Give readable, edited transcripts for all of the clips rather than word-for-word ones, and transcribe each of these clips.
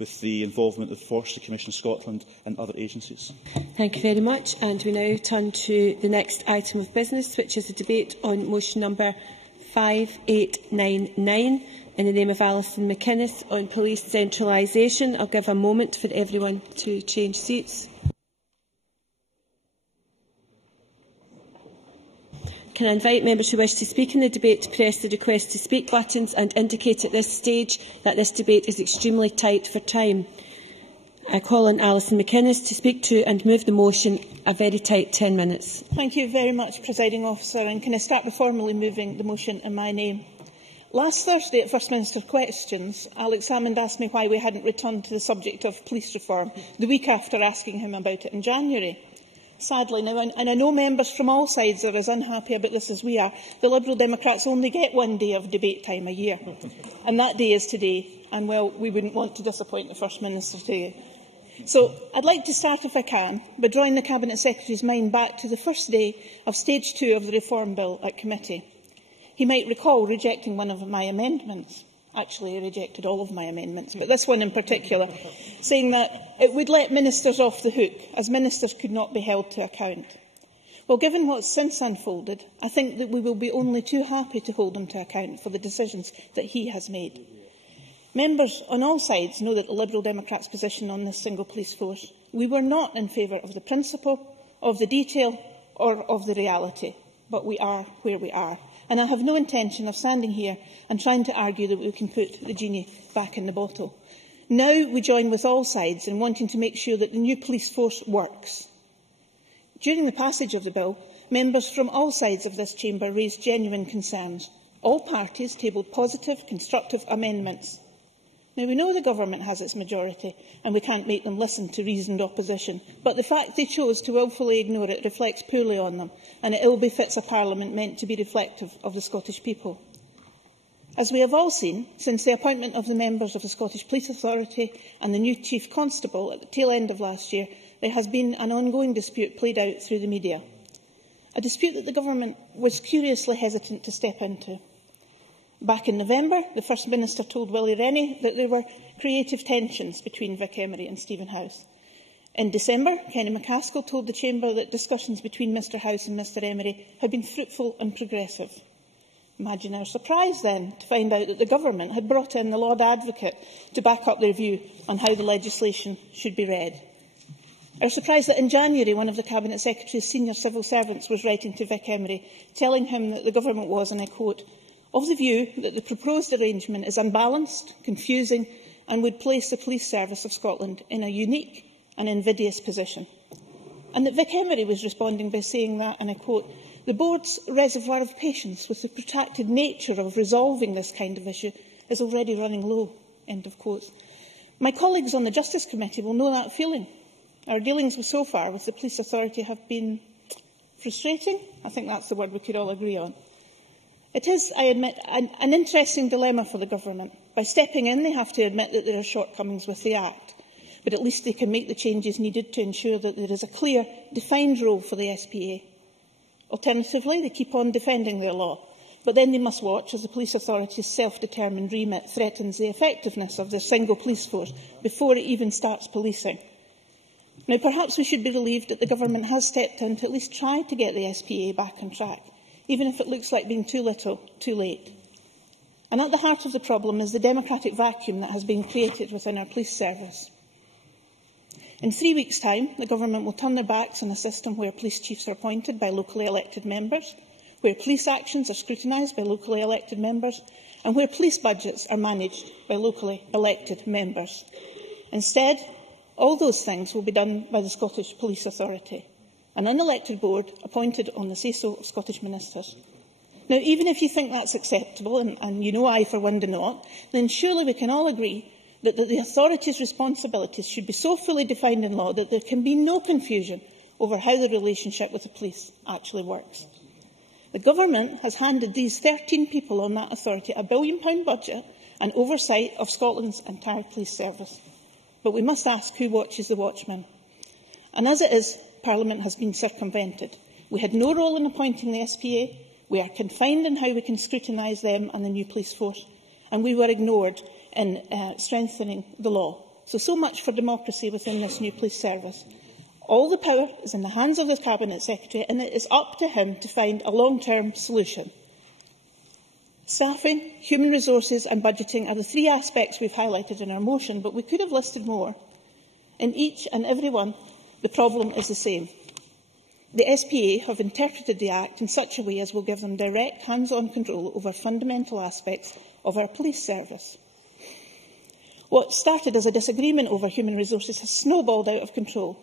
with the involvement of the Forestry Commission of Scotland and other agencies. Thank you very much. And we now turn to the next item of business, which is a debate on motion number 5899 in the name of Alison McInnes on police centralisation. I'll give a moment for everyone to change seats. Can I invite members who wish to speak in the debate to press the request to speak buttons and indicate at this stage that this debate is extremely tight for time. I call on Alison McInnes to speak to and move the motion, a very tight 10 minutes. Thank you very much, Presiding Officer, and can I start by formally moving the motion in my name? Last Thursday at First Minister Questions, Alex Salmond asked me why we hadn't returned to the subject of police reform the week after asking him about it in January. Sadly, now, and I know members from all sides are as unhappy about this as we are, the Liberal Democrats only get one day of debate time a year. And that day is today. And, well, we wouldn't want to disappoint the First Minister today. So I'd like to start, if I can, by drawing the Cabinet Secretary's mind back to the first day of Stage 2 of the Reform Bill at committee. He might recall rejecting one of my amendments. Actually, he rejected all of my amendments, but this one in particular, saying that it would let ministers off the hook, as ministers could not be held to account. Well, given what's since unfolded, I think that we will be only too happy to hold him to account for the decisions that he has made. Members on all sides know that the Liberal Democrats' position on this single police force. We were not in favour of the principle, of the detail or of the reality, but we are where we are. And I have no intention of standing here and trying to argue that we can put the genie back in the bottle. Now we join with all sides in wanting to make sure that the new police force works. During the passage of the bill, members from all sides of this chamber raised genuine concerns. All parties tabled positive, constructive amendments. Now, we know the government has its majority and we can't make them listen to reasoned opposition, but the fact they chose to wilfully ignore it reflects poorly on them, and it ill befits a parliament meant to be reflective of the Scottish people. As we have all seen, since the appointment of the members of the Scottish Police Authority and the new Chief Constable at the tail end of last year, there has been an ongoing dispute played out through the media. A dispute that the government was curiously hesitant to step into. Back in November, the First Minister told Willie Rennie that there were creative tensions between Vic Emery and Stephen House. In December, Kenny McCaskill told the Chamber that discussions between Mr House and Mr Emery had been fruitful and progressive. Imagine our surprise, then, to find out that the Government had brought in the Lord Advocate to back up their view on how the legislation should be read. Our surprise that in January, one of the Cabinet Secretary's senior civil servants was writing to Vic Emery, telling him that the Government was, and I quote, of the view that the proposed arrangement is unbalanced, confusing and would place the Police Service of Scotland in a unique and invidious position. And that Vic Emery was responding by saying that, and I quote, the Board's reservoir of patience with the protracted nature of resolving this kind of issue is already running low, end of quote. My colleagues on the Justice Committee will know that feeling. Our dealings so far with the Police Authority have been frustrating. I think that's the word we could all agree on. It is, I admit, an interesting dilemma for the Government. By stepping in, they have to admit that there are shortcomings with the Act, but at least they can make the changes needed to ensure that there is a clear, defined role for the SPA. Alternatively, they keep on defending their law, but then they must watch as the Police Authority's self-determined remit threatens the effectiveness of their single police force before it even starts policing. Now, perhaps we should be relieved that the Government has stepped in to at least try to get the SPA back on track, even if it looks like being too little, too late. And at the heart of the problem is the democratic vacuum that has been created within our police service. In 3 weeks' time, the Government will turn their backs on a system where police chiefs are appointed by locally elected members, where police actions are scrutinised by locally elected members, and where police budgets are managed by locally elected members. Instead, all those things will be done by the Scottish Police Authority, an unelected board appointed on the say-so of Scottish ministers. Now, even if you think that's acceptable, and you know I for one do not, then surely we can all agree that the authority's responsibilities should be so fully defined in law that there can be no confusion over how the relationship with the police actually works. The Government has handed these 13 people on that authority a £1 billion budget and oversight of Scotland's entire police service. But we must ask who watches the watchman. And as it is, Parliament has been circumvented. We had no role in appointing the SPA, we are confined in how we can scrutinise them and the new police force, and we were ignored in strengthening the law. So much for democracy within this new police service. All the power is in the hands of the Cabinet Secretary, and it is up to him to find a long-term solution. Staffing, human resources and budgeting are the three aspects we've highlighted in our motion, but we could have listed more. In each and every one, the problem is the same. The SPA have interpreted the Act in such a way as will give them direct hands-on control over fundamental aspects of our police service. What started as a disagreement over human resources has snowballed out of control.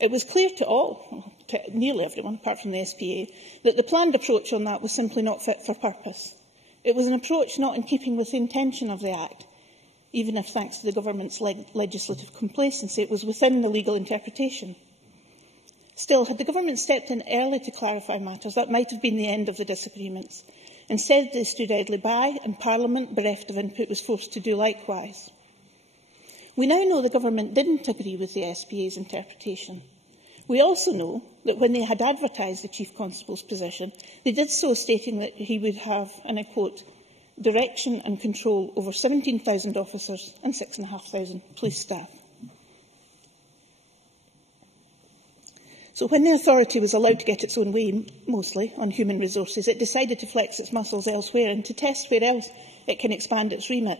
It was clear to all, to nearly everyone, apart from the SPA, that the planned approach on that was simply not fit for purpose. It was an approach not in keeping with the intention of the Act, even if, thanks to the Government's legislative complacency, it was within the legal interpretation. Still, had the Government stepped in early to clarify matters, that might have been the end of the disagreements. Instead, they stood idly by, and Parliament, bereft of input, was forced to do likewise. We now know the Government didn't agree with the SPA's interpretation. We also know that when they had advertised the Chief Constable's position, they did so stating that he would have, and I quote, direction and control over 17,000 officers and 6,500 police staff. So when the authority was allowed to get its own way, mostly on human resources, it decided to flex its muscles elsewhere and to test where else it can expand its remit.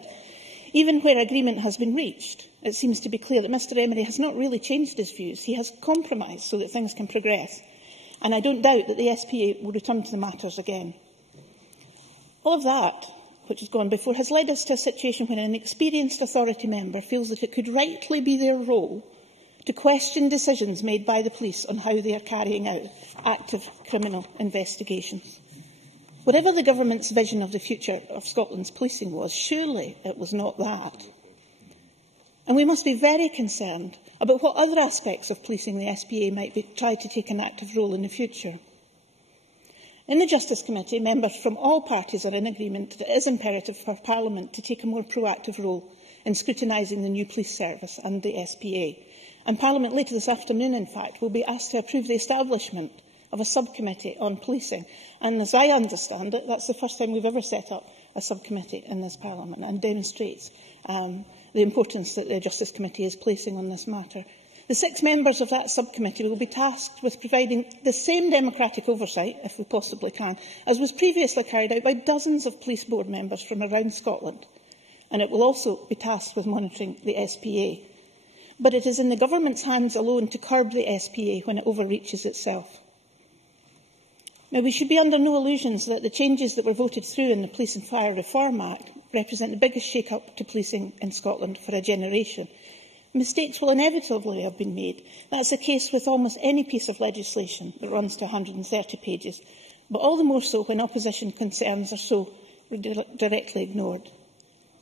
Even where agreement has been reached, it seems to be clear that Mr Emery has not really changed his views. He has compromised so that things can progress. And I don't doubt that the SPA will return to the matters again. All of that, which has gone before, has led us to a situation where an experienced authority member feels that it could rightly be their role to question decisions made by the police on how they are carrying out active criminal investigations. Whatever the Government's vision of the future of Scotland's policing was, surely it was not that. And we must be very concerned about what other aspects of policing the SPA might try to take an active role in the future. In the Justice Committee, members from all parties are in agreement that it is imperative for Parliament to take a more proactive role in scrutinising the new police service and the SPA. And Parliament later this afternoon, in fact, will be asked to approve the establishment of a subcommittee on policing. And as I understand it, that's the first time we've ever set up a subcommittee in this Parliament, and demonstrates the importance that the Justice Committee is placing on this matter. The 6 members of that subcommittee will be tasked with providing the same democratic oversight, if we possibly can, as was previously carried out by dozens of police board members from around Scotland. And it will also be tasked with monitoring the SPA. But it is in the Government's hands alone to curb the SPA when it overreaches itself. Now, we should be under no illusions that the changes that were voted through in the Police and Fire Reform Act represent the biggest shake-up to policing in Scotland for a generation. Mistakes will inevitably have been made. That's the case with almost any piece of legislation that runs to 130 pages, but all the more so when opposition concerns are so directly ignored.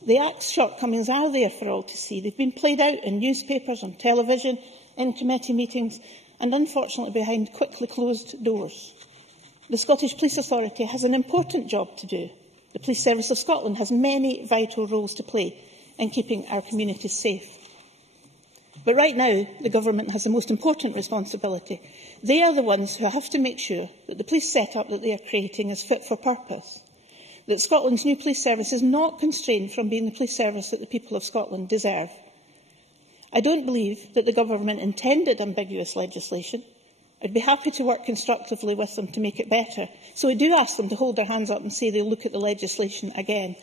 The Act's shortcomings are there for all to see. They've been played out in newspapers, on television, in committee meetings, and unfortunately behind quickly closed doors. The Scottish Police Authority has an important job to do. The Police Service of Scotland has many vital roles to play in keeping our communities safe. But right now, the Government has the most important responsibility. They are the ones who have to make sure that the police set-up that they are creating is fit for purpose, that Scotland's new police service is not constrained from being the police service that the people of Scotland deserve. I don't believe that the Government intended ambiguous legislation. I'd be happy to work constructively with them to make it better. So I do ask them to hold their hands up and say they'll look at the legislation again.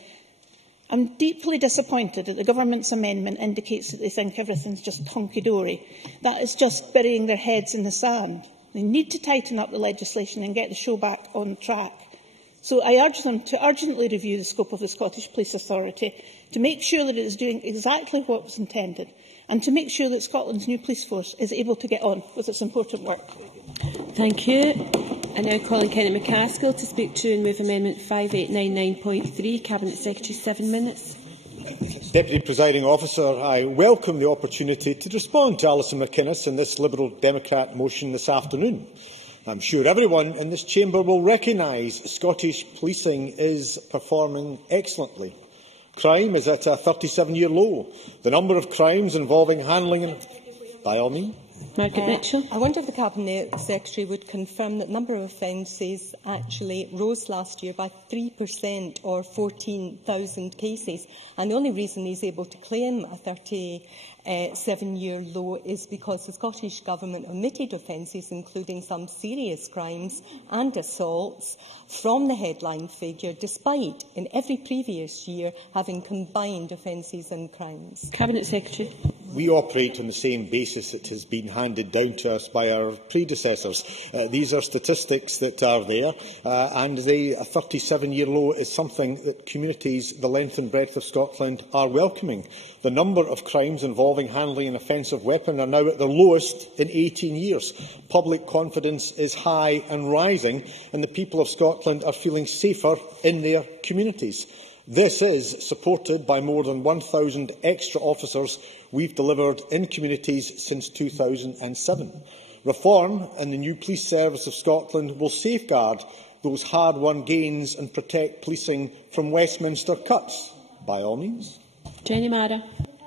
I'm deeply disappointed that the Government's amendment indicates that they think everything's just hunky-dory. That is just burying their heads in the sand. They need to tighten up the legislation and get the show back on track. So I urge them to urgently review the scope of the Scottish Police Authority, to make sure that it is doing exactly what was intended, and to make sure that Scotland's new police force is able to get on with its important work. Thank you. I now call on Kenny McCaskill to speak to and move Amendment 5899.3. Cabinet Secretary, 7 minutes. Deputy Presiding Officer, I welcome the opportunity to respond to Alison McInnes in this Liberal Democrat motion this afternoon. I'm sure everyone in this chamber will recognise Scottish policing is performing excellently. Crime is at a 37-year low. The number of crimes involving handling, by all means, Margaret Mitchell. I wonder if the Cabinet Secretary would confirm that the number of offences actually rose last year by 3% or 14,000 cases. And the only reason he's able to claim a 37-year low is because the Scottish Government omitted offences, including some serious crimes and assaults, from the headline figure, despite in every previous year having combined offences and crimes. Cabinet Secretary. We operate on the same basis that has been handed down to us by our predecessors. These are statistics that are there, and a 37-year low is something that communities the length and breadth of Scotland are welcoming. The number of crimes involving handling an offensive weapon are now at their lowest in 18 years. Public confidence is high and rising, and the people of Scotland are feeling safer in their communities. This is supported by more than 1,000 extra officers we've delivered in communities since 2007. Reform in the new Police Service of Scotland will safeguard those hard-won gains and protect policing from Westminster cuts, by all means. Jenny Mara.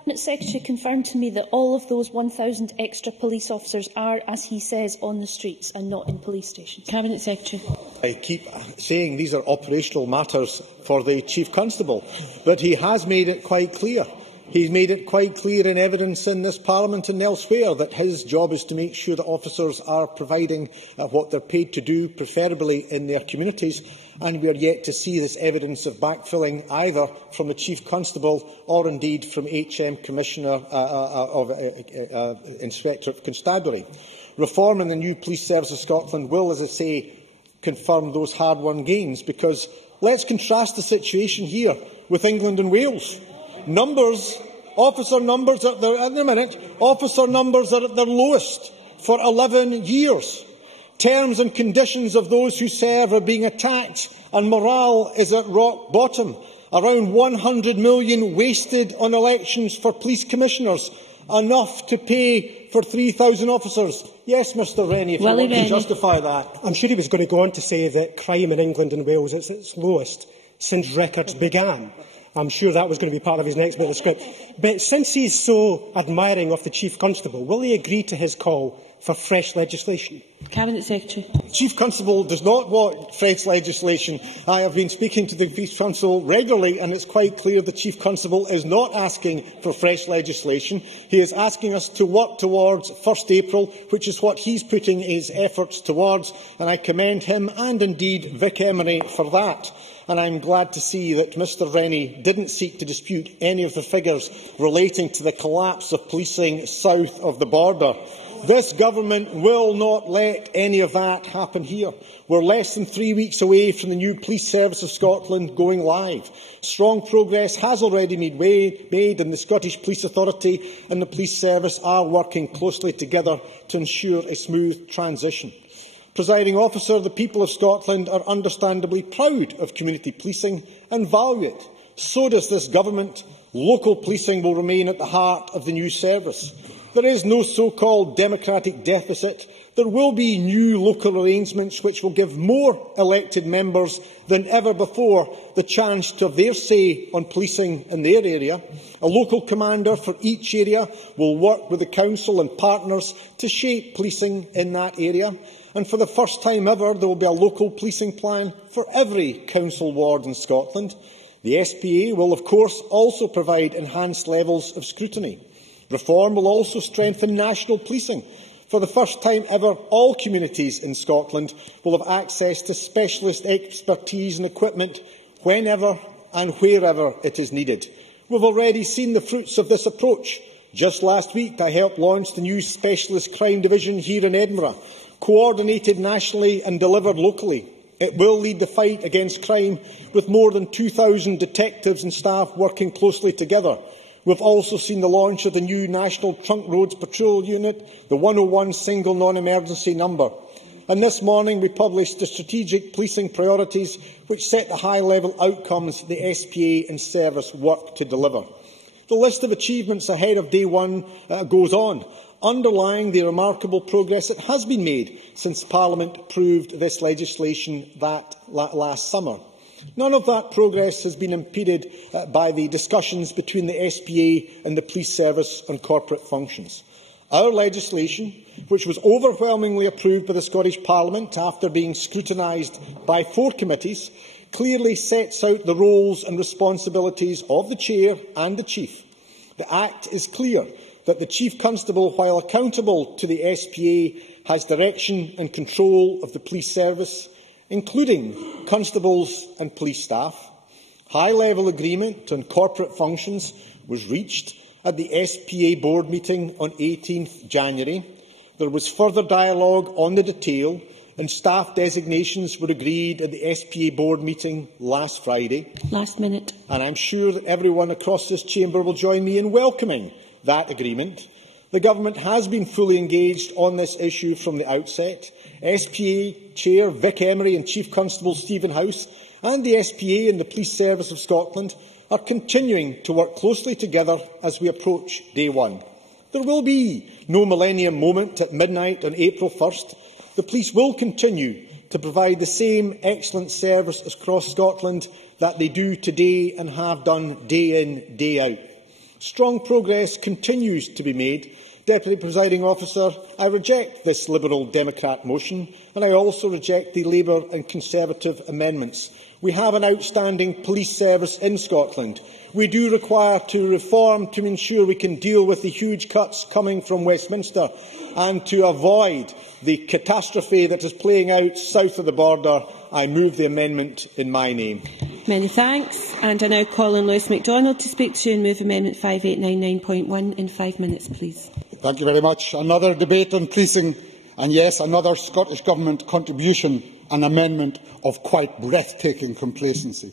Cabinet Secretary confirmed to me that all of those 1,000 extra police officers are, as he says, on the streets and not in police stations. Cabinet Secretary. I keep saying these are operational matters for the Chief Constable, but he has made it quite clear. He's made it quite clear in evidence in this Parliament and elsewhere that his job is to make sure that officers are providing what they're paid to do, preferably in their communities, and we are yet to see this evidence of backfilling either from the Chief Constable or indeed from HM Commissioner Inspector of Constabulary. Reform in the new Police Service of Scotland will, as I say, confirm those hard-won gains, because let's contrast the situation here with England and Wales. Officer numbers are at their lowest for 11 years. Terms and conditions of those who serve are being attacked and morale is at rock bottom. Around 100 million wasted on elections for police commissioners, enough to pay for 3,000 officers. Yes, Mr Rennie, if you want to justify that. I'm sure he was going to go on to say that crime in England and Wales is at its lowest since records began. I'm sure that was going to be part of his next bit of the script. But since he is so admiring of the Chief Constable, will he agree to his call for fresh legislation? Cabinet Secretary. Chief Constable does not want fresh legislation. I have been speaking to the Police Council regularly, and it's quite clear the Chief Constable is not asking for fresh legislation. He is asking us to work towards 1st April, which is what he's putting his efforts towards, and I commend him and indeed Vic Emery for that. And I'm glad to see that Mr Rennie didn't seek to dispute any of the figures relating to the collapse of policing south of the border. This government will not let any of that happen here. We're less than 3 weeks away from the new Police Service of Scotland going live. Strong progress has already been made, and the Scottish Police Authority and the Police Service are working closely together to ensure a smooth transition. Presiding Officer, the people of Scotland are understandably proud of community policing and value it. So does this government. Local policing will remain at the heart of the new service. There is no so-called democratic deficit. There will be new local arrangements which will give more elected members than ever before the chance to have their say on policing in their area. A local commander for each area will work with the council and partners to shape policing in that area. And for the first time ever, there will be a local policing plan for every council ward in Scotland. The SPA will, of course, also provide enhanced levels of scrutiny. Reform will also strengthen national policing. For the first time ever, all communities in Scotland will have access to specialist expertise and equipment whenever and wherever it is needed. We've already seen the fruits of this approach. Just last week, I helped launch the new Specialist Crime Division here in Edinburgh, coordinated nationally and delivered locally. It will lead the fight against crime with more than 2,000 detectives and staff working closely together. We've also seen the launch of the new National Trunk Roads Patrol Unit, the 101 single non-emergency number. And this morning we published the strategic policing priorities which set the high-level outcomes the SPA and service work to deliver. The list of achievements ahead of day one goes on, underlying the remarkable progress that has been made since Parliament approved this legislation last summer. None of that progress has been impeded by the discussions between the SPA and the police service on corporate functions. Our legislation, which was overwhelmingly approved by the Scottish Parliament after being scrutinised by 4 committees, clearly sets out the roles and responsibilities of the Chair and the Chief. The Act is clear that the Chief Constable, while accountable to the SPA, has direction and control of the police service, including constables and police staff. High-level agreement on corporate functions was reached at the SPA board meeting on 18th January. There was further dialogue on the detail, and staff designations were agreed at the SPA board meeting last Friday. Last minute. And I'm sure that everyone across this chamber will join me in welcoming that agreement. The Government has been fully engaged on this issue from the outset. SPA Chair Vic Emery and Chief Constable Stephen House and the SPA and the Police Service of Scotland are continuing to work closely together as we approach day one. There will be no millennium moment at midnight on April 1st. The police will continue to provide the same excellent service across Scotland that they do today and have done day in, day out. Strong progress continues to be made. Deputy Presiding Officer, I reject this Liberal Democrat motion, and I also reject the Labour and Conservative amendments. We have an outstanding police service in Scotland. We do require to reform to ensure we can deal with the huge cuts coming from Westminster and to avoid the catastrophe that is playing out south of the border. I move the amendment in my name. Many thanks. And I now call on Lewis MacDonald to speak to and move Amendment 5899.1 in 5 minutes, please. Thank you very much. Another debate on policing, and yes, another Scottish Government contribution and amendment of quite breathtaking complacency.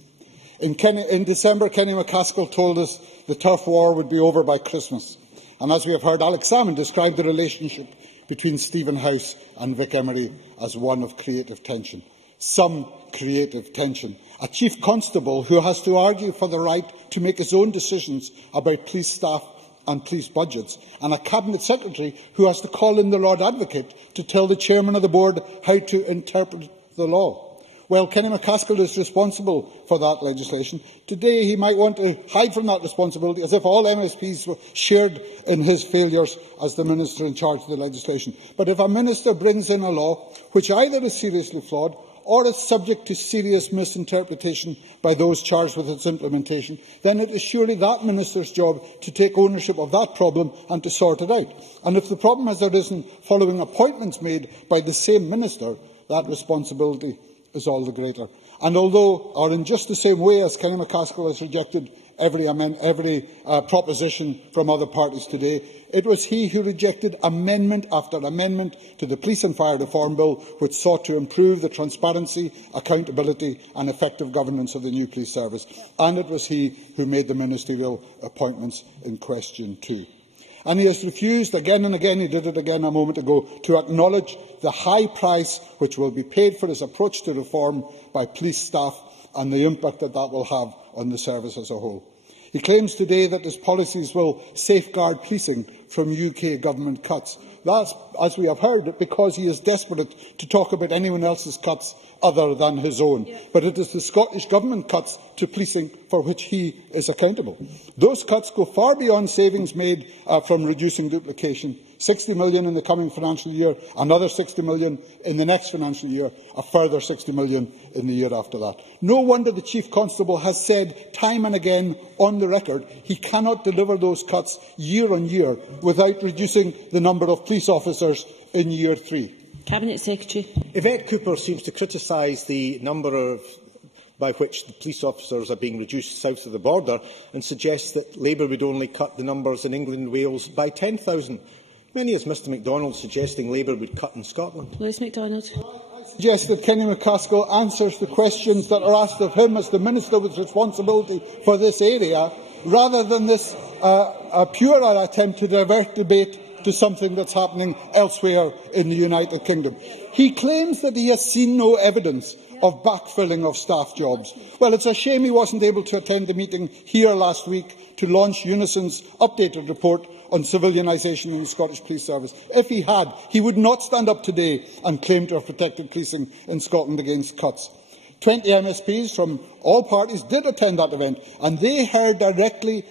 In December, Kenny McCaskill told us the tough war would be over by Christmas. And as we have heard, Alex Salmond described the relationship between Stephen House and Vic Emery as one of creative tension. Some creative tension. A Chief Constable who has to argue for the right to make his own decisions about police staff and police budgets, and a Cabinet Secretary who has to call in the Lord Advocate to tell the Chairman of the Board how to interpret the law. Well, Kenny McCaskill is responsible for that legislation. Today he might want to hide from that responsibility as if all MSPs were shared in his failures as the Minister in charge of the legislation. But if a Minister brings in a law which either is seriously flawed or is subject to serious misinterpretation by those charged with its implementation, then it is surely that Minister's job to take ownership of that problem and to sort it out. And if the problem has arisen following appointments made by the same Minister, that responsibility is all the greater. And although, or in just the same way as Kenny McCaskill has rejected every proposition from other parties today, it was he who rejected amendment after amendment to the Police and Fire Reform Bill, which sought to improve the transparency, accountability and effective governance of the new police service. And it was he who made the ministerial appointments in question too. And he has refused again and again, he did it again a moment ago, to acknowledge the high price which will be paid for his approach to reform by police staff and the impact that that will have on the service as a whole. He claims today that his policies will safeguard policing from UK government cuts. That's, as we have heard, because he is desperate to talk about anyone else's cuts other than his own. But it is the Scottish Government cuts to policing for which he is accountable. Those cuts go far beyond savings made from reducing duplication. 60 million in the coming financial year, another 60 million in the next financial year, a further 60 million in the year after that. No wonder the Chief Constable has said time and again on the record he cannot deliver those cuts year on year without reducing the number of police officers in year 3. Cabinet Secretary. Yvette Cooper seems to criticise the number by which the police officers are being reduced south of the border and suggests that Labour would only cut the numbers in England and Wales by 10,000. Many is Mr MacDonald suggesting Labour would cut in Scotland. Lewis MacDonald. I suggest that Kenny McCaskill answers the questions that are asked of him as the Minister with responsibility for this area, rather than this puerile attempt to divert debate to something that's happening elsewhere in the United Kingdom. He claims that he has seen no evidence of backfilling of staff jobs. Well, it's a shame he wasn't able to attend the meeting here last week to launch Unison's updated report on civilianisation in the Scottish Police Service. If he had, he would not stand up today and claim to have protected policing in Scotland against cuts. 20 MSPs from all parties did attend that event, and they heard directly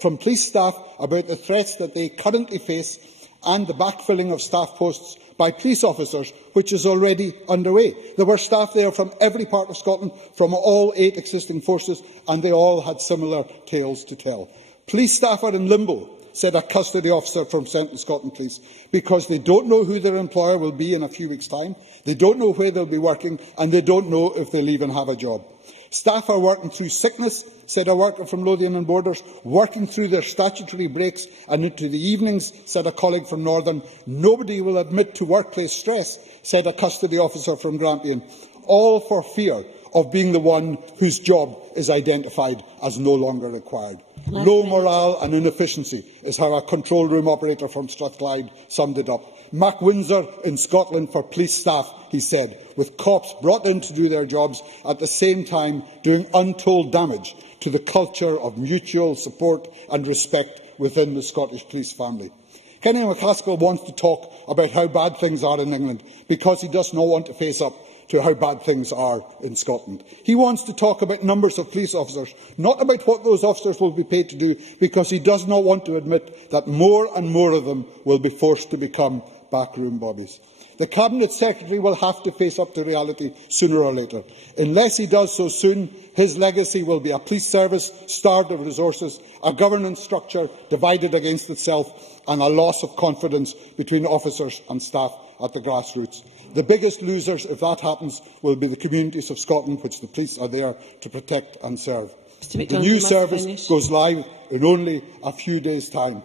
from police staff about the threats that they currently face and the backfilling of staff posts by police officers, which is already underway. There were staff there from every part of Scotland, from all 8 existing forces, and they all had similar tales to tell. Police staff are in limbo, said a custody officer from Central Scotland Police, because they don't know who their employer will be in a few weeks' time, they don't know where they'll be working, and they don't know if they'll even have a job. Staff are working through sickness, said a worker from Lothian and Borders, working through their statutory breaks and into the evenings, said a colleague from Northern. Nobody will admit to workplace stress, said a custody officer from Grampian, all for fear of being the one whose job is identified as no longer required. Low morale and inefficiency is how a control room operator from Strathclyde summed it up. Mac Windsor in Scotland for police staff, he said, with cops brought in to do their jobs at the same time doing untold damage to the culture of mutual support and respect within the Scottish police family. Kenny McCaskill wants to talk about how bad things are in England because he does not want to face up to how bad things are in Scotland. He wants to talk about numbers of police officers, not about what those officers will be paid to do, because he does not want to admit that more and more of them will be forced to become backroom bobbies. The Cabinet Secretary will have to face up to reality sooner or later. Unless he does so soon, his legacy will be a police service starved of resources, a governance structure divided against itself, and a loss of confidence between officers and staff at the grassroots. The biggest losers, if that happens, will be the communities of Scotland, which the police are there to protect and serve. The new service goes live in only a few days' time,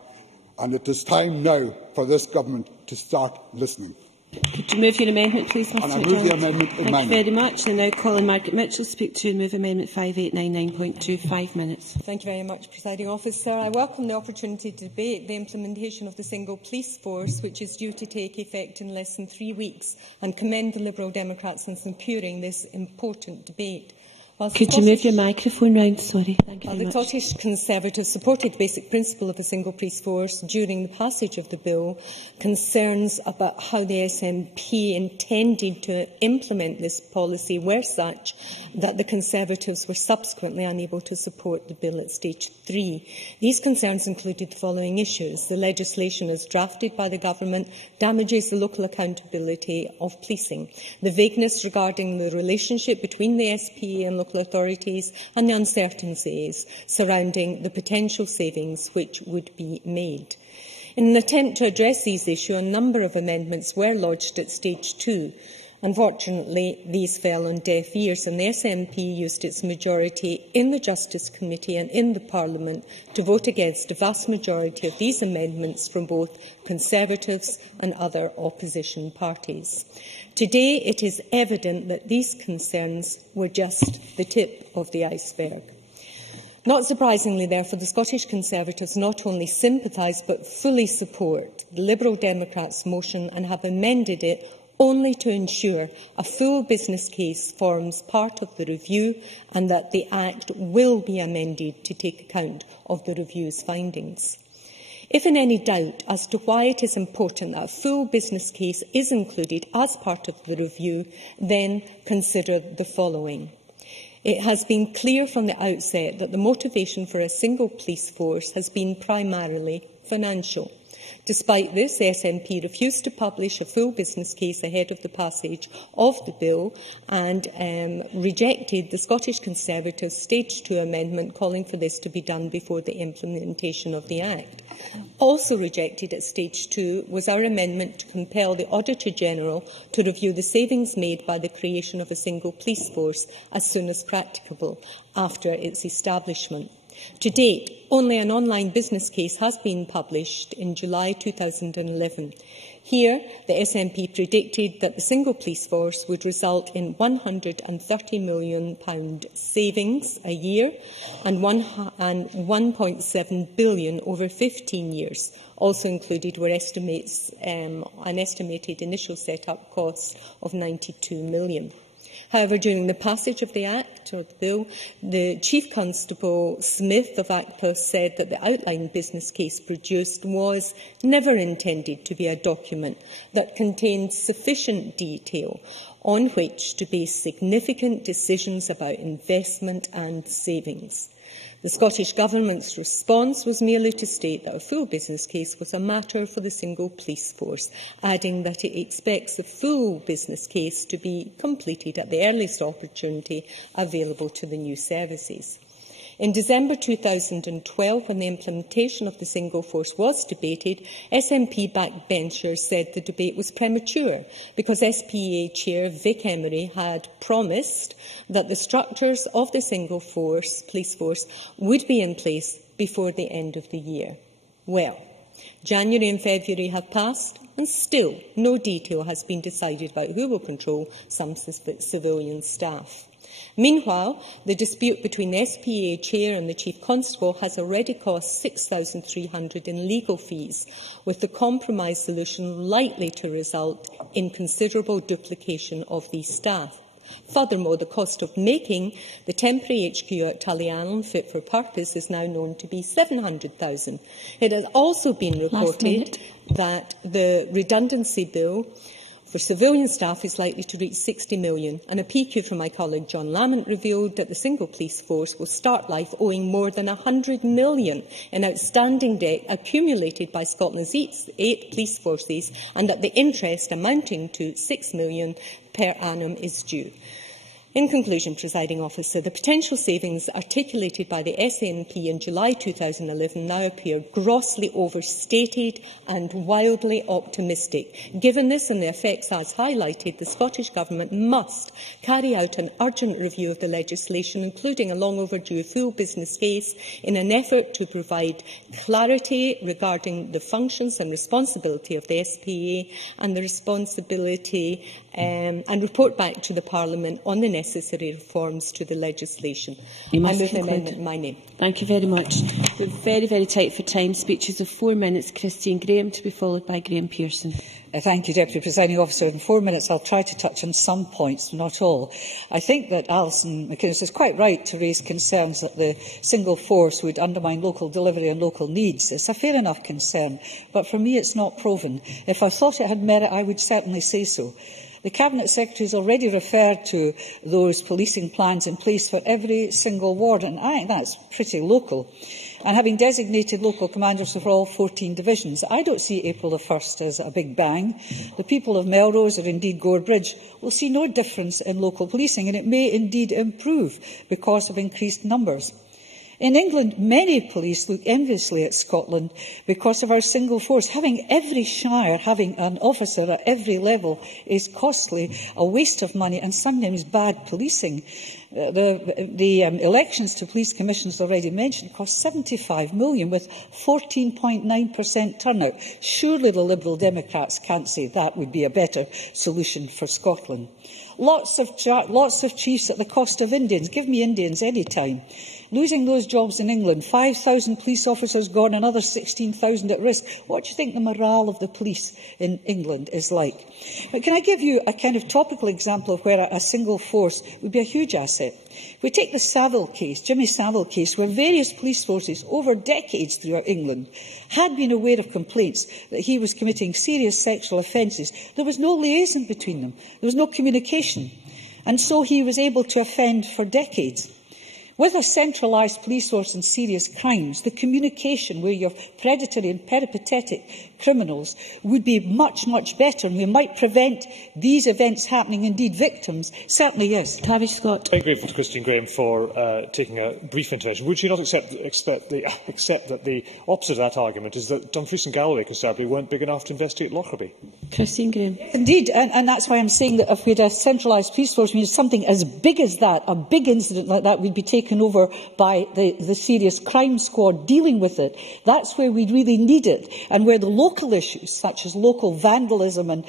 and it is time now for this government to start listening. Could you move your amendment, please, Mr. And I move the amendment in Thank you very much. And now calling Margaret Mitchell to speak to and move Amendment 5899.2. 5 minutes. Thank you very much, Presiding Officer. I welcome the opportunity to debate the implementation of the single police force, which is due to take effect in less than 3 weeks, and commend the Liberal Democrats on securing this important debate. Could you move your microphone round? Sorry. Thank you very much. The Scottish Conservatives supported the basic principle of a single police force during the passage of the bill. Concerns about how the SNP intended to implement this policy were such that the Conservatives were subsequently unable to support the bill at stage 3. These concerns included the following issues. The legislation as drafted by the Government damages the local accountability of policing. The vagueness regarding the relationship between the SPA and local authorities, and the uncertainties surrounding the potential savings which would be made. In an attempt to address these issues, a number of amendments were lodged at stage 2. Unfortunately, these fell on deaf ears, and the SNP used its majority in the Justice Committee and in the Parliament to vote against a vast majority of these amendments from both Conservatives and other opposition parties. Today, it is evident that these concerns were just the tip of the iceberg. Not surprisingly, therefore, the Scottish Conservatives not only sympathise but fully support the Liberal Democrats' motion and have amended it only to ensure a full business case forms part of the review and that the Act will be amended to take account of the review's findings. If in any doubt as to why it is important that a full business case is included as part of the review, then consider the following. It has been clear from the outset that the motivation for a single police force has been primarily financial. Despite this, the SNP refused to publish a full business case ahead of the passage of the bill and rejected the Scottish Conservatives' Stage 2 amendment calling for this to be done before the implementation of the Act. Also rejected at Stage 2 was our amendment to compel the Auditor-General to review the savings made by the creation of a single police force as soon as practicable after its establishment. To date, only an online business case has been published in July 2011. Here, the SNP predicted that the single police force would result in £130 million savings a year and £1.7 billion over 15 years. Also included were an estimated initial set-up cost of £92 million. However, during the passage of the Act, or the bill, the Chief Constable Smith of ACPA said that the outline business case produced was never intended to be a document that contained sufficient detail on which to base significant decisions about investment and savings. The Scottish Government's response was merely to state that a full business case was a matter for the single police force, adding that it expects the full business case to be completed at the earliest opportunity available to the new services. In December 2012, when the implementation of the single force was debated, SNP backbenchers said the debate was premature because SPA Chair Vic Emery had promised that the structures of the single police force would be in place before the end of the year. Well, January and February have passed, and still no detail has been decided about who will control some civilian staff. Meanwhile, the dispute between the SPA Chair and the Chief Constable has already cost $6,300 in legal fees, with the compromise solution likely to result in considerable duplication of these staff. Furthermore, the cost of making the temporary HQ at Tullyallen fit for purpose is now known to be $700,000. It has also been reported that the redundancy bill for civilian staff is likely to reach $60 million, and a PQ from my colleague John Lamont revealed that the single police force will start life owing more than $100 million in outstanding debt accumulated by Scotland's 8 police forces, and that the interest amounting to $6 million per annum is due. In conclusion, Presiding Officer, the potential savings articulated by the SNP in July 2011 now appear grossly overstated and wildly optimistic. Given this and the effects as highlighted, the Scottish Government must carry out an urgent review of the legislation, including a long overdue full business case, in an effort to provide clarity regarding the functions and responsibility of the SPA and the responsibility and report back to the Parliament on the necessary reforms to the legislation. I move the amendment in my name. Thank you very much. We're very, very tight for time. Speeches of 4 minutes. Christine Graham, to be followed by Graham Pearson. Thank you, Deputy Presiding Officer. In 4 minutes, I'll try to touch on some points, not all. I think that Alison McInnes is quite right to raise concerns that the single force would undermine local delivery and local needs. It's a fair enough concern, but for me it's not proven. If I thought it had merit, I would certainly say so. The Cabinet Secretary has already referred to those policing plans in place for every single ward, and I think that's pretty local. And having designated local commanders for all 14 divisions, I don't see April the 1st as a big bang. The people of Melrose, or indeed Gore Bridge, will see no difference in local policing, and it may indeed improve because of increased numbers. In England, many police look enviously at Scotland because of our single force. Having every shire having an officer at every level is costly, a waste of money, and sometimes bad policing. The elections to police commissions already mentioned cost $75 million with 14.9% turnout. Surely the Liberal Democrats can't say that would be a better solution for Scotland. Lots of chiefs at the cost of Indians. Give me Indians any time. Losing those jobs in England, 5,000 police officers gone, another 16,000 at risk. What do you think the morale of the police in England is like? But can I give you a kind of topical example of where a single force would be a huge asset? If we take the Savile case, Jimmy Savile case, where various police forces over decades throughout England had been aware of complaints that he was committing serious sexual offences, there was no liaison between them. There was no communication. And so he was able to offend for decades. With a centralised police force in serious crimes, the communication where you have predatory and peripatetic criminals would be much, much better, and we might prevent these events happening. Indeed, victims, certainly yes. Tavish Scott. I'm grateful to Christine Graham for taking a brief intervention. Would she not accept that the opposite of that argument is that Dumfries and Galloway Constabulary weren't big enough to investigate Lockerbie? Christine Graham. Indeed, and that's why I'm saying that if we had a centralised police force, we had something as big as that, a big incident like that, would be taken over by the serious crime squad dealing with it. That's where we really need it, and where the local issues, such as local vandalism and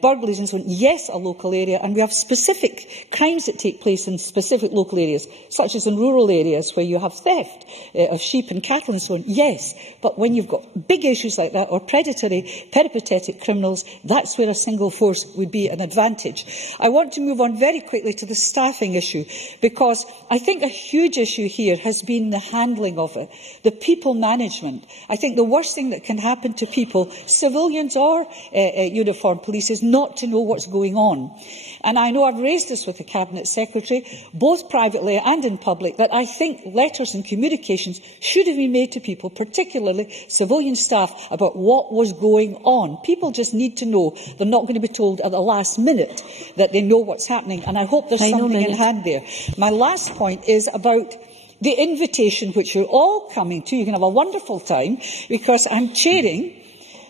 burglaries and so on, yes, a local area, and we have specific crimes that take place in specific local areas, such as in rural areas where you have theft of sheep and cattle and so on, yes. But when you've got big issues like that, or predatory, peripatetic criminals, that's where a single force would be an advantage. I want to move on very quickly to the staffing issue, because I think a huge huge issue here has been the handling of it, the people management. I think the worst thing that can happen to people, civilians or uniformed police, is not to know what's going on. And I know I've raised this with the Cabinet Secretary, both privately and in public, that I think letters and communications should have been made to people, particularly civilian staff, about what was going on. People just need to know. They're not going to be told at the last minute that they know what's happening. And I hope there's something in hand there. My last point is about the invitation which you're all coming to. You can have a wonderful time, because I'm chairing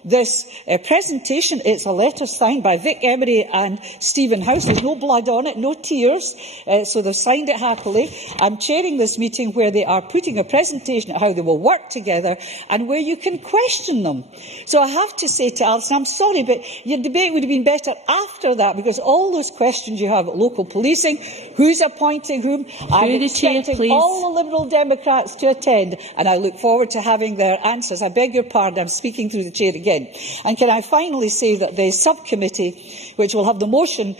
this presentation. It's a letter signed by Vic Emery and Stephen House. There's no blood on it, no tears, so they've signed it happily. I'm chairing this meeting where they are putting a presentation of how they will work together and where you can question them. So I have to say to Alison, I'm sorry, but your debate would have been better after that, because all those questions you have at local policing, who's appointing whom, I'm expecting all the Liberal Democrats to attend, and I look forward to having their answers. I beg your pardon, I'm speaking through the chair again. And can I finally say that the subcommittee, which will have the motion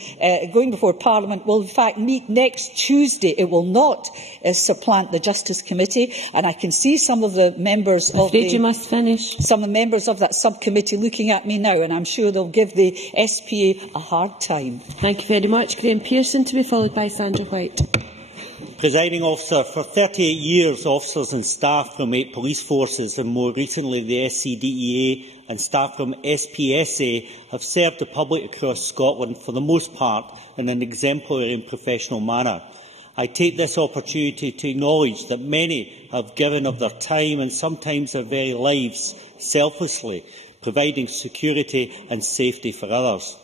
going before Parliament, will in fact meet next Tuesday. It will not supplant the Justice Committee, and I can see some of the members of some of the members of that subcommittee looking at me now, and I'm sure they'll give the SPA a hard time. Thank you very much. Graham Pearson, to be followed by Sandra White. Presiding Officer, for 38 years, officers and staff from 8 police forces and more recently the SCDEA and staff from SPSA have served the public across Scotland for the most part in an exemplary and professional manner. I take this opportunity to acknowledge that many have given of their time and sometimes their very lives selflessly, providing security and safety for others.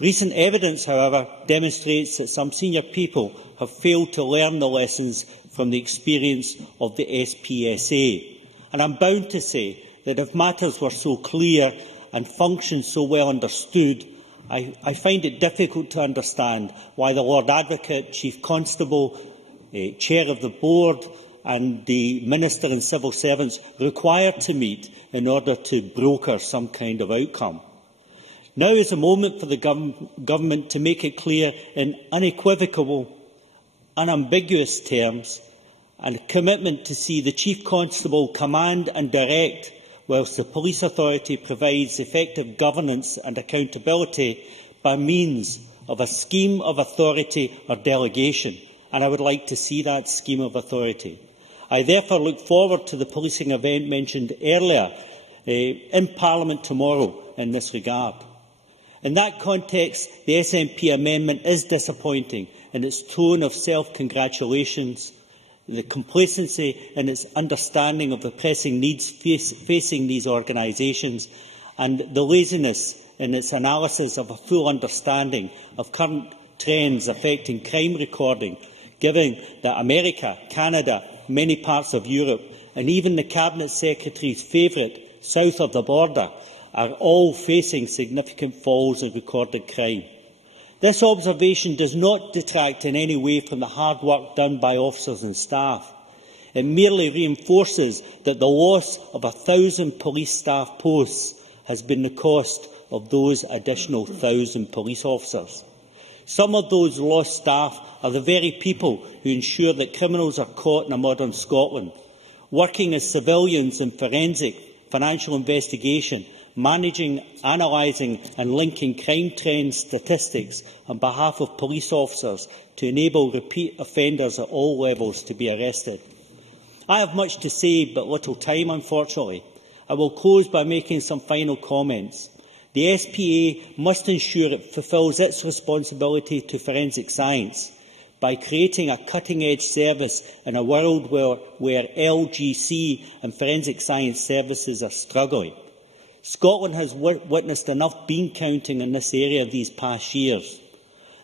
Recent evidence, however, demonstrates that some senior people have failed to learn the lessons from the experience of the SPSA. And I'm bound to say that if matters were so clear and functioned so well understood, I find it difficult to understand why the Lord Advocate, Chief Constable, Chair of the Board and the Minister and civil servants required to meet in order to broker some kind of outcome. Now is the moment for the government to make it clear in unequivocal, unambiguous terms and a commitment to see the Chief Constable command and direct, whilst the police authority provides effective governance and accountability by means of a scheme of authority or delegation. And I would like to see that scheme of authority. I therefore look forward to the policing event mentioned earlier in Parliament tomorrow in this regard. In that context, the SNP amendment is disappointing in its tone of self-congratulations, the complacency in its understanding of the pressing needs facing these organisations, and the laziness in its analysis of a full understanding of current trends affecting crime recording, given that America, Canada, many parts of Europe, and even the Cabinet Secretary's favourite, south of the border, are all facing significant falls in recorded crime. This observation does not detract in any way from the hard work done by officers and staff. It merely reinforces that the loss of 1,000 police staff posts has been the cost of those additional 1,000 police officers. Some of those lost staff are the very people who ensure that criminals are caught in a modern Scotland, working as civilians in forensic, financial investigation, managing, analysing and linking crime trend statistics on behalf of police officers to enable repeat offenders at all levels to be arrested. I have much to say, but little time, unfortunately. I will close by making some final comments. The SPA must ensure it fulfils its responsibility to forensic science by creating a cutting-edge service in a world where LGC and forensic science services are struggling. Scotland has witnessed enough bean counting in this area these past years.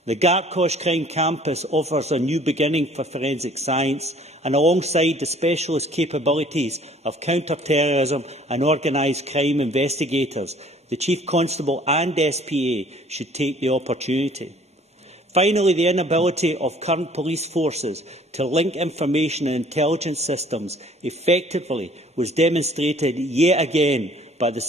The Gartcosh Crime Campus offers a new beginning for forensic science, and alongside the specialist capabilities of counter-terrorism and organised crime investigators, the Chief Constable and SPA should take the opportunity. Finally, the inability of current police forces to link information and intelligence systems effectively was demonstrated yet again by the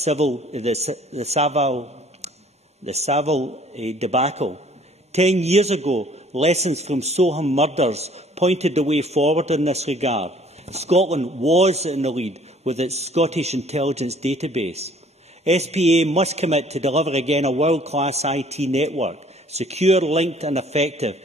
Savile debacle. 10 years ago, lessons from Soham murders pointed the way forward in this regard. Scotland was in the lead with its Scottish Intelligence Database. SPA must commit to deliver again a world-class IT network, secure, linked and effective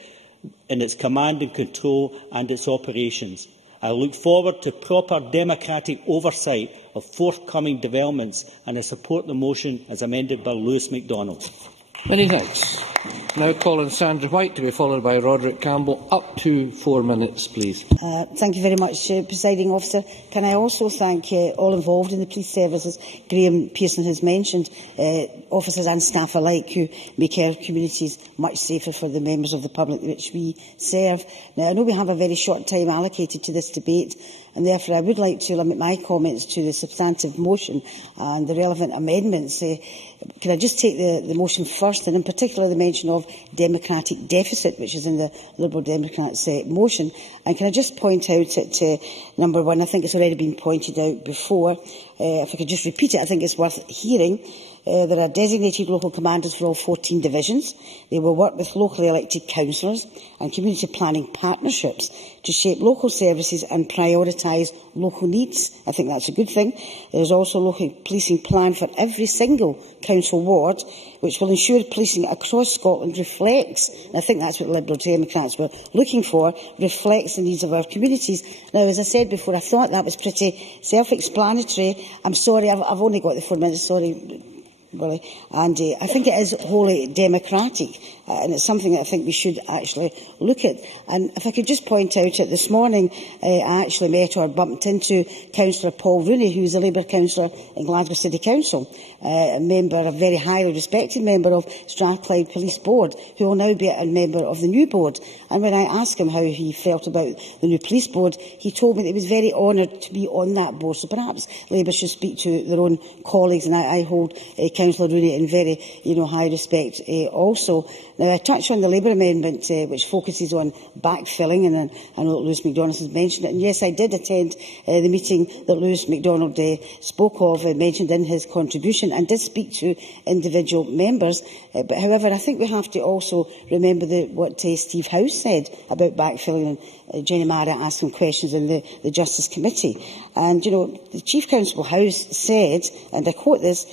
in its command and control and its operations. I look forward to proper democratic oversight of forthcoming developments, and I support the motion as amended by Lewis MacDonald. Many thanks. Now call on Sandra White to be followed by Roderick Campbell. Up to 4 minutes, please. Thank you very much, Presiding Officer. Can I also thank all involved in the police services? Graham Pearson has mentioned officers and staff alike who make our communities much safer for the members of the public which we serve. Now, I know we have a very short time allocated to this debate, and therefore I would like to limit my comments to the substantive motion and the relevant amendments. Can I just take the motion first, and in particular the mention of democratic deficit, which is in the Liberal Democrats' motion? And can I just point out at number 1, I think it's already been pointed out before, if I could just repeat it, I think it's worth hearing. There are designated local commanders for all 14 divisions. They will work with locally elected councillors and community planning partnerships to shape local services and prioritise local needs. I think that's a good thing. There is also a local policing plan for every single council ward, which will ensure policing across Scotland reflects, and I think that's what Liberal Democrats were looking for, reflects the needs of our communities. Now, as I said before, I thought that was pretty self-explanatory. I'm sorry, I've only got the 4 minutes, sorry. And I think it is wholly democratic, and it's something that I think we should actually look at. And if I could just point out that this morning I actually met or bumped into Councillor Paul Rooney, who is a Labour councillor in Glasgow City Council, a very highly respected member of Strathclyde Police Board, who will now be a member of the new board. And when I asked him how he felt about the new police board, he told me that he was very honoured to be on that board. So perhaps Labour should speak to their own colleagues, and I hold Councillor Rooney in very high respect also. Now, I touched on the Labour amendment, which focuses on backfilling, and I know that Lewis MacDonald has mentioned it. And yes, I did attend the meeting that Lewis MacDonald spoke of, mentioned in his contribution, and did speak to individual members. But however, I think we have to also remember what Steve House said about backfilling, and Jenny Mara asked him questions in the Justice Committee. And, the Chief Constable House said, and I quote this,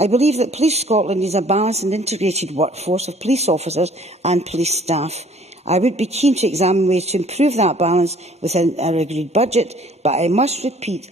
"I believe that Police Scotland needs a balanced and integrated workforce of police officers and police staff. I would be keen to examine ways to improve that balance within our agreed budget, but I must repeat,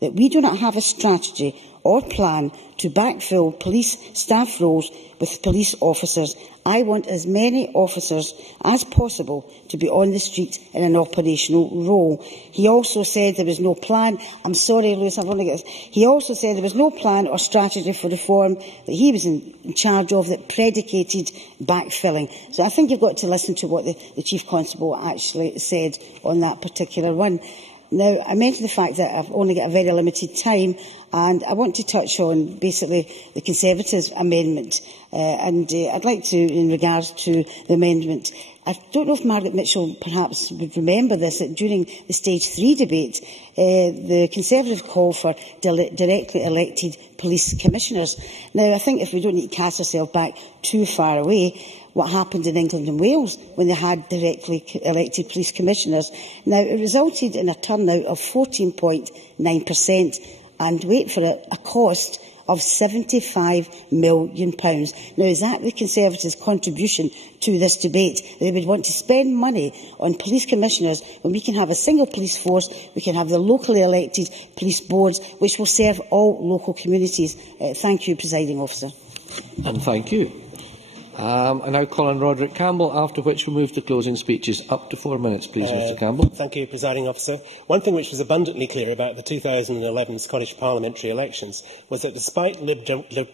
that we do not have a strategy or plan to backfill police staff roles with police officers. I want as many officers as possible to be on the street in an operational role." He also said there was no plan. I'm sorry, Lewis, I've only got this. He also said there was no plan or strategy for reform that he was in charge of that predicated backfilling. So I think you've got to listen to what the Chief Constable actually said on that particular one. Now, I mentioned the fact that I've only got a very limited time, and I want to touch on basically the Conservatives' amendment. I'd like to, in regards to the amendment, I don't know if Margaret Mitchell perhaps would remember this, that during the Stage 3 debate, the Conservatives called for directly elected police commissioners. Now, I think if we don't need to cast ourselves back too far away, what happened in England and Wales when they had directly elected police commissioners. Now, it resulted in a turnout of 14.9%, and wait for it, a cost of £75 million. Now, is that the Conservatives' contribution to this debate? They would want to spend money on police commissioners when we can have a single police force, we can have the locally elected police boards, which will serve all local communities. Thank you, Presiding Officer. And thank you. I now call on Roderick Campbell, after which we move to closing speeches. Up to 4 minutes, please, Mr Campbell. Thank you, Presiding Officer. One thing which was abundantly clear about the 2011 Scottish parliamentary elections was that despite Lib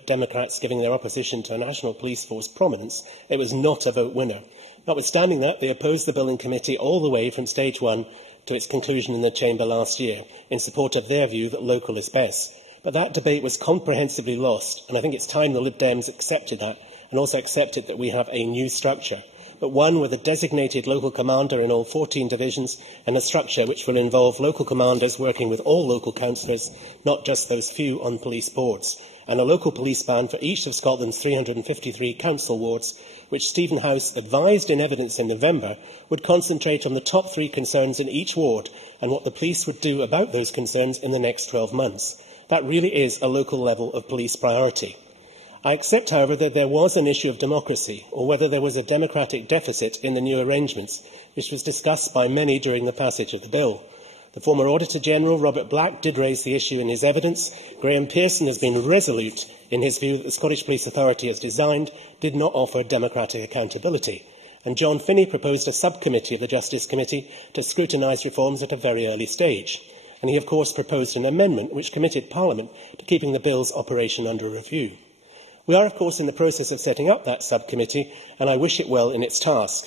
Democrats giving their opposition to a national police force prominence, it was not a vote winner. Notwithstanding that, they opposed the bill in committee all the way from stage 1 to its conclusion in the Chamber last year, in support of their view that local is best. But that debate was comprehensively lost, and I think it's time the Lib Dems accepted that, and also accepted that we have a new structure, but one with a designated local commander in all 14 divisions, and a structure which will involve local commanders working with all local councillors, not just those few on police boards. and a local police band for each of Scotland's 353 council wards, which Stephen House advised in evidence in November would concentrate on the top 3 concerns in each ward and what the police would do about those concerns in the next 12 months. That really is a local level of police priority. I accept, however, that there was an issue of democracy, or whether there was a democratic deficit in the new arrangements, which was discussed by many during the passage of the bill. The former Auditor-General, Robert Black, did raise the issue in his evidence. Graham Pearson has been resolute in his view that the Scottish Police Authority, as designed, did not offer democratic accountability. And John Finney proposed a subcommittee of the Justice Committee to scrutinise reforms at a very early stage. And he, of course, proposed an amendment which committed Parliament to keeping the bill's operation under review. We are, of course, in the process of setting up that subcommittee, and I wish it well in its task.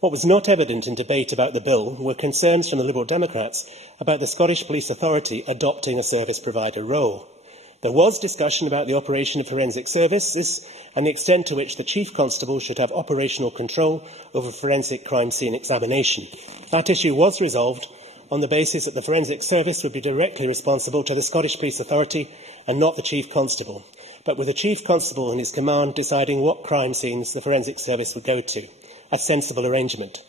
What was not evident in debate about the bill were concerns from the Liberal Democrats about the Scottish Police Authority adopting a service provider role. There was discussion about the operation of forensic services and the extent to which the Chief Constable should have operational control over forensic crime scene examination. That issue was resolved on the basis that the forensic service would be directly responsible to the Scottish Police Authority and not the Chief Constable, but with the Chief Constable in his command deciding what crime scenes the forensic service would go to. A sensible arrangement.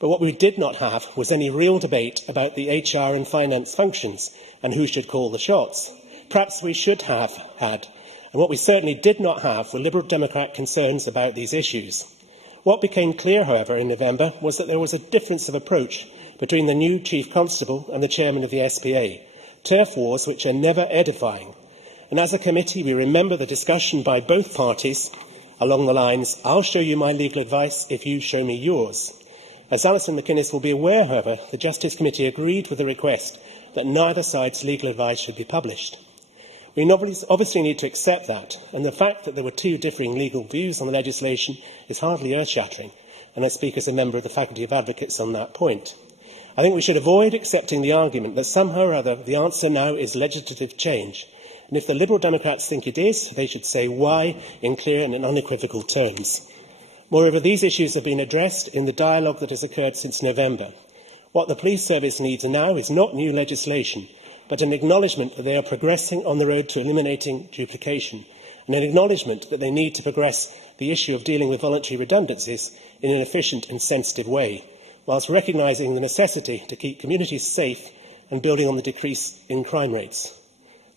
But what we did not have was any real debate about the HR and finance functions and who should call the shots. Perhaps we should have had. And what we certainly did not have were Liberal Democrat concerns about these issues. What became clear, however, in November was that there was a difference of approach between the new Chief Constable and the Chairman of the SPA. Turf wars which are never edifying. And as a committee, we remember the discussion by both parties along the lines, I'll show you my legal advice if you show me yours. As Alison McInnes will be aware, however, the Justice Committee agreed with the request that neither side's legal advice should be published. We obviously need to accept that, and the fact that there were two differing legal views on the legislation is hardly earth-shattering, and I speak as a member of the Faculty of Advocates on that point. I think we should avoid accepting the argument that somehow or other the answer now is legislative change. And if the Liberal Democrats think it is, they should say why in clear and unequivocal terms. Moreover, these issues have been addressed in the dialogue that has occurred since November. What the police service needs now is not new legislation, but an acknowledgement that they are progressing on the road to eliminating duplication, and an acknowledgement that they need to progress the issue of dealing with voluntary redundancies in an efficient and sensitive way, whilst recognising the necessity to keep communities safe and building on the decrease in crime rates.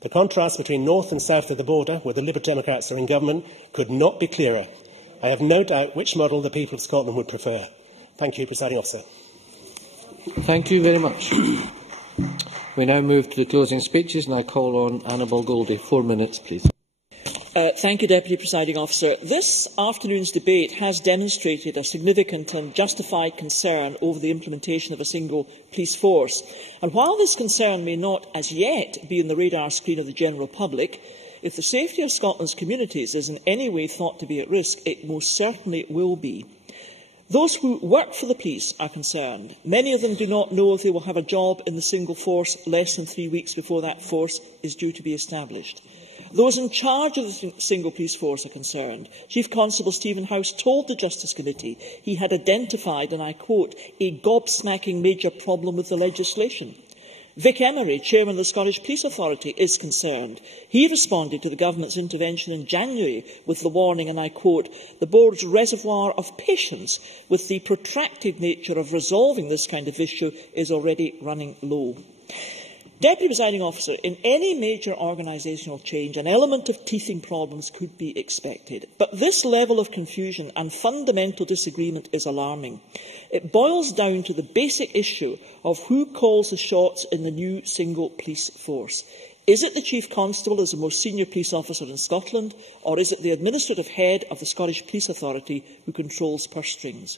The contrast between north and south of the border, where the Liberal Democrats are in government, could not be clearer. I have no doubt which model the people of Scotland would prefer. Thank you, Presiding Officer. Thank you very much. We now move to the closing speeches, and I call on Annabel Goldie. 4 minutes, please. Thank you, Deputy Presiding Officer. This afternoon's debate has demonstrated a significant and justified concern over the implementation of a single police force. And while this concern may not as yet be on the radar screen of the general public, if the safety of Scotland's communities is in any way thought to be at risk, it most certainly will be. Those who work for the police are concerned. Many of them do not know if they will have a job in the single force less than 3 weeks before that force is due to be established. Those in charge of the single police force are concerned. Chief Constable Stephen House told the Justice Committee he had identified, and I quote, a gobsmacking major problem with the legislation. Vic Emery, Chairman of the Scottish Police Authority, is concerned. He responded to the Government's intervention in January with the warning, and I quote, the Board's reservoir of patience with the protracted nature of resolving this kind of issue is already running low. Deputy Presiding Officer, in any major organisational change, an element of teething problems could be expected. But this level of confusion and fundamental disagreement is alarming. It boils down to the basic issue of who calls the shots in the new single police force. Is it the Chief Constable as the most senior police officer in Scotland, or is it the administrative head of the Scottish Police Authority who controls purse strings?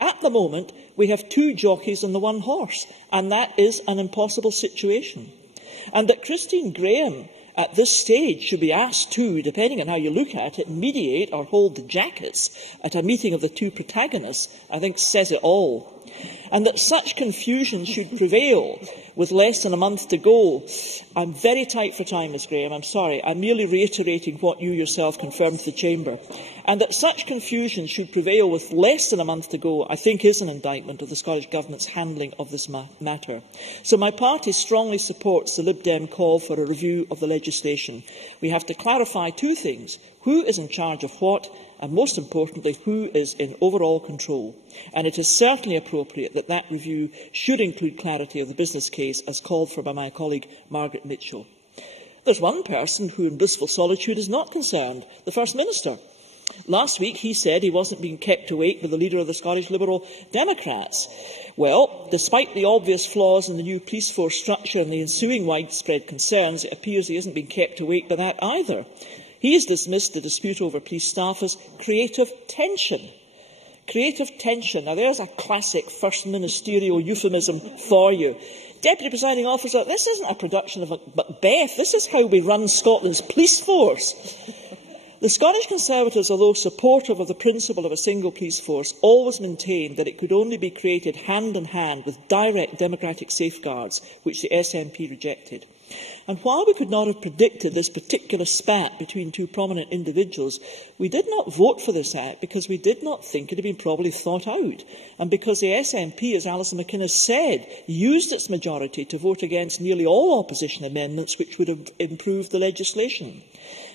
At the moment, we have two jockeys on the one horse, and that is an impossible situation. And that Christine Graham, at this stage, should be asked to, depending on how you look at it, mediate or hold the jackets at a meeting of the two protagonists, I think says it all. and that such confusion should prevail with less than a month to go. I'm very tight for time, Ms Graham, I'm sorry. I'm merely reiterating what you yourself confirmed to the Chamber. And that such confusion should prevail with less than a month to go, I think, is an indictment of the Scottish Government's handling of this matter. So my party strongly supports the Lib Dem call for a review of the legislation. We have to clarify two things: who is in charge of what, and most importantly, who is in overall control. And it is certainly appropriate that that review should include clarity of the business case, as called for by my colleague Margaret Mitchell. There's one person who in blissful solitude is not concerned: the First Minister. Last week he said he wasn't being kept awake with the leader of the Scottish Liberal Democrats. Well, despite the obvious flaws in the new police force structure and the ensuing widespread concerns, it appears he isn't being kept awake by that either. He has dismissed the dispute over police staff as creative tension. Creative tension. Now, there's a classic first ministerial euphemism for you. Deputy Presiding Officer, this isn't a production of Macbeth. This is how we run Scotland's police force. The Scottish Conservatives, although supportive of the principle of a single police force, always maintained that it could only be created hand in hand with direct democratic safeguards, which the SNP rejected. And while we could not have predicted this particular spat between two prominent individuals, we did not vote for this Act because we did not think it had been properly thought out, and because the SNP, as Alison McInnes said, used its majority to vote against nearly all opposition amendments which would have improved the legislation.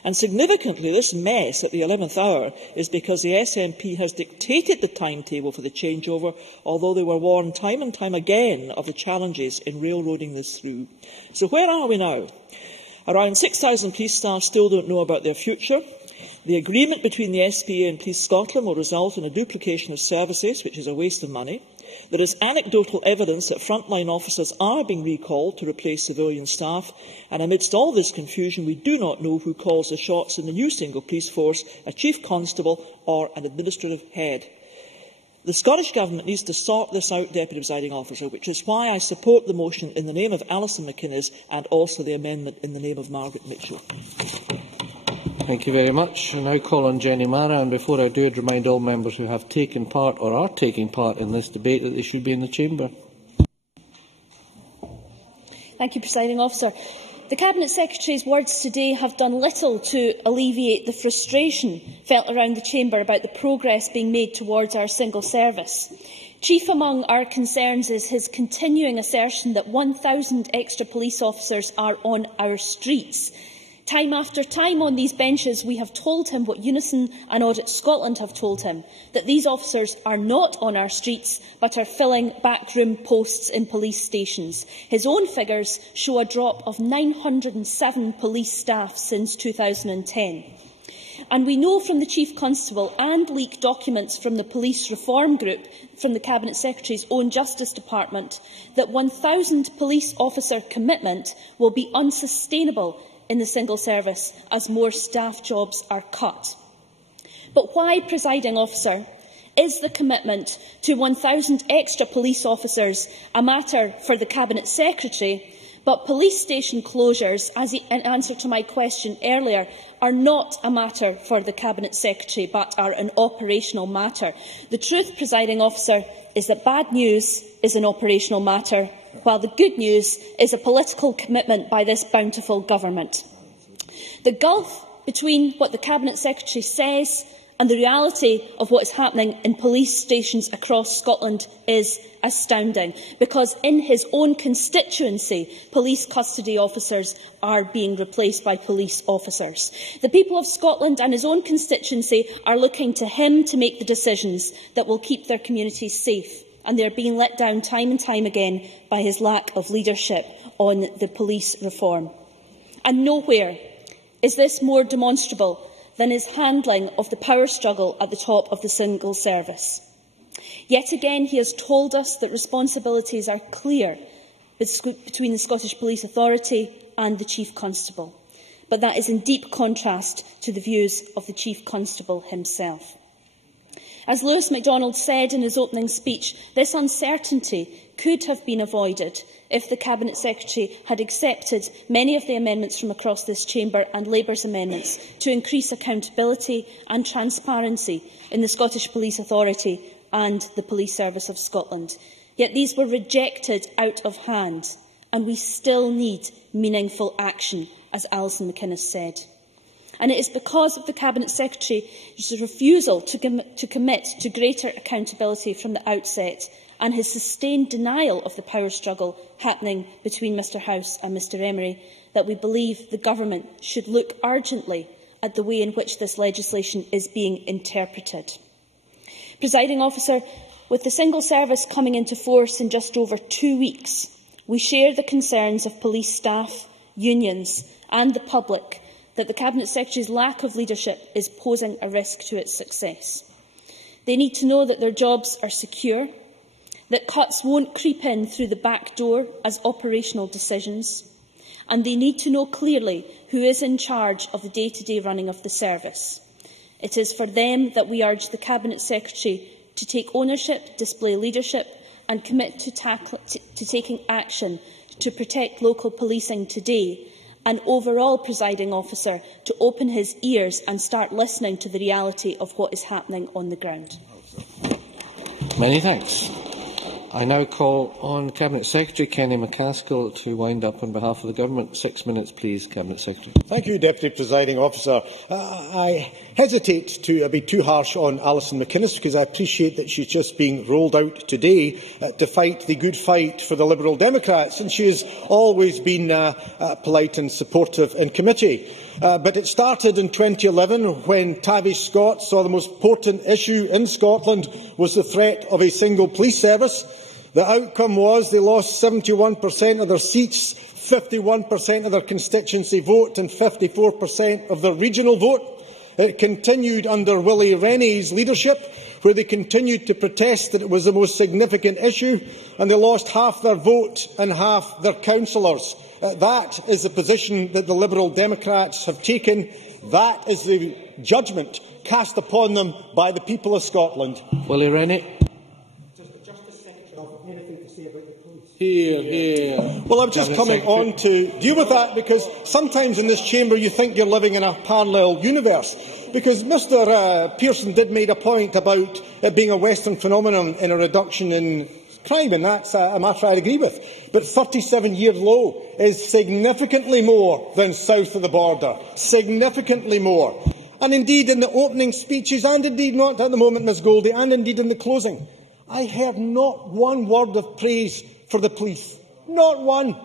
And significantly, this mess at the 11th hour is because the SNP has dictated the timetable for the changeover, although they were warned time and time again of the challenges in railroading this through. So where are we now? Around 6,000 police staff still don't know about their future. The agreement between the SPA and Police Scotland will result in a duplication of services, which is a waste of money. There is anecdotal evidence that frontline officers are being recalled to replace civilian staff, and amidst all this confusion, we do not know who calls the shots in the new single police force, a chief constable or an administrative head. The Scottish Government needs to sort this out, Deputy Presiding Officer, which is why I support the motion in the name of Alison McInnes and also the amendment in the name of Margaret Mitchell. Thank you very much. I now call on Jenny Mara, and before I do, I'd remind all members who have taken part or are taking part in this debate that they should be in the chamber. Thank you, Presiding Officer. The Cabinet Secretary's words today have done little to alleviate the frustration felt around the chamber about the progress being made towards our single service. Chief among our concerns is his continuing assertion that 1,000 extra police officers are on our streets. Time after time on these benches, we have told him what Unison and Audit Scotland have told him, that these officers are not on our streets, but are filling backroom posts in police stations. His own figures show a drop of 907 police staff since 2010. And we know from the Chief Constable and leaked documents from the Police Reform Group from the Cabinet Secretary's own Justice Department that 1,000 police officer commitment will be unsustainable in the single service as more staff jobs are cut. But why, Presiding Officer, is the commitment to 1,000 extra police officers a matter for the Cabinet Secretary, but police station closures, as in answer to my question earlier, are not a matter for the Cabinet Secretary but are an operational matter? The truth, Presiding Officer, is that bad news is an operational matter, while the good news is a political commitment by this bountiful government. The gulf between what the Cabinet Secretary says and the reality of what is happening in police stations across Scotland is astounding, because in his own constituency, police custody officers are being replaced by police officers. The people of Scotland and his own constituency are looking to him to make the decisions that will keep their communities safe, and they are being let down time and time again by his lack of leadership on the police reform. And nowhere is this more demonstrable than his handling of the power struggle at the top of the single service. Yet again, he has told us that responsibilities are clear between the Scottish Police Authority and the Chief Constable. But that is in deep contrast to the views of the Chief Constable himself. As Lewis MacDonald said in his opening speech, this uncertainty could have been avoided if the Cabinet Secretary had accepted many of the amendments from across this chamber and Labour's amendments to increase accountability and transparency in the Scottish Police Authority and the Police Service of Scotland. Yet these were rejected out of hand, and we still need meaningful action, as Alison McInnes said. And it is because of the Cabinet Secretary's refusal to commit to greater accountability from the outset and his sustained denial of the power struggle happening between Mr House and Mr Emery that we believe the Government should look urgently at the way in which this legislation is being interpreted. Presiding Officer, with the single service coming into force in just over 2 weeks, we share the concerns of police staff, unions and the public that the Cabinet Secretary's lack of leadership is posing a risk to its success. They need to know that their jobs are secure, that cuts won't creep in through the back door as operational decisions, and they need to know clearly who is in charge of the day-to-day running of the service. It is for them that we urge the Cabinet Secretary to take ownership, display leadership and commit to taking action to protect local policing today, and overall, Presiding Officer, to open his ears and start listening to the reality of what is happening on the ground. Many thanks. I now call on Cabinet Secretary Kenny McCaskill to wind up on behalf of the Government. 6 minutes, please, Cabinet Secretary. Thank you, Deputy Presiding Officer. I hesitate to be too harsh on Alison McInnes because I appreciate that she's just being rolled out today to fight the good fight for the Liberal Democrats, and she has always been polite and supportive in committee. But it started in 2011 when Tavish Scott saw the most potent issue in Scotland was the threat of a single police service. The outcome was they lost 71% of their seats, 51% of their constituency vote and 54% of their regional vote. It continued under Willie Rennie's leadership, where they continued to protest that it was the most significant issue, and they lost half their vote and half their councillors. That is the position that the Liberal Democrats have taken. That is the judgment cast upon them by the people of Scotland. Willie Rennie. Well, I'm just coming on to deal with that because sometimes in this chamber you think you're living in a parallel universe. Because Mr Pearson did make a point about it being a Western phenomenon in a reduction in crime, and that's a matter I agree with. But 37-year low is significantly more than south of the border. Significantly more. And indeed in the opening speeches, and indeed not at the moment, Ms Goldie, and indeed in the closing, I heard not one word of praise for the police. Not one.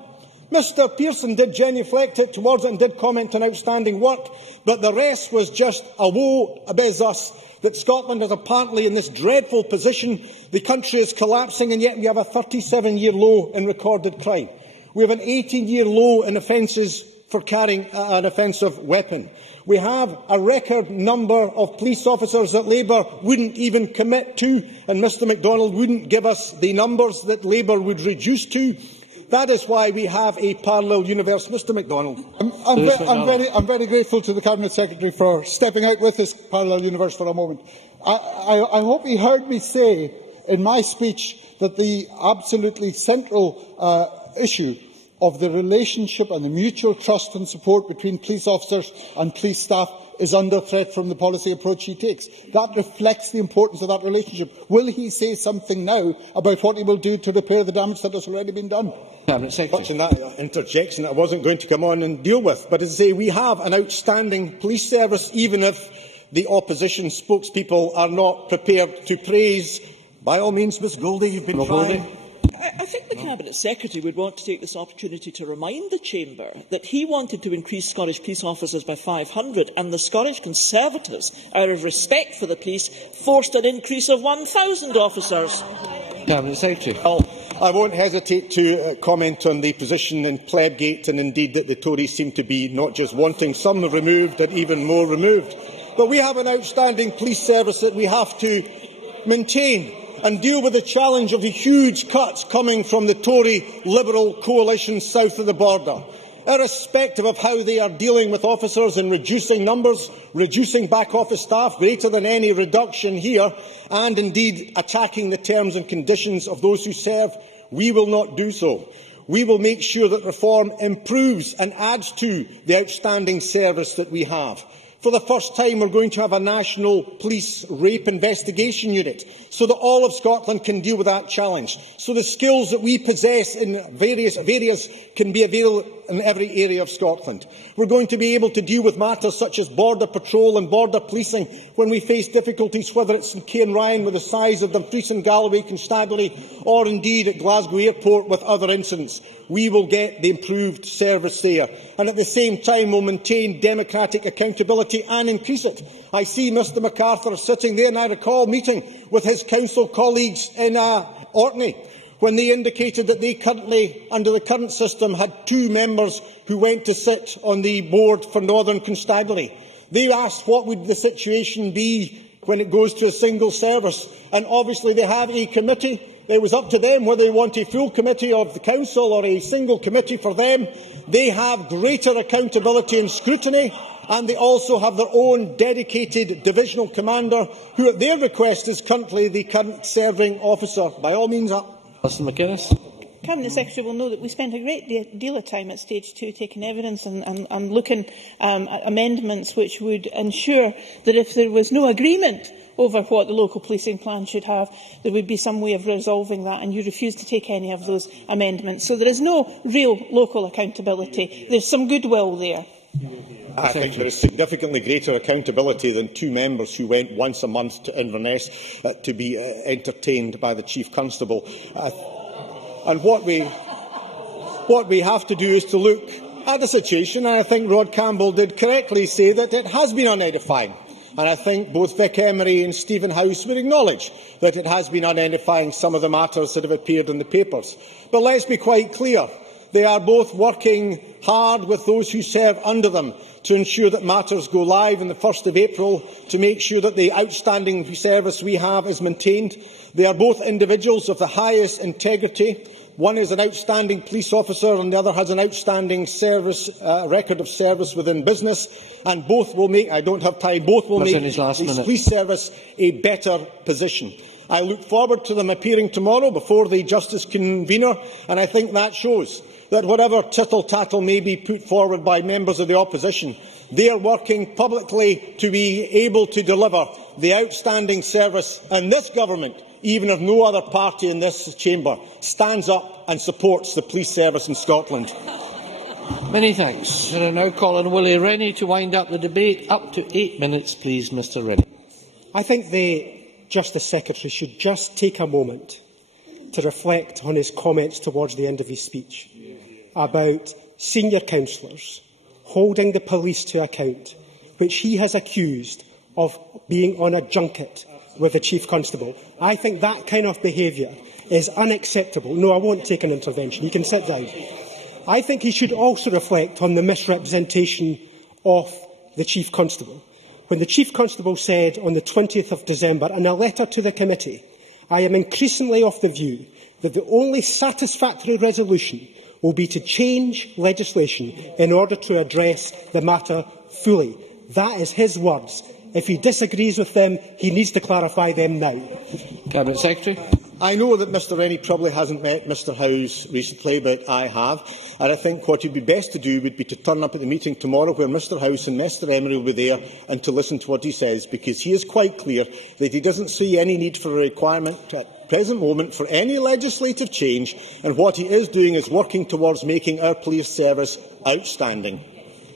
Mr Pearson did genuflect it towards it and did comment on outstanding work, but the rest was just a woe abez us that Scotland is apparently in this dreadful position. The country is collapsing, and yet we have a 37-year low in recorded crime. We have an 18-year low in offences for carrying an offensive weapon. We have a record number of police officers that Labour wouldn't even commit to, and Mr MacDonald wouldn't give us the numbers that Labour would reduce to. That is why we have a parallel universe. Mr MacDonald. I'm very grateful to the Cabinet Secretary for stepping out with this parallel universe for a moment. I hope he heard me say in my speech that the absolutely central issue of the relationship and the mutual trust and support between police officers and police staff is under threat from the policy approach he takes. That reflects the importance of that relationship. Will he say something now about what he will do to repair the damage that has already been done? Watching that interjection that I wasn't going to come on and deal with, but as I say, we have an outstanding police service, even if the opposition spokespeople are not prepared to praise. By all means, Ms Goldie, you've been trying. I think the Cabinet Secretary would want to take this opportunity to remind the Chamber that he wanted to increase Scottish police officers by 500, and the Scottish Conservatives, out of respect for the police, forced an increase of 1,000 officers. Cabinet Secretary. I won't hesitate to comment on the position in Plebgate, and indeed that the Tories seem to be not just wanting some removed and even more removed. But we have an outstanding police service that we have to maintain and deal with the challenge of the huge cuts coming from the Tory Liberal coalition south of the border. Irrespective of how they are dealing with officers and reducing numbers, reducing back office staff greater than any reduction here, and indeed attacking the terms and conditions of those who serve, we will not do so. We will make sure that reform improves and adds to the outstanding service that we have. For the first time, we're going to have a national police rape investigation unit so that all of Scotland can deal with that challenge. So the skills that we possess in various areas can be available in every area of Scotland. We're going to be able to deal with matters such as border patrol and border policing when we face difficulties, whether it's in Cairnryan with the size of Dumfries and Galloway Constabulary, or indeed at Glasgow Airport with other incidents. We will get the improved service there, and at the same time will maintain democratic accountability and increase it. I see Mr MacArthur sitting there, and I recall meeting with his council colleagues in Orkney when they indicated that they currently, under the current system, had 2 members who went to sit on the board for Northern Constabulary. They asked what would the situation be when it goes to a single service, and obviously they have a committee. It was up to them whether they want a full committee of the council or a single committee for them. They have greater accountability and scrutiny, and they also have their own dedicated divisional commander, who at their request is currently the current serving officer. By all means, Alison McInnes. Cabinet Secretary will know that we spent a great deal of time at stage 2 taking evidence and looking at amendments which would ensure that if there was no agreement over what the local policing plan should have, there would be some way of resolving that, and you refused to take any of those amendments. So there is no real local accountability. There is some goodwill there. I think there is significantly greater accountability than 2 members who went once a month to Inverness to be entertained by the Chief Constable. And what we have to do is to look at the situation, and I think Rod Campbell did correctly say that it has been unedifying. And I think both Vic Emery and Stephen House would acknowledge that it has been unedifying, some of the matters that have appeared in the papers. But let's be quite clear. They are both working hard with those who serve under them to ensure that matters go live on the 1st of April, to make sure that the outstanding service we have is maintained. They are both individuals of the highest integrity. One is an outstanding police officer and the other has an outstanding record of service within business, and both will make, I don't have time, both will make the police service a better position. I look forward to them appearing tomorrow before the Justice Convener, and I think that shows that whatever tittle-tattle may be put forward by members of the opposition, they are working publicly to be able to deliver the outstanding service, and this government, even if no other party in this chamber, stands up and supports the police service in Scotland. Many thanks. And I now call on Willie Rennie to wind up the debate. Up to 8 minutes, please, Mr Rennie. I think the Justice Secretary should just take a moment to reflect on his comments towards the end of his speech about senior councillors holding the police to account, which he has accused of being on a junket with the Chief Constable. I think that kind of behaviour is unacceptable. No, I won't take an intervention. You can sit down. I think he should also reflect on the misrepresentation of the Chief Constable. When the Chief Constable said on the 20th of December in a letter to the committee, I am increasingly of the view that the only satisfactory resolution will be to change legislation in order to address the matter fully. That is his words. If he disagrees with them, he needs to clarify them now. Cabinet Secretary. I know that Mr Rennie probably hasn't met Mr Howes recently, but I have, and I think what would be best to do would be to turn up at the meeting tomorrow where Mr Howes and Mr Emery will be there, and to listen to what he says, because he is quite clear that he doesn't see any need for a requirement at the present moment for any legislative change, and what he is doing is working towards making our police service outstanding.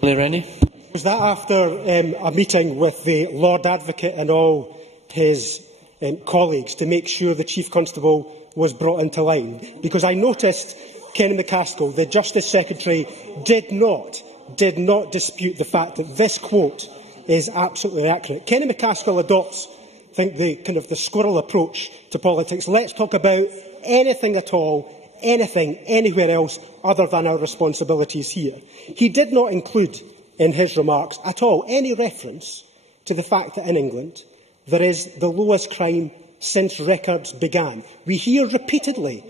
Rennie. Was that after a meeting with the Lord Advocate and all his colleagues to make sure the Chief Constable was brought into line? Because I noticed Kenny McCaskill, the Justice Secretary, did not dispute the fact that this quote is absolutely accurate. Kenny McCaskill adopts, I think, the squirrel approach to politics. Let's talk about anything at all, anything, anywhere else other than our responsibilities here. He did not include in his remarks at all any reference to the fact that in England there is the lowest crime since records began. We hear repeatedly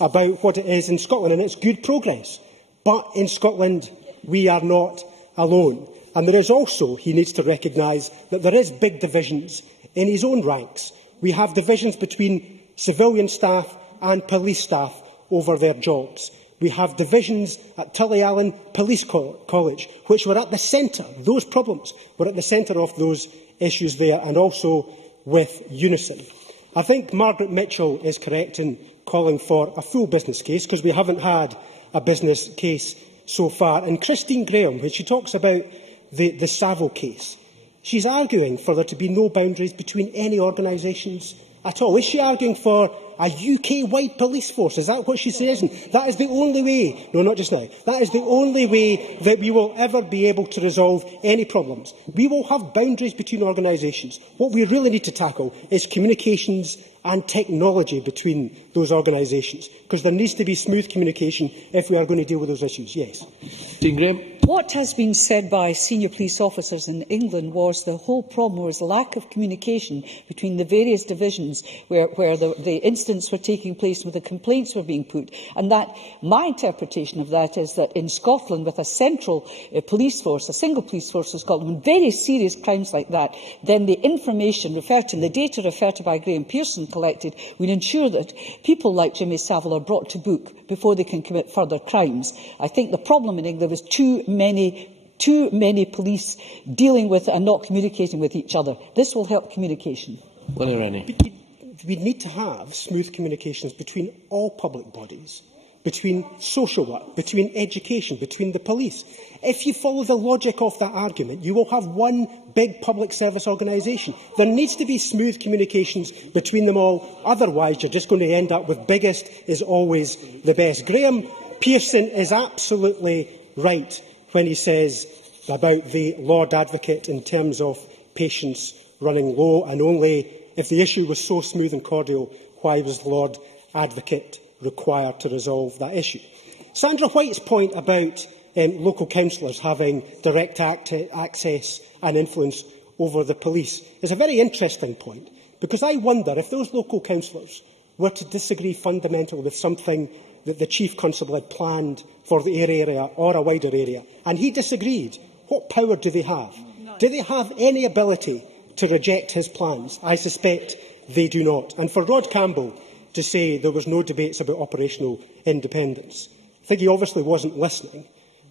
about what it is in Scotland, and it's good progress. But in Scotland, we are not alone. And there is also, he needs to recognise, that there is big divisions in his own ranks. We have divisions between civilian staff and police staff over their jobs. We have divisions at Tullyallen Police College, which were at the centre, those problems were at the centre of those issues there, and also with Unison. I think Margaret Mitchell is correct in calling for a full business case, because we haven't had a business case so far. And Christine Graham, when she talks about the Savile case, she's arguing for there to be no boundaries between any organisations at all. Is she arguing for a UK-wide police force? Is that what she's saying? That is the only way, no, not just now, that is the only way that we will ever be able to resolve any problems. We will have boundaries between organisations. What we really need to tackle is communications and technology between those organisations, because there needs to be smooth communication if we are going to deal with those issues. Yes. What has been said by senior police officers in England was the whole problem was lack of communication between the various divisions where the incidents were taking place, where the complaints were being put. And that my interpretation of that is that in Scotland, with a central police force, a single police force in Scotland, when very serious crimes like that, then the information referred to and the data referred to by Graham Pearson collected would ensure that people like Jimmy Savile are brought to book before they can commit further crimes. I think the problem in England was too many police dealing with and not communicating with each other. This will help communication. We need to have smooth communications between all public bodies, between social work, between education, between the police. If you follow the logic of that argument, you will have one big public service organisation. There needs to be smooth communications between them all. Otherwise, you're just going to end up with biggest is always the best. Graham Pearson is absolutely right when he says about the Lord Advocate in terms of patients running low, and only if the issue was so smooth and cordial, why was the Lord Advocate required to resolve that issue? Sandra White's point about local councillors having direct access and influence over the police is a very interesting point, because I wonder if those local councillors were to disagree fundamentally with something that the Chief Constable had planned for the area or a wider area, and he disagreed, what power do they have? Do they have any ability to reject his plans? I suspect they do not. And for Rod Campbell to say there was no debates about operational independence, I think he obviously wasn't listening,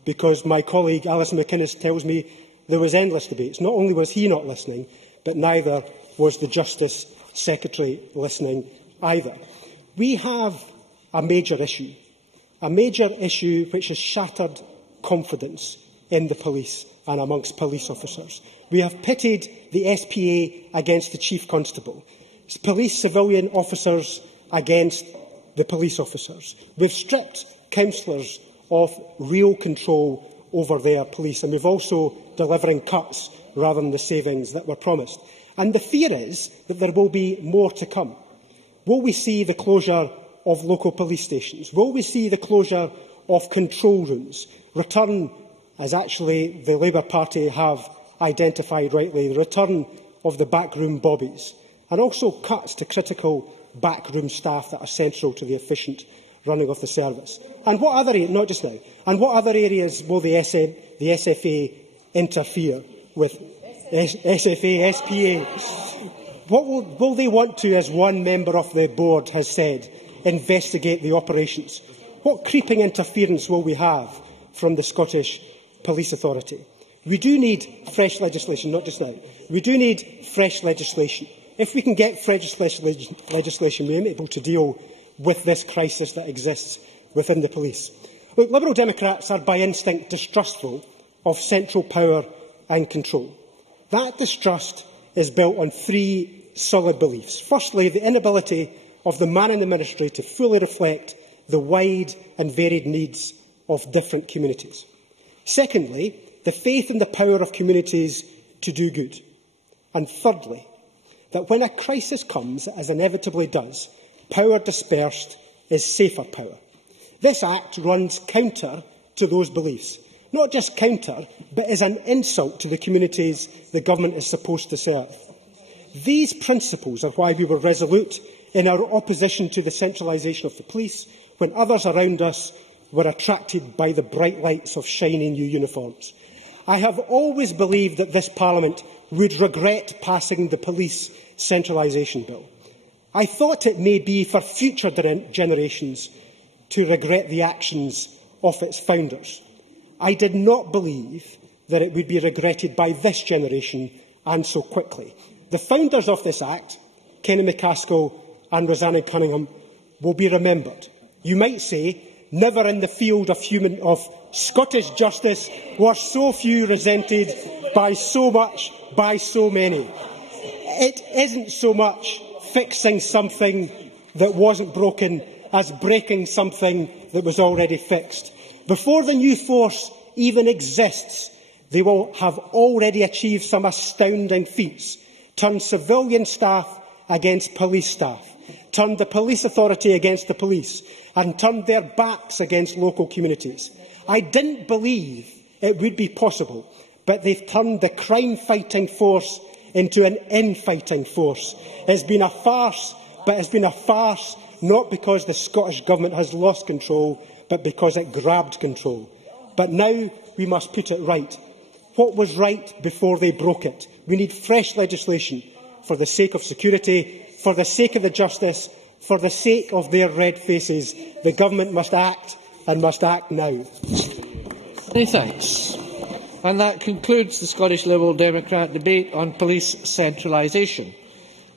because my colleague Alison McInnes tells me there was endless debates. Not only was he not listening, but neither was the Justice Secretary listening either. We have a major issue which has shattered confidence in the police and amongst police officers. We have pitted the SPA against the Chief Constable, police civilian officers against the police officers. We've stripped councillors of real control over their police, and we've also delivering cuts rather than the savings that were promised. And the fear is that there will be more to come. Will we see the closure of local police stations? Will we see the closure of control rooms? Return, as actually the Labour Party have identified rightly, the return of the backroom bobbies, and also cuts to critical backroom staff that are central to the efficient running of the service. And what other, not just now, and what other areas will the SFA interfere with? SFA, SPA. What will they want to, as one member of the board has said, investigate the operations? What creeping interference will we have from the Scottish Police Authority? We do need fresh legislation, not just now. We do need fresh legislation. If we can get fresh legislation, we may be able to deal with this crisis that exists within the police. Look, Liberal Democrats are by instinct distrustful of central power and control. That distrust is built on three solid beliefs. Firstly, the inability of the man in the ministry to fully reflect the wide and varied needs of different communities. Secondly, the faith in the power of communities to do good. And thirdly, that when a crisis comes, as inevitably does, power dispersed is safer power. This Act runs counter to those beliefs. Not just counter, but is an insult to the communities the government is supposed to serve. These principles are why we were resolute in our opposition to the centralisation of the police, when others around us were attracted by the bright lights of shiny new uniforms. I have always believed that this Parliament would regret passing the police centralisation bill. I thought it may be for future generations to regret the actions of its founders. I did not believe that it would be regretted by this generation and so quickly. The founders of this Act, Kenny McCaskill and Rosanna Cunningham, will be remembered. You might say, never in the field of Scottish justice were so few resented by so much, by so many. It isn't so much fixing something that wasn't broken as breaking something that was already fixed. Before the new force even exists, they will have already achieved some astounding feats, turned civilian staff against police staff, turned the police authority against the police, and turned their backs against local communities. I didn't believe it would be possible, but they've turned the crime-fighting force into an infighting force. It's been a farce, but it's been a farce not because the Scottish Government has lost control, but because it grabbed control. But now we must put it right. What was right before they broke it? We need fresh legislation for the sake of security, for the sake of the justice, for the sake of their red faces. The Government must act, and must act now. Many thanks. And that concludes the Scottish Liberal Democrat debate on police centralisation.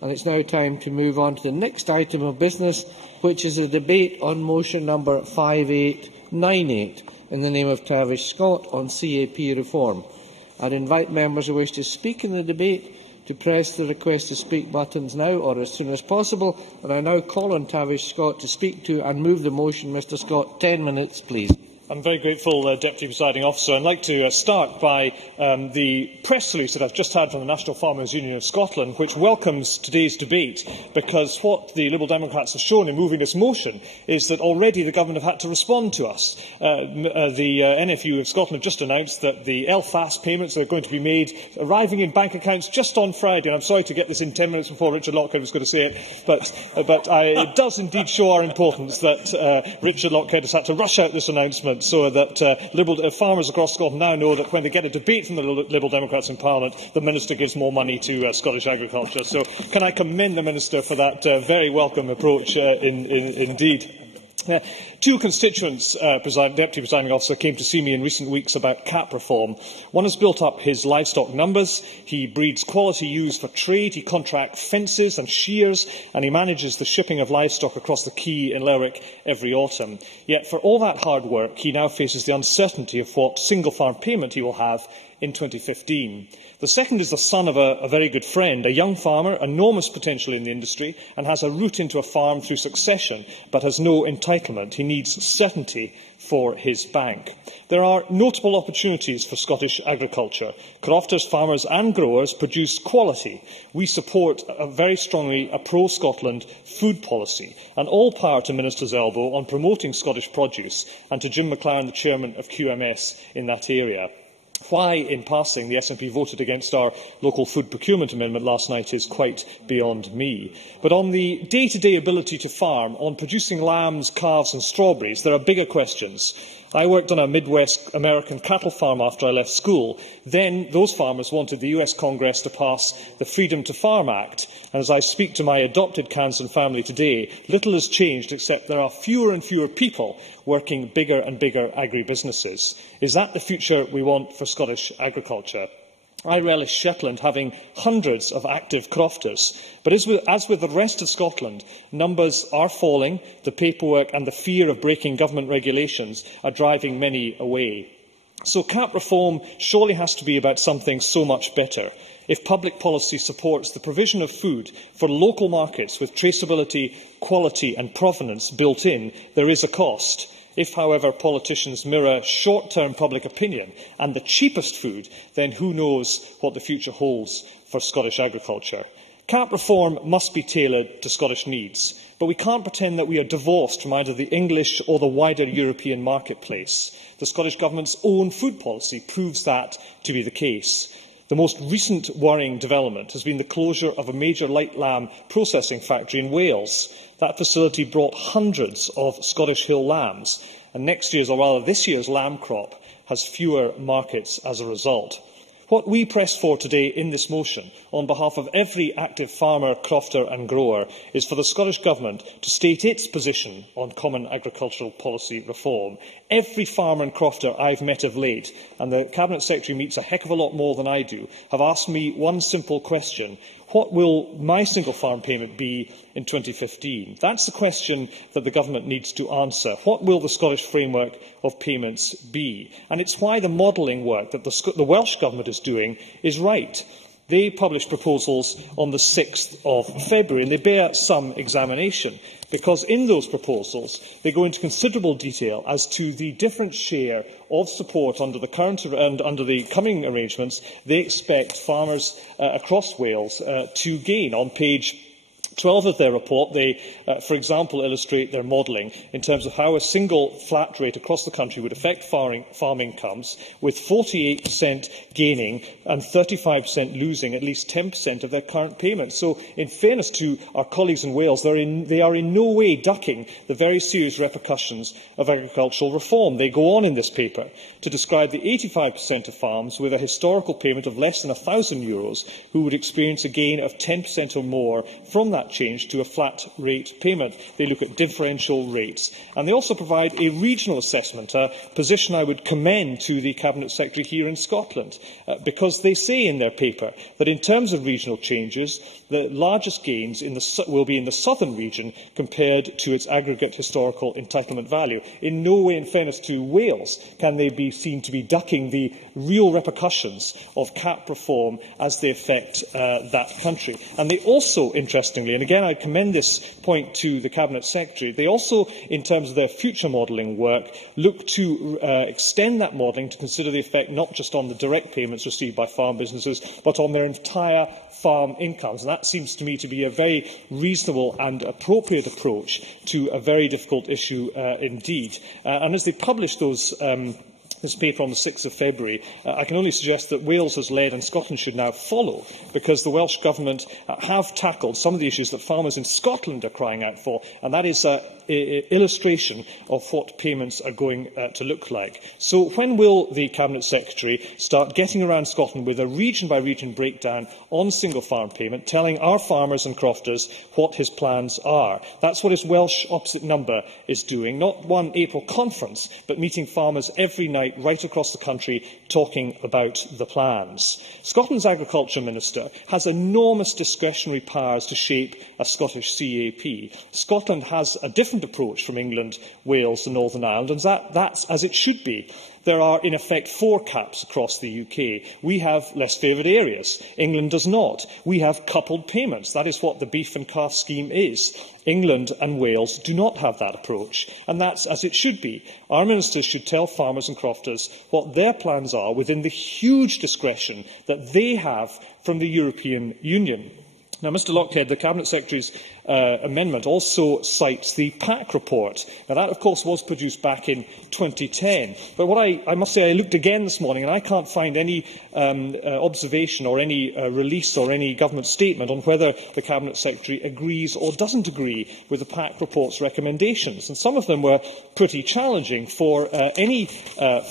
And it's now time to move on to the next item of business, which is a debate on motion number 5898 in the name of Tavish Scott on CAP reform. I'd invite members who wish to speak in the debate to press the request to speak buttons now or as soon as possible. And I now call on Tavish Scott to speak to and move the motion. Mr Scott, 10 minutes, please. I'm very grateful, Deputy Presiding Officer. I'd like to start by the press release that I've just had from the National Farmers Union of Scotland, which welcomes today's debate, because what the Liberal Democrats have shown in moving this motion is that already the Government have had to respond to us. The NFU of Scotland have just announced that the LFAS payments are going to be made, arriving in bank accounts just on Friday. And I'm sorry to get this in 10 minutes before Richard Lockhead was going to say it, but it does indeed show our importance that Richard Lockhead has had to rush out this announcement, so that Liberal farmers across Scotland now know that when they get a debate from the Liberal Democrats in Parliament, the Minister gives more money to Scottish agriculture. So can I commend the Minister for that very welcome approach indeed. Two constituents, Deputy Presiding Officer, came to see me in recent weeks about cap reform. One has built up his livestock numbers, he breeds quality ewes for trade, he contracts fences and shears, and he manages the shipping of livestock across the quay in Lerwick every autumn. Yet for all that hard work, he now faces the uncertainty of what single farm payment he will have in 2015. The second is the son of a very good friend, a young farmer, enormous potential in the industry, and has a route into a farm through succession, but has no entitlement. He needs certainty for his bank. There are notable opportunities for Scottish agriculture. Crofters, farmers and growers produce quality. We support very strongly a pro-Scotland food policy, and all power to Minister's elbow on promoting Scottish produce, and to Jim McLaren, the chairman of QMS in that area. Why, in passing, the SNP voted against our local food procurement amendment last night is quite beyond me. But on the day-to-day ability to farm, on producing lambs, calves and strawberries, there are bigger questions. I worked on a Midwest American cattle farm after I left school. Then those farmers wanted the US Congress to pass the Freedom to Farm Act. And as I speak to my adopted Canson family today, little has changed except there are fewer and fewer people working bigger and bigger agribusinesses. Is that the future we want for Scottish agriculture? I relish Shetland having hundreds of active crofters, but as with the rest of Scotland, numbers are falling, the paperwork and the fear of breaking government regulations are driving many away. So cap reform surely has to be about something so much better. If public policy supports the provision of food for local markets with traceability, quality and provenance built in, there is a cost. If, however, politicians mirror short-term public opinion and the cheapest food, then who knows what the future holds for Scottish agriculture. CAP reform must be tailored to Scottish needs, but we can't pretend that we are divorced from either the English or the wider European marketplace. The Scottish Government's own food policy proves that to be the case. The most recent worrying development has been the closure of a major light lamb processing factory in Wales. That facility brought hundreds of Scottish Hill lambs, and next year's, or rather this year's, lamb crop has fewer markets as a result. What we press for today in this motion, on behalf of every active farmer, crofter and grower, is for the Scottish Government to state its position on common agricultural policy reform. Every farmer and crofter I've met of late, and the Cabinet Secretary meets a heck of a lot more than I do, have asked me one simple question: what will my single farm payment be in 2015? That's the question that the Government needs to answer. What will the Scottish framework of payments be? And it's why the modelling work that the Welsh Government is doing is right. They published proposals on the 6th of February, and they bear some examination, because in those proposals they go into considerable detail as to the different share of support under the current and under the coming arrangements they expect farmers across Wales to gain. On page 12 of their report, they, for example, illustrate their modelling in terms of how a single flat rate across the country would affect farm incomes, with 48% gaining and 35% losing at least 10% of their current payments. So, in fairness to our colleagues in Wales, they are in no way ducking the very serious repercussions of agricultural reform. They go on in this paper to describe the 85% of farms with a historical payment of less than €1,000 who would experience a gain of 10% or more from that change to a flat rate payment. They look at differential rates. And they also provide a regional assessment, a position I would commend to the Cabinet Secretary here in Scotland, because they say in their paper that in terms of regional changes, the largest gains will be in the southern region compared to its aggregate historical entitlement value. In no way, in fairness to Wales, can they be seen to be ducking the real repercussions of CAP reform as they affect that country. And they also, interestingly, and again I commend this point to the Cabinet Secretary, they also, in terms of their future modelling work, look to extend that modelling to consider the effect not just on the direct payments received by farm businesses, but on their entire farm incomes. And that seems to me to be a very reasonable and appropriate approach to a very difficult issue indeed. And as they publish this paper on the 6th of February, I can only suggest that Wales has led and Scotland should now follow, because the Welsh Government have tackled some of the issues that farmers in Scotland are crying out for, and that is an illustration of what payments are going to look like. So when will the Cabinet Secretary start getting around Scotland with a region-by-region breakdown on single farm payment, telling our farmers and crofters what his plans are? That's what his Welsh opposite number is doing, not one April conference, but meeting farmers every night right across the country talking about the plans. Scotland's Agriculture Minister has enormous discretionary powers to shape a Scottish CAP. Scotland has a different approach from England, Wales and Northern Ireland, and that's as it should be. There are, in effect, 4 caps across the UK. We have less favoured areas. England does not. We have coupled payments. That is what the beef and calf scheme is. England and Wales do not have that approach, and that's as it should be. Our ministers should tell farmers and crofters what their plans are within the huge discretion that they have from the European Union. Now, Mr Lockhead, the Cabinet Secretary's amendment also cites the PAC report. Now, that, of course, was produced back in 2010. But what I must say, I looked again this morning, and I can't find any observation or any release or any government statement on whether the Cabinet Secretary agrees or doesn't agree with the PAC report's recommendations. And some of them were pretty challenging for any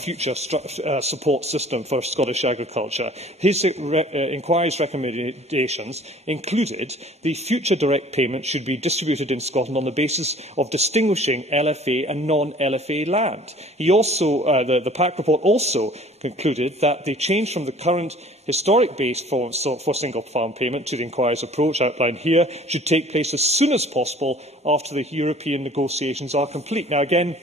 future support system for Scottish agriculture. His inquiry's recommendations included the future direct payment should be distributed in Scotland on the basis of distinguishing LFA and non-LFA land. He also, the PAC report also concluded that the change from the current historic base for single farm payment to the inquiry's approach outlined here should take place as soon as possible after the European negotiations are complete. Now, again,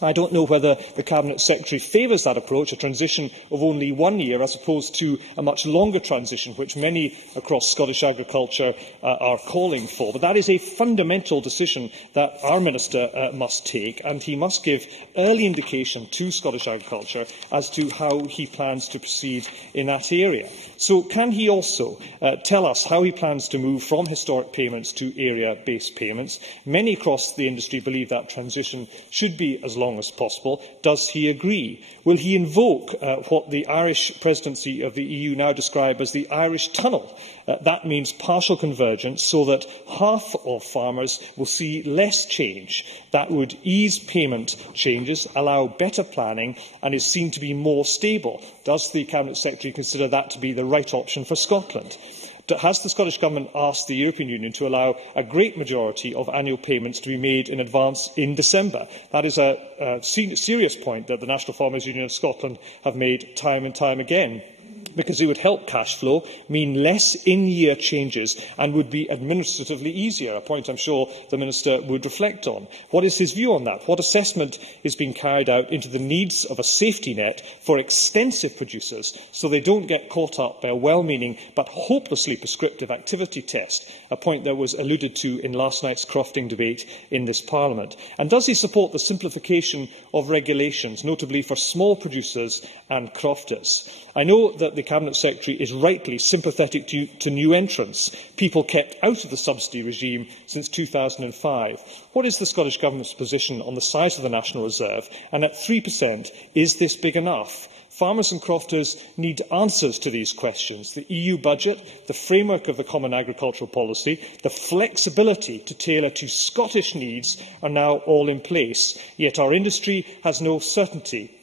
I don't know whether the Cabinet Secretary favours that approach, a transition of only 1 year, as opposed to a much longer transition, which many across Scottish agriculture are calling for. But that is a fundamental decision that our Minister must take, and he must give early indication to Scottish agriculture as to how he plans to proceed in that area. So can he also tell us how he plans to move from historic payments to area-based payments? Many across the industry believe that transition should be as long as possible. Does he agree? Will he invoke what the Irish presidency of the EU now describe as the Irish tunnel? That means partial convergence so that half of farmers will see less change. That would ease payment changes, allow better planning and is seen to be more stable. Does the Cabinet Secretary consider that to be the right option for Scotland? Has the Scottish Government asked the European Union to allow a great majority of annual payments to be made in advance in December? That is a serious point that the National Farmers Union of Scotland have made time and time again, because it would help cash flow, mean less in-year changes and would be administratively easier, a point I'm sure the Minister would reflect on. What is his view on that? What assessment is being carried out into the needs of a safety net for extensive producers so they don't get caught up by a well-meaning but hopelessly prescriptive activity test, a point that was alluded to in last night's crofting debate in this Parliament? And does he support the simplification of regulations, notably for small producers and crofters? I know that the Cabinet Secretary is rightly sympathetic to new entrants, people kept out of the subsidy regime since 2005. What is the Scottish Government's position on the size of the National Reserve? And at 3%, is this big enough? Farmers and crofters need answers to these questions. The EU budget, the framework of the Common Agricultural Policy, the flexibility to tailor to Scottish needs are now all in place, yet our industry has no certainty.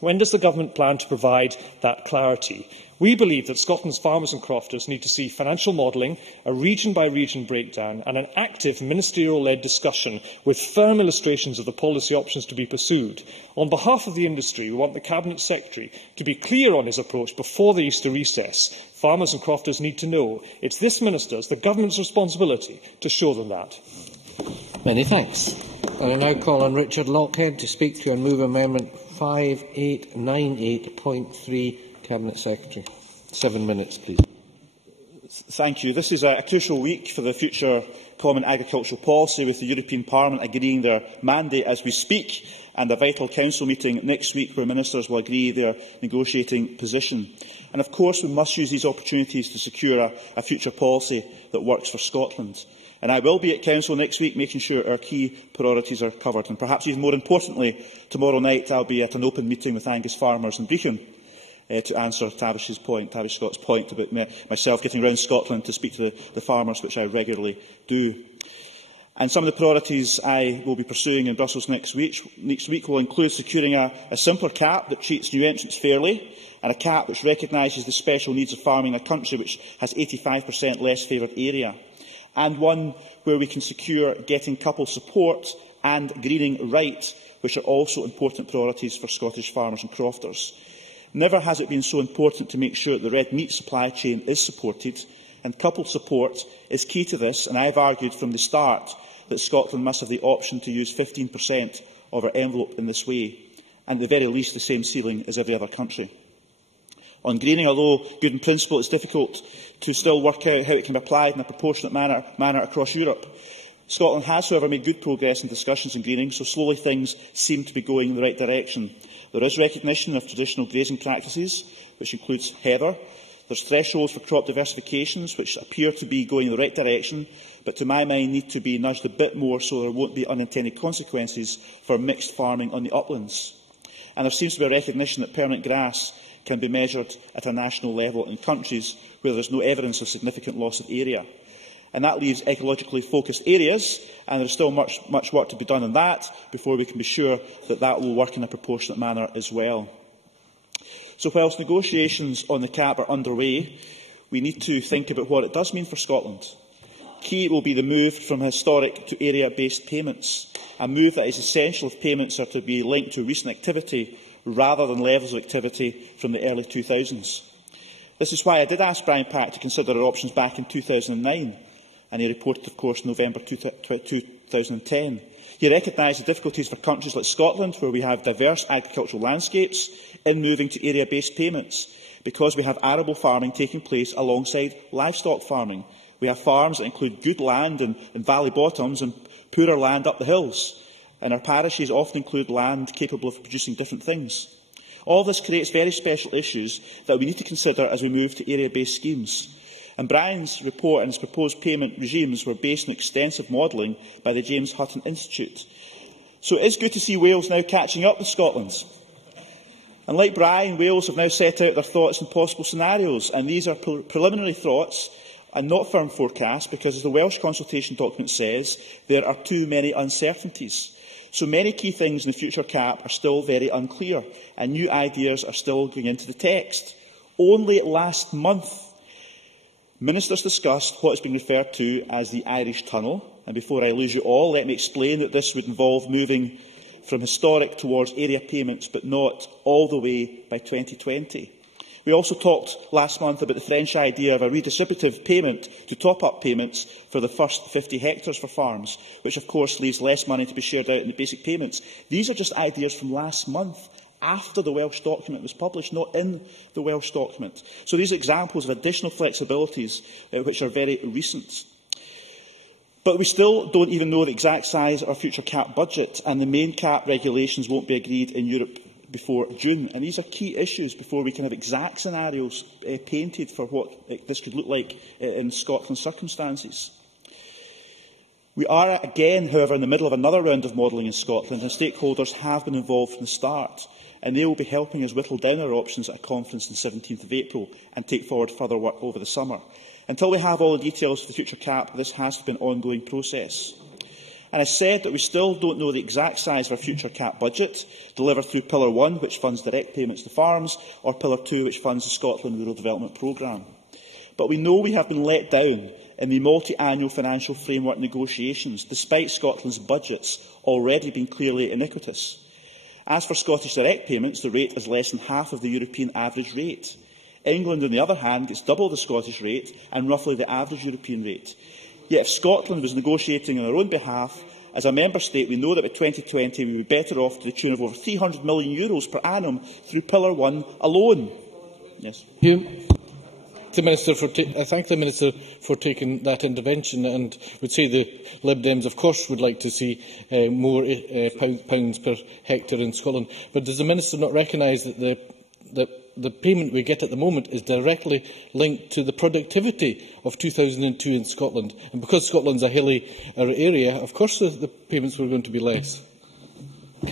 When does the Government plan to provide that clarity? We believe that Scotland's farmers and crofters need to see financial modelling, a region-by-region breakdown and an active ministerial-led discussion with firm illustrations of the policy options to be pursued. On behalf of the industry, we want the Cabinet Secretary to be clear on his approach before the Easter recess. Farmers and crofters need to know it's this Minister's, the Government's responsibility to show them that. Many thanks. I now call on Richard Lockhead to speak to and move Amendment 5898.3. Cabinet Secretary. 7 minutes, please. Thank you. This is a crucial week for the future Common Agricultural Policy, with the European Parliament agreeing their mandate as we speak, and a vital Council meeting next week where Ministers will agree their negotiating position. And of course we must use these opportunities to secure a future policy that works for Scotland. And I will be at Council next week making sure our key priorities are covered. And perhaps even more importantly, tomorrow night I'll be at an open meeting with Angus farmers in Brecon to answer Tavish Scott's point about myself getting round Scotland to speak to the farmers, which I regularly do. And some of the priorities I will be pursuing in Brussels next week will include securing a simpler cap that treats new entrants fairly, and a cap which recognises the special needs of farming in a country which has 85% less favoured area, and one where we can secure getting couple support and greening right, which are also important priorities for Scottish farmers and crofters. Never has it been so important to make sure that the red meat supply chain is supported, and coupled support is key to this, and I have argued from the start that Scotland must have the option to use 15% of our envelope in this way, and at the very least the same ceiling as every other country. On greening, although good in principle, it is difficult to still work out how it can be applied in a proportionate manner across Europe. Scotland has, however, made good progress in discussions on greening, so slowly things seem to be going in the right direction. There is recognition of traditional grazing practices, which includes heather. There are thresholds for crop diversifications, which appear to be going in the right direction, but to my mind need to be nudged a bit more so there won't be unintended consequences for mixed farming on the uplands. And there seems to be a recognition that permanent grass can be measured at a national level in countries where there is no evidence of significant loss of area. And that leaves ecologically focused areas, and there is still much work to be done on that before we can be sure that that will work in a proportionate manner as well. So whilst negotiations on the CAP are underway, we need to think about what it does mean for Scotland. Key will be the move from historic to area-based payments, a move that is essential if payments are to be linked to recent activity rather than levels of activity from the early 2000s. This is why I did ask Brian Pack to consider our options back in 2009, and he reported, of course, in November 2010. He recognised the difficulties for countries like Scotland, where we have diverse agricultural landscapes, in moving to area-based payments, because we have arable farming taking place alongside livestock farming. We have farms that include good land in valley bottoms and poorer land up the hills, and our parishes often include land capable of producing different things. All this creates very special issues that we need to consider as we move to area-based schemes. And Brian's report and his proposed payment regimes were based on extensive modelling by the James Hutton Institute. So it is good to see Wales now catching up with Scotland. And like Brian, Wales have now set out their thoughts and possible scenarios, and these are preliminary thoughts and not firm forecasts, because as the Welsh consultation document says, there are too many uncertainties. So many key things in the future CAP are still very unclear, and new ideas are still going into the text. Only last month, ministers discussed what is being referred to as the Irish Tunnel, and before I lose you all, let me explain that this would involve moving from historic towards area payments, but not all the way by 2020. We also talked last month about the French idea of a redistributive payment to top-up payments for the first 50 hectares for farms, which of course leaves less money to be shared out in the basic payments. These are just ideas from last month, after the Welsh document was published, not in the Welsh document. So these are examples of additional flexibilities which are very recent. But we still don't even know the exact size of our future CAP budget, and the main CAP regulations won't be agreed in Europe before June. And these are key issues before we can have exact scenarios painted for what this could look like in Scotland's circumstances. We are again, however, in the middle of another round of modelling in Scotland, and stakeholders have been involved from the start, and they will be helping us whittle down our options at a conference on 17th of April and take forward further work over the summer. Until we have all the details for the future CAP, this has to be an ongoing process. And I said that we still don't know the exact size of our future CAP budget, delivered through Pillar 1, which funds direct payments to farms, or Pillar 2, which funds the Scotland Rural Development Programme. But we know we have been let down in the multi-annual financial framework negotiations, despite Scotland's budgets already being clearly iniquitous. As for Scottish direct payments, the rate is less than half of the European average rate. England, on the other hand, gets double the Scottish rate and roughly the average European rate. Yet if Scotland was negotiating on our own behalf, as a member state, we know that by 2020 we would be better off to the tune of over €300 million per annum through Pillar 1 alone. Yes. I thank the Minister for taking that intervention, and would say the Lib Dems, of course, would like to see more pounds per hectare in Scotland. But does the Minister not recognise that the payment we get at the moment is directly linked to the productivity of 2002 in Scotland? And because Scotland's a hilly area, of course the payments were going to be less.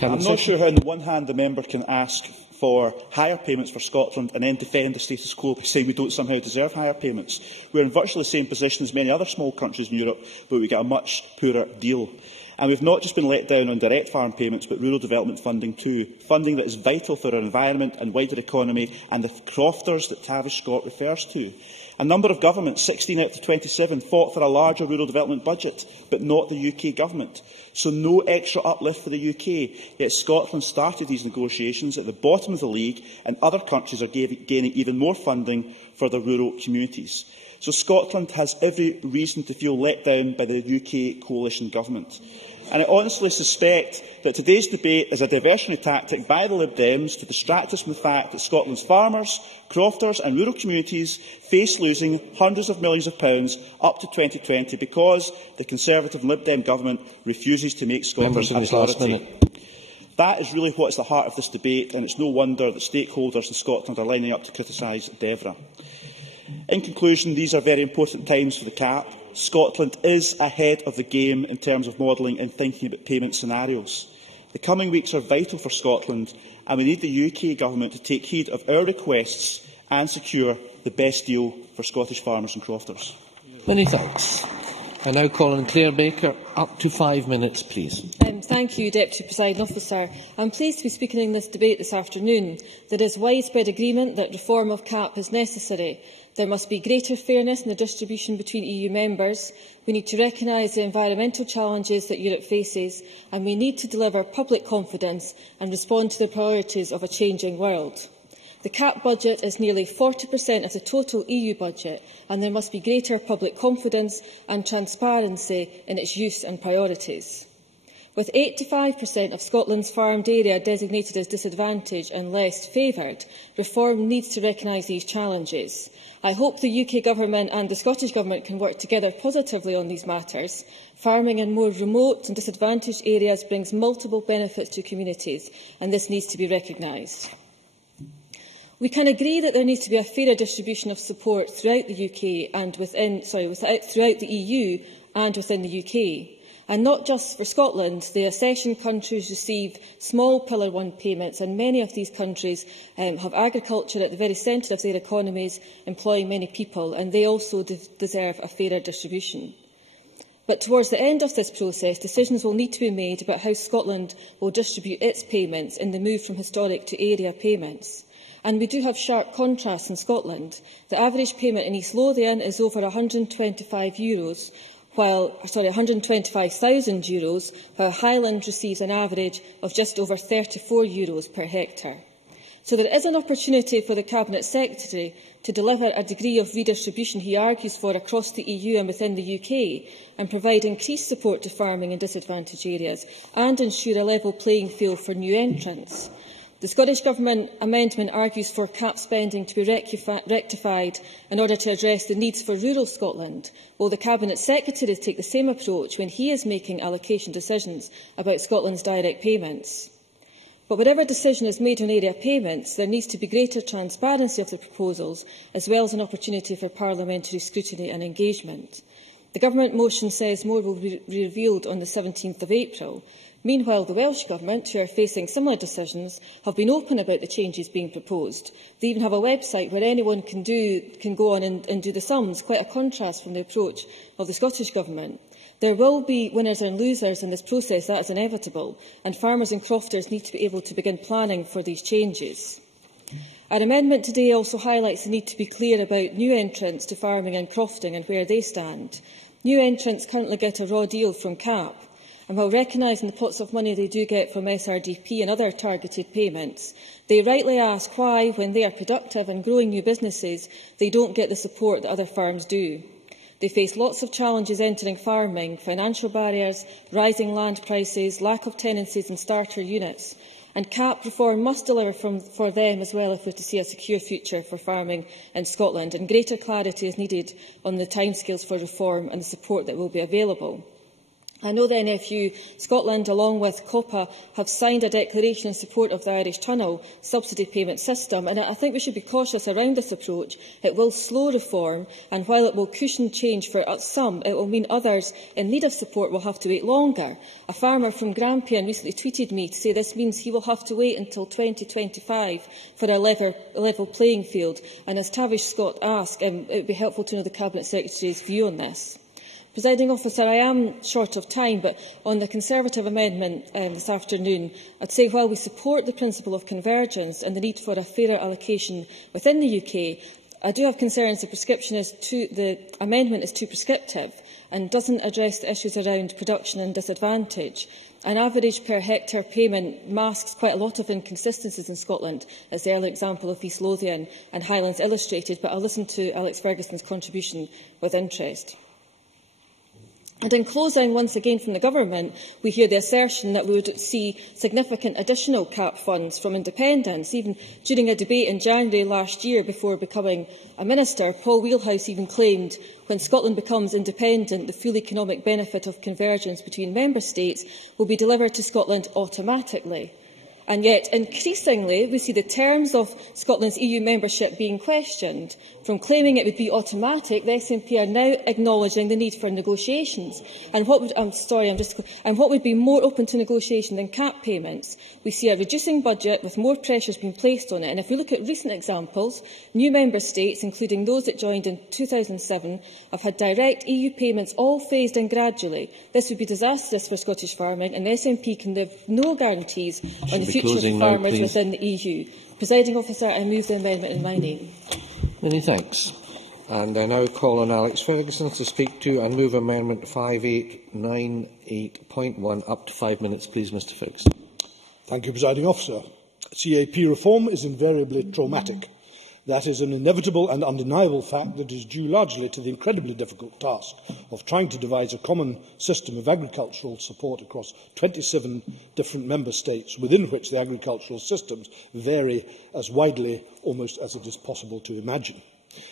I'm not sure how, on the one hand, the member can ask for higher payments for Scotland and then defend the status quo by saying we don't somehow deserve higher payments. We're in virtually the same position as many other small countries in Europe, but we get a much poorer deal. And we've not just been let down on direct farm payments, but rural development funding too, funding that is vital for our environment and wider economy, and the crofters that Tavish Scott refers to. A number of governments, 16 out of 27, fought for a larger rural development budget, but not the UK government. So no extra uplift for the UK, yet Scotland started these negotiations at the bottom of the league, and other countries are gaining even more funding for their rural communities. So Scotland has every reason to feel let down by the UK coalition government. And I honestly suspect that today's debate is a diversionary tactic by the Lib Dems to distract us from the fact that Scotland's farmers, crofters and rural communities face losing hundreds of millions of pounds up to 2020 because the Conservative Lib Dem government refuses to make Scotland a priority. That is really what is the heart of this debate, and it's no wonder that stakeholders in Scotland are lining up to criticise DEVRA. In conclusion, these are very important times for the CAP. Scotland is ahead of the game in terms of modelling and thinking about payment scenarios. The coming weeks are vital for Scotland, and we need the UK Government to take heed of our requests and secure the best deal for Scottish farmers and crofters. Many thanks. I now call on Claire Baker. Up to 5 minutes, please. Thank you, Deputy Presiding Officer. I'm pleased to be speaking in this debate this afternoon. There is widespread agreement that reform of CAP is necessary. There must be greater fairness in the distribution between EU members. We need to recognise the environmental challenges that Europe faces, and we need to deliver public confidence and respond to the priorities of a changing world. The CAP budget is nearly 40% of the total EU budget, and there must be greater public confidence and transparency in its use and priorities. With 85% of Scotland's farmed area designated as disadvantaged and less favoured, reform needs to recognise these challenges. I hope the UK Government and the Scottish Government can work together positively on these matters. Farming in more remote and disadvantaged areas brings multiple benefits to communities, and this needs to be recognised. We can agree that there needs to be a fairer distribution of support throughout the UK and throughout the EU and within the UK. And not just for Scotland, the accession countries receive small Pillar 1 payments, and many of these countries have agriculture at the very centre of their economies, employing many people, and they also deserve a fairer distribution. But towards the end of this process, decisions will need to be made about how Scotland will distribute its payments in the move from historic to area payments. And we do have sharp contrasts in Scotland. The average payment in East Lothian is over €125, while €125,000, while Highland receives an average of just over €34 per hectare. So there is an opportunity for the Cabinet Secretary to deliver a degree of redistribution he argues for across the EU and within the UK, and provide increased support to farming in disadvantaged areas, and ensure a level playing field for new entrants. The Scottish Government amendment argues for cap spending to be rectified in order to address the needs for rural Scotland. Will the Cabinet Secretary take the same approach when he is making allocation decisions about Scotland's direct payments? But whatever decision is made on area payments, there needs to be greater transparency of the proposals, as well as an opportunity for parliamentary scrutiny and engagement. The Government motion says more will be revealed on the 17th of April. Meanwhile, the Welsh Government, who are facing similar decisions, have been open about the changes being proposed. They even have a website where anyone can go on and do the sums, quite a contrast from the approach of the Scottish Government. There will be winners and losers in this process, that is inevitable, and farmers and crofters need to be able to begin planning for these changes. Our amendment today also highlights the need to be clear about new entrants to farming and crofting and where they stand. New entrants currently get a raw deal from CAP, and while recognising the pots of money they do get from SRDP and other targeted payments, they rightly ask why, when they are productive and growing new businesses, they don't get the support that other firms do. They face lots of challenges entering farming: financial barriers, rising land prices, lack of tenancies and starter units. And CAP reform must deliver for them as well if we are to see a secure future for farming in Scotland, and greater clarity is needed on the timescales for reform and the support that will be available. I know the NFU Scotland, along with COPA, have signed a declaration in support of the Irish Tunnel subsidy payment system, and I think we should be cautious around this approach. It will slow reform, and while it will cushion change for some, it will mean others in need of support will have to wait longer. A farmer from Grampian recently tweeted me to say this means he will have to wait until 2025 for a level playing field, and as Tavish Scott asked, it would be helpful to know the Cabinet Secretary's view on this. Presiding Officer, I am short of time, but on the Conservative amendment this afternoon, I'd say while we support the principle of convergence and the need for a fairer allocation within the UK, I do have concerns the amendment is too prescriptive and doesn't address the issues around production and disadvantage. An average per hectare payment masks quite a lot of inconsistencies in Scotland, as the earlier example of East Lothian and Highlands illustrated, but I'll listen to Alex Ferguson's contribution with interest. And in closing, once again from the Government, we hear the assertion that we would see significant additional CAP funds from independents. Even during a debate in January last year before becoming a minister, Paul Wheelhouse even claimed when Scotland becomes independent, the full economic benefit of convergence between member states will be delivered to Scotland automatically. And yet, increasingly, we see the terms of Scotland's EU membership being questioned. From claiming it would be automatic, the SNP are now acknowledging the need for negotiations. And what would be more open to negotiation than CAP payments? We see a reducing budget with more pressures being placed on it. And if we look at recent examples, new member states, including those that joined in 2007, have had direct EU payments all phased in gradually. This would be disastrous for Scottish farming, and the SNP can give no guarantees on the future of farmers within the EU. Presiding Officer, I move the amendment in my name. Many thanks. And I now call on Alex Ferguson to speak to and move Amendment 5898.1. Up to 5 minutes, please, Mr Ferguson. Thank you, Presiding Officer. CAP reform is invariably traumatic. That is an inevitable and undeniable fact that is due largely to the incredibly difficult task of trying to devise a common system of agricultural support across 27 different member states, within which the agricultural systems vary as widely almost as it is possible to imagine.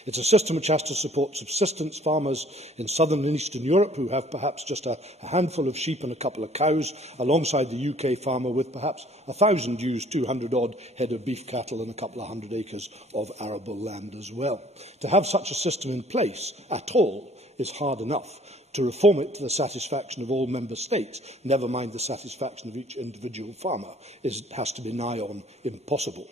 It's a system which has to support subsistence farmers in southern and eastern Europe who have perhaps just a handful of sheep and a couple of cows, alongside the UK farmer with perhaps 1,000 ewes, 200-odd head of beef cattle and a couple of hundred acres of arable land as well. To have such a system in place at all is hard enough. To reform it to the satisfaction of all member states, never mind the satisfaction of each individual farmer, has to be nigh on impossible.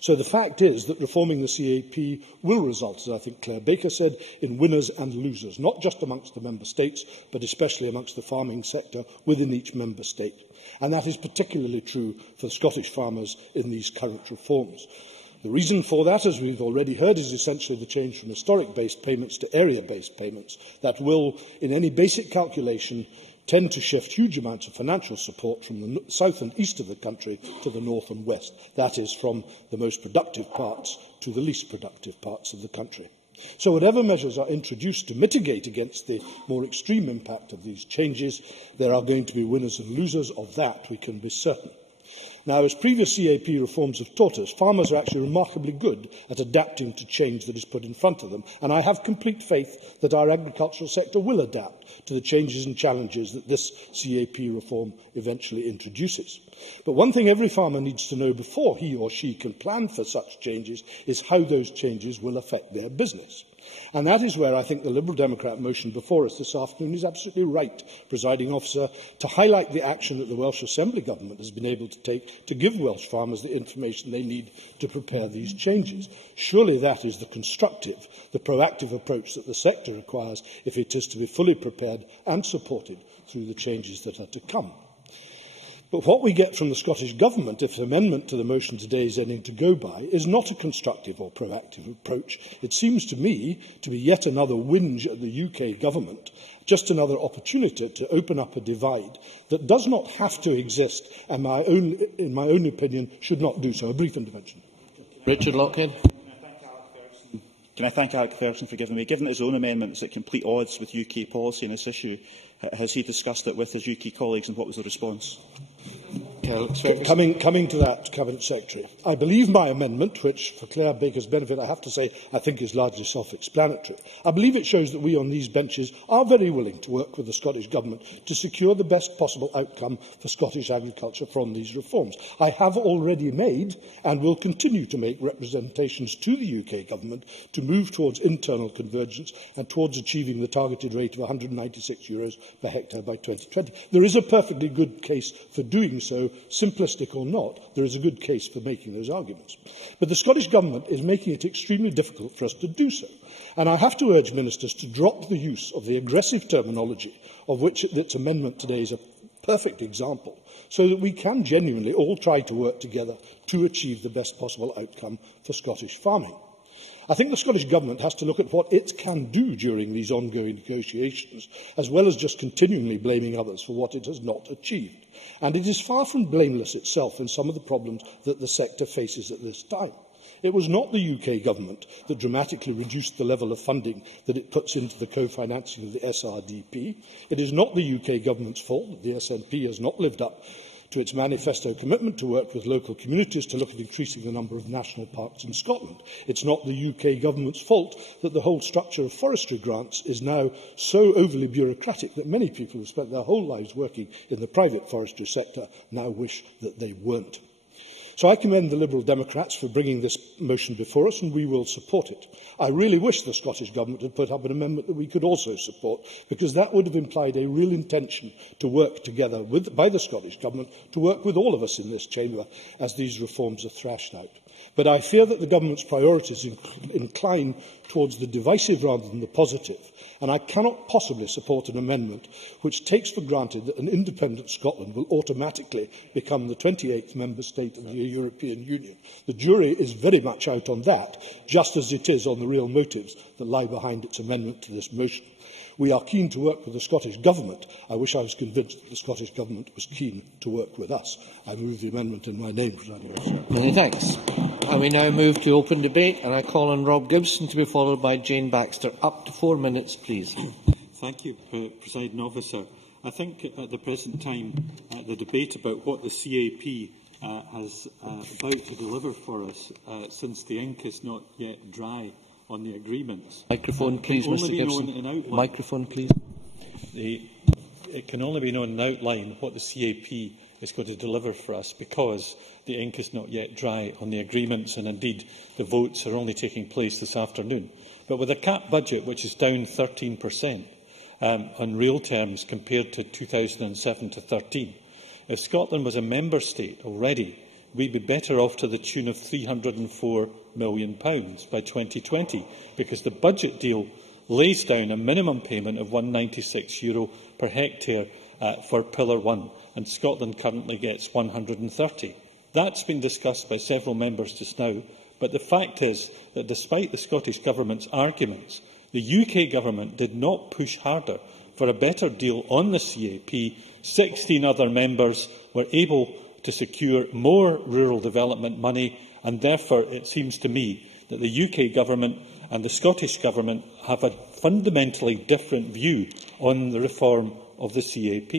So the fact is that reforming the CAP will result, as I think Claire Baker said, in winners and losers, not just amongst the member states, but especially amongst the farming sector within each member state. And that is particularly true for Scottish farmers in these current reforms. The reason for that, as we've already heard, is essentially the change from historic-based payments to area-based payments that will, in any basic calculation, tend to shift huge amounts of financial support from the south and east of the country to the north and west. That is, from the most productive parts to the least productive parts of the country. So whatever measures are introduced to mitigate against the more extreme impact of these changes, there are going to be winners and losers. Of that we can be certain. Now, as previous CAP reforms have taught us, farmers are actually remarkably good at adapting to change that is put in front of them, and I have complete faith that our agricultural sector will adapt to the changes and challenges that this CAP reform eventually introduces. But one thing every farmer needs to know before he or she can plan for such changes is how those changes will affect their business. And that is where I think the Liberal Democrat motion before us this afternoon is absolutely right, Presiding Officer, to highlight the action that the Welsh Assembly Government has been able to take to give Welsh farmers the information they need to prepare these changes. Surely that is the constructive, the proactive approach that the sector requires if it is to be fully prepared and supported through the changes that are to come. But what we get from the Scottish Government, if the amendment to the motion today is anything to go by, is not a constructive or proactive approach. It seems to me to be yet another whinge at the UK Government, just another opportunity to open up a divide that does not have to exist and, in my own opinion, should not do so. A brief intervention. Richard Lockhead. Can I thank Alec Ferguson for giving me? Given his own amendment is at complete odds with UK policy on this issue, has he discussed it with his UK colleagues, and what was the response? Coming to that, Cabinet Secretary, I believe my amendment, which for Claire Baker's benefit I have to say I think is largely self-explanatory, I believe it shows that we on these benches are very willing to work with the Scottish Government to secure the best possible outcome for Scottish agriculture from these reforms. I have already made and will continue to make representations to the UK Government to move towards internal convergence and towards achieving the targeted rate of €196 per hectare by 2020. There is a perfectly good case for doing so, simplistic or not. There is a good case for making those arguments. But the Scottish Government is making it extremely difficult for us to do so. And I have to urge ministers to drop the use of the aggressive terminology of which this amendment today is a perfect example, so that we can genuinely all try to work together to achieve the best possible outcome for Scottish farming. I think the Scottish Government has to look at what it can do during these ongoing negotiations, as well as just continually blaming others for what it has not achieved. And it is far from blameless itself in some of the problems that the sector faces at this time. It was not the UK Government that dramatically reduced the level of funding that it puts into the co-financing of the SRDP. It is not the UK Government's fault that the SNP has not lived up to its manifesto commitment to work with local communities to look at increasing the number of national parks in Scotland. It's not the UK Government's fault that the whole structure of forestry grants is now so overly bureaucratic that many people who spent their whole lives working in the private forestry sector now wish that they weren't. So I commend the Liberal Democrats for bringing this motion before us, and we will support it. I really wish the Scottish Government had put up an amendment that we could also support, because that would have implied a real intention to work together by the Scottish Government, to work with all of us in this chamber as these reforms are thrashed out. But I fear that the Government's priorities incline towards the divisive rather than the positive, and I cannot possibly support an amendment which takes for granted that an independent Scotland will automatically become the 28th member state of the European Union. The jury is very much out on that, just as it is on the real motives that lie behind its amendment to this motion. We are keen to work with the Scottish Government. I wish I was convinced that the Scottish Government was keen to work with us. I move the amendment in my name, Presiding Officer. Many thanks. And we now move to open debate, and I call on Rob Gibson to be followed by Jane Baxter. Up to 4 minutes, please. Thank you, Presiding Officer. I think at the present time, the debate about what the CAP has about to deliver for us, since the ink is not yet dry on the agreements. Microphone, please, Mr. Gibson. Microphone, please. It can only be known in outline what the CAP is going to deliver for us, because the ink is not yet dry on the agreements, and indeed the votes are only taking place this afternoon. But with a cap budget which is down 13% on real terms compared to 2007 to 13, if Scotland was a member state already, we'd be better off to the tune of £304 million by 2020, because the budget deal lays down a minimum payment of €196 per hectare for Pillar 1, and Scotland currently gets £130. That's been discussed by several members just now, but the fact is that despite the Scottish Government's arguments, the UK Government did not push harder for a better deal on the CAP. 16 other members were able to secure more rural development money, and therefore it seems to me that the UK Government and the Scottish Government have a fundamentally different view on the reform of the CAP.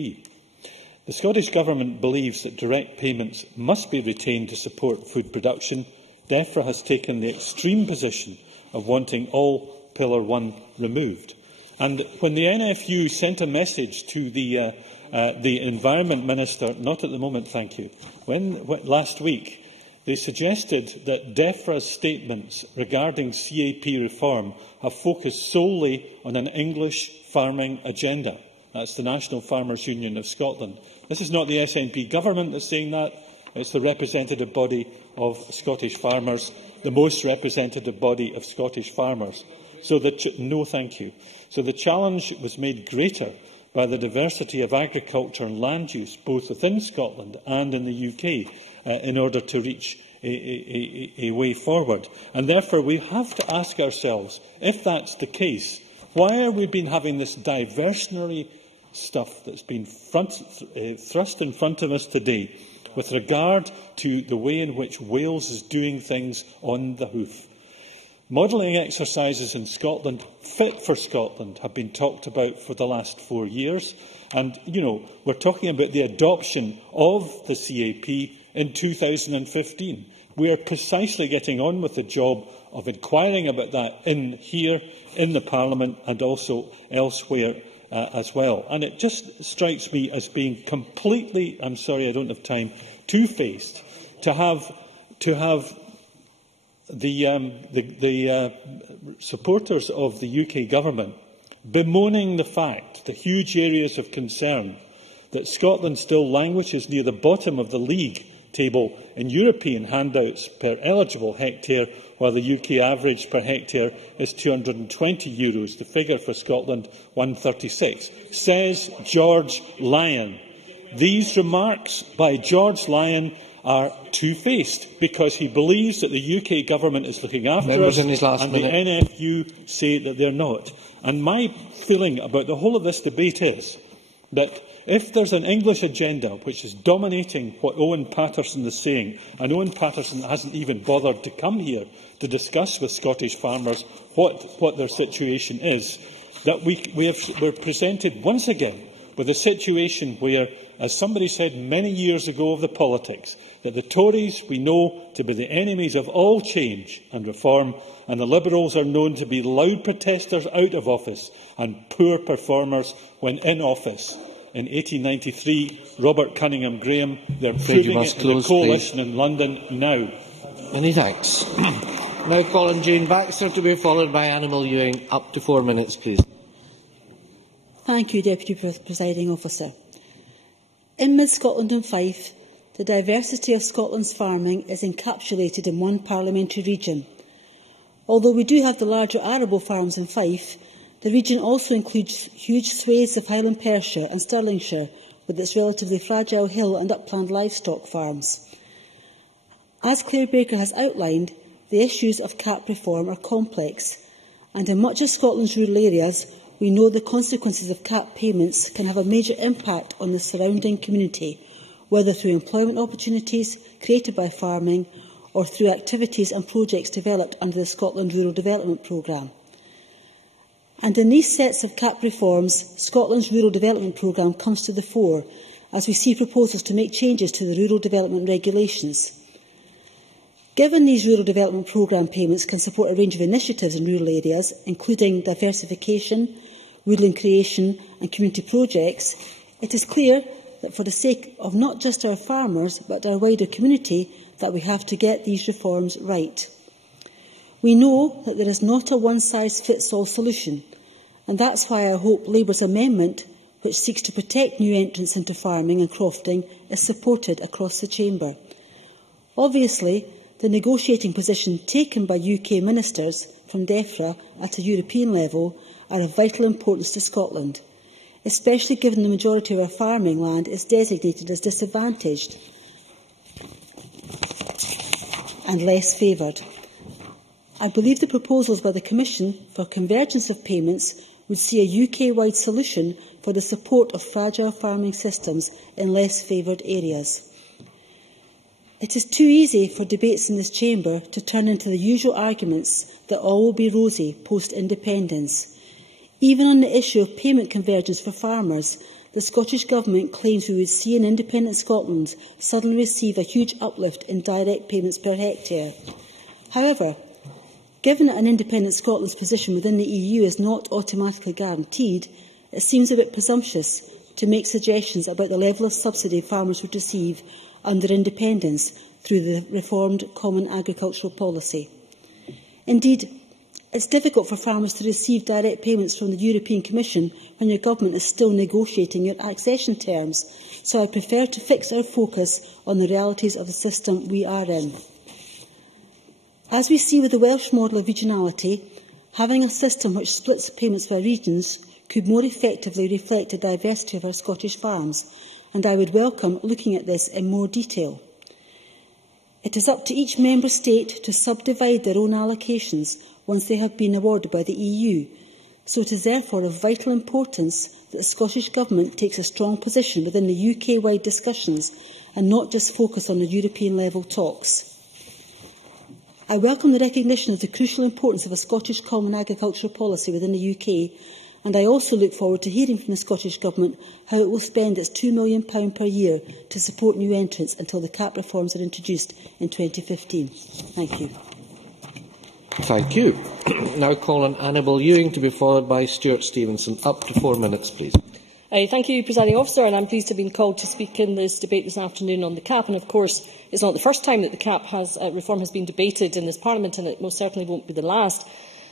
The Scottish Government believes that direct payments must be retained to support food production. DEFRA has taken the extreme position of wanting all Pillar 1 removed. And when the NFU sent a message to the Environment Minister, not at the moment, thank you, last week, they suggested that DEFRA's statements regarding CAP reform have focused solely on an English farming agenda. That's the National Farmers Union of Scotland. This is not the SNP government that's saying that. It's the representative body of Scottish farmers, the most representative body of Scottish farmers. So no, thank you. So the challenge was made greater by the diversity of agriculture and land use, both within Scotland and in the UK, in order to reach a way forward. And therefore we have to ask ourselves, if that's the case, why are we been having this diversionary stuff that's been thrust in front of us today with regard to the way in which Wales is doing things on the hoof? Modelling exercises in Scotland, fit for Scotland, have been talked about for the last 4 years. And, we're talking about the adoption of the CAP in 2015. We are precisely getting on with the job of inquiring about that here in the Parliament and also elsewhere as well. And it just strikes me as being completely, I'm sorry I don't have time, two-faced to have the supporters of the UK Government bemoaning the fact, the huge areas of concern, that Scotland still languishes near the bottom of the league table in European handouts per eligible hectare, while the UK average per hectare is €220. The figure for Scotland, 136. Says George Lyon. These remarks by George Lyon are two-faced, because he believes that the UK Government is looking after us, and the NFU say that they're not. And my feeling about the whole of this debate is that if there's an English agenda which is dominating what Owen Paterson is saying, and Owen Paterson hasn't even bothered to come here to discuss with Scottish farmers what their situation is, that we're presented once again with a situation where, as somebody said many years ago of the politics, that the Tories we know to be the enemies of all change and reform, and the Liberals are known to be loud protesters out of office and poor performers when in office. In 1893, Robert Cunningham Graham, they're proving it in the coalition in London now. Many thanks. Now calling Jane Baxter, to be followed by Animal Ewing. Up to 4 minutes, please. Thank you, Deputy Presiding Officer. In Mid-Scotland and Fife, the diversity of Scotland's farming is encapsulated in one parliamentary region. Although we do have the larger arable farms in Fife, the region also includes huge swathes of Highland Perthshire and Stirlingshire, with its relatively fragile hill and upland livestock farms. As Claire Baker has outlined, the issues of CAP reform are complex, and in much of Scotland's rural areas, we know the consequences of CAP payments can have a major impact on the surrounding community, whether through employment opportunities created by farming or through activities and projects developed under the Scotland Rural Development Programme. And in these sets of CAP reforms, Scotland's Rural Development Programme comes to the fore, as we see proposals to make changes to the Rural Development Regulations. Given these Rural Development Programme payments can support a range of initiatives in rural areas, including diversification, woodland creation and community projects, it is clear that for the sake of not just our farmers but our wider community, that we have to get these reforms right. We know that there is not a one-size-fits-all solution, and that's why I hope Labour's amendment, which seeks to protect new entrants into farming and crofting, is supported across the Chamber. Obviously, the negotiating position taken by UK ministers from DEFRA at a European level are of vital importance to Scotland, especially given the majority of our farming land is designated as disadvantaged and less favoured. I believe the proposals by the Commission for convergence of payments would see a UK-wide solution for the support of fragile farming systems in less favoured areas. It is too easy for debates in this chamber to turn into the usual arguments that all will be rosy post-independence. Even on the issue of payment convergence for farmers, the Scottish Government claims we would see in independent Scotland suddenly receive a huge uplift in direct payments per hectare. However, given that an independent Scotland's position within the EU is not automatically guaranteed, it seems a bit presumptuous to make suggestions about the level of subsidy farmers would receive under independence through the reformed Common Agricultural Policy. Indeed, it's difficult for farmers to receive direct payments from the European Commission when your government is still negotiating your accession terms, so I prefer to fix our focus on the realities of the system we are in. As we see with the Welsh model of regionality, having a system which splits payments by regions could more effectively reflect the diversity of our Scottish farms, and I would welcome looking at this in more detail. It is up to each member state to subdivide their own allocations once they have been awarded by the EU, so it is therefore of vital importance that the Scottish Government takes a strong position within the UK-wide discussions and not just focus on the European-level talks. I welcome the recognition of the crucial importance of a Scottish Common Agricultural Policy within the UK, and I also look forward to hearing from the Scottish Government how it will spend its £2 million per year to support new entrants until the CAP reforms are introduced in 2015. Thank you. Thank you. Now call on Annabel Ewing to be followed by Stuart Stevenson. Up to 4 minutes, please. Thank you, Presiding Officer, and I'm pleased to have been called to speak in this debate this afternoon on the CAP. And of course, it's not the first time that the CAP reform has been debated in this Parliament, and it most certainly won't be the last.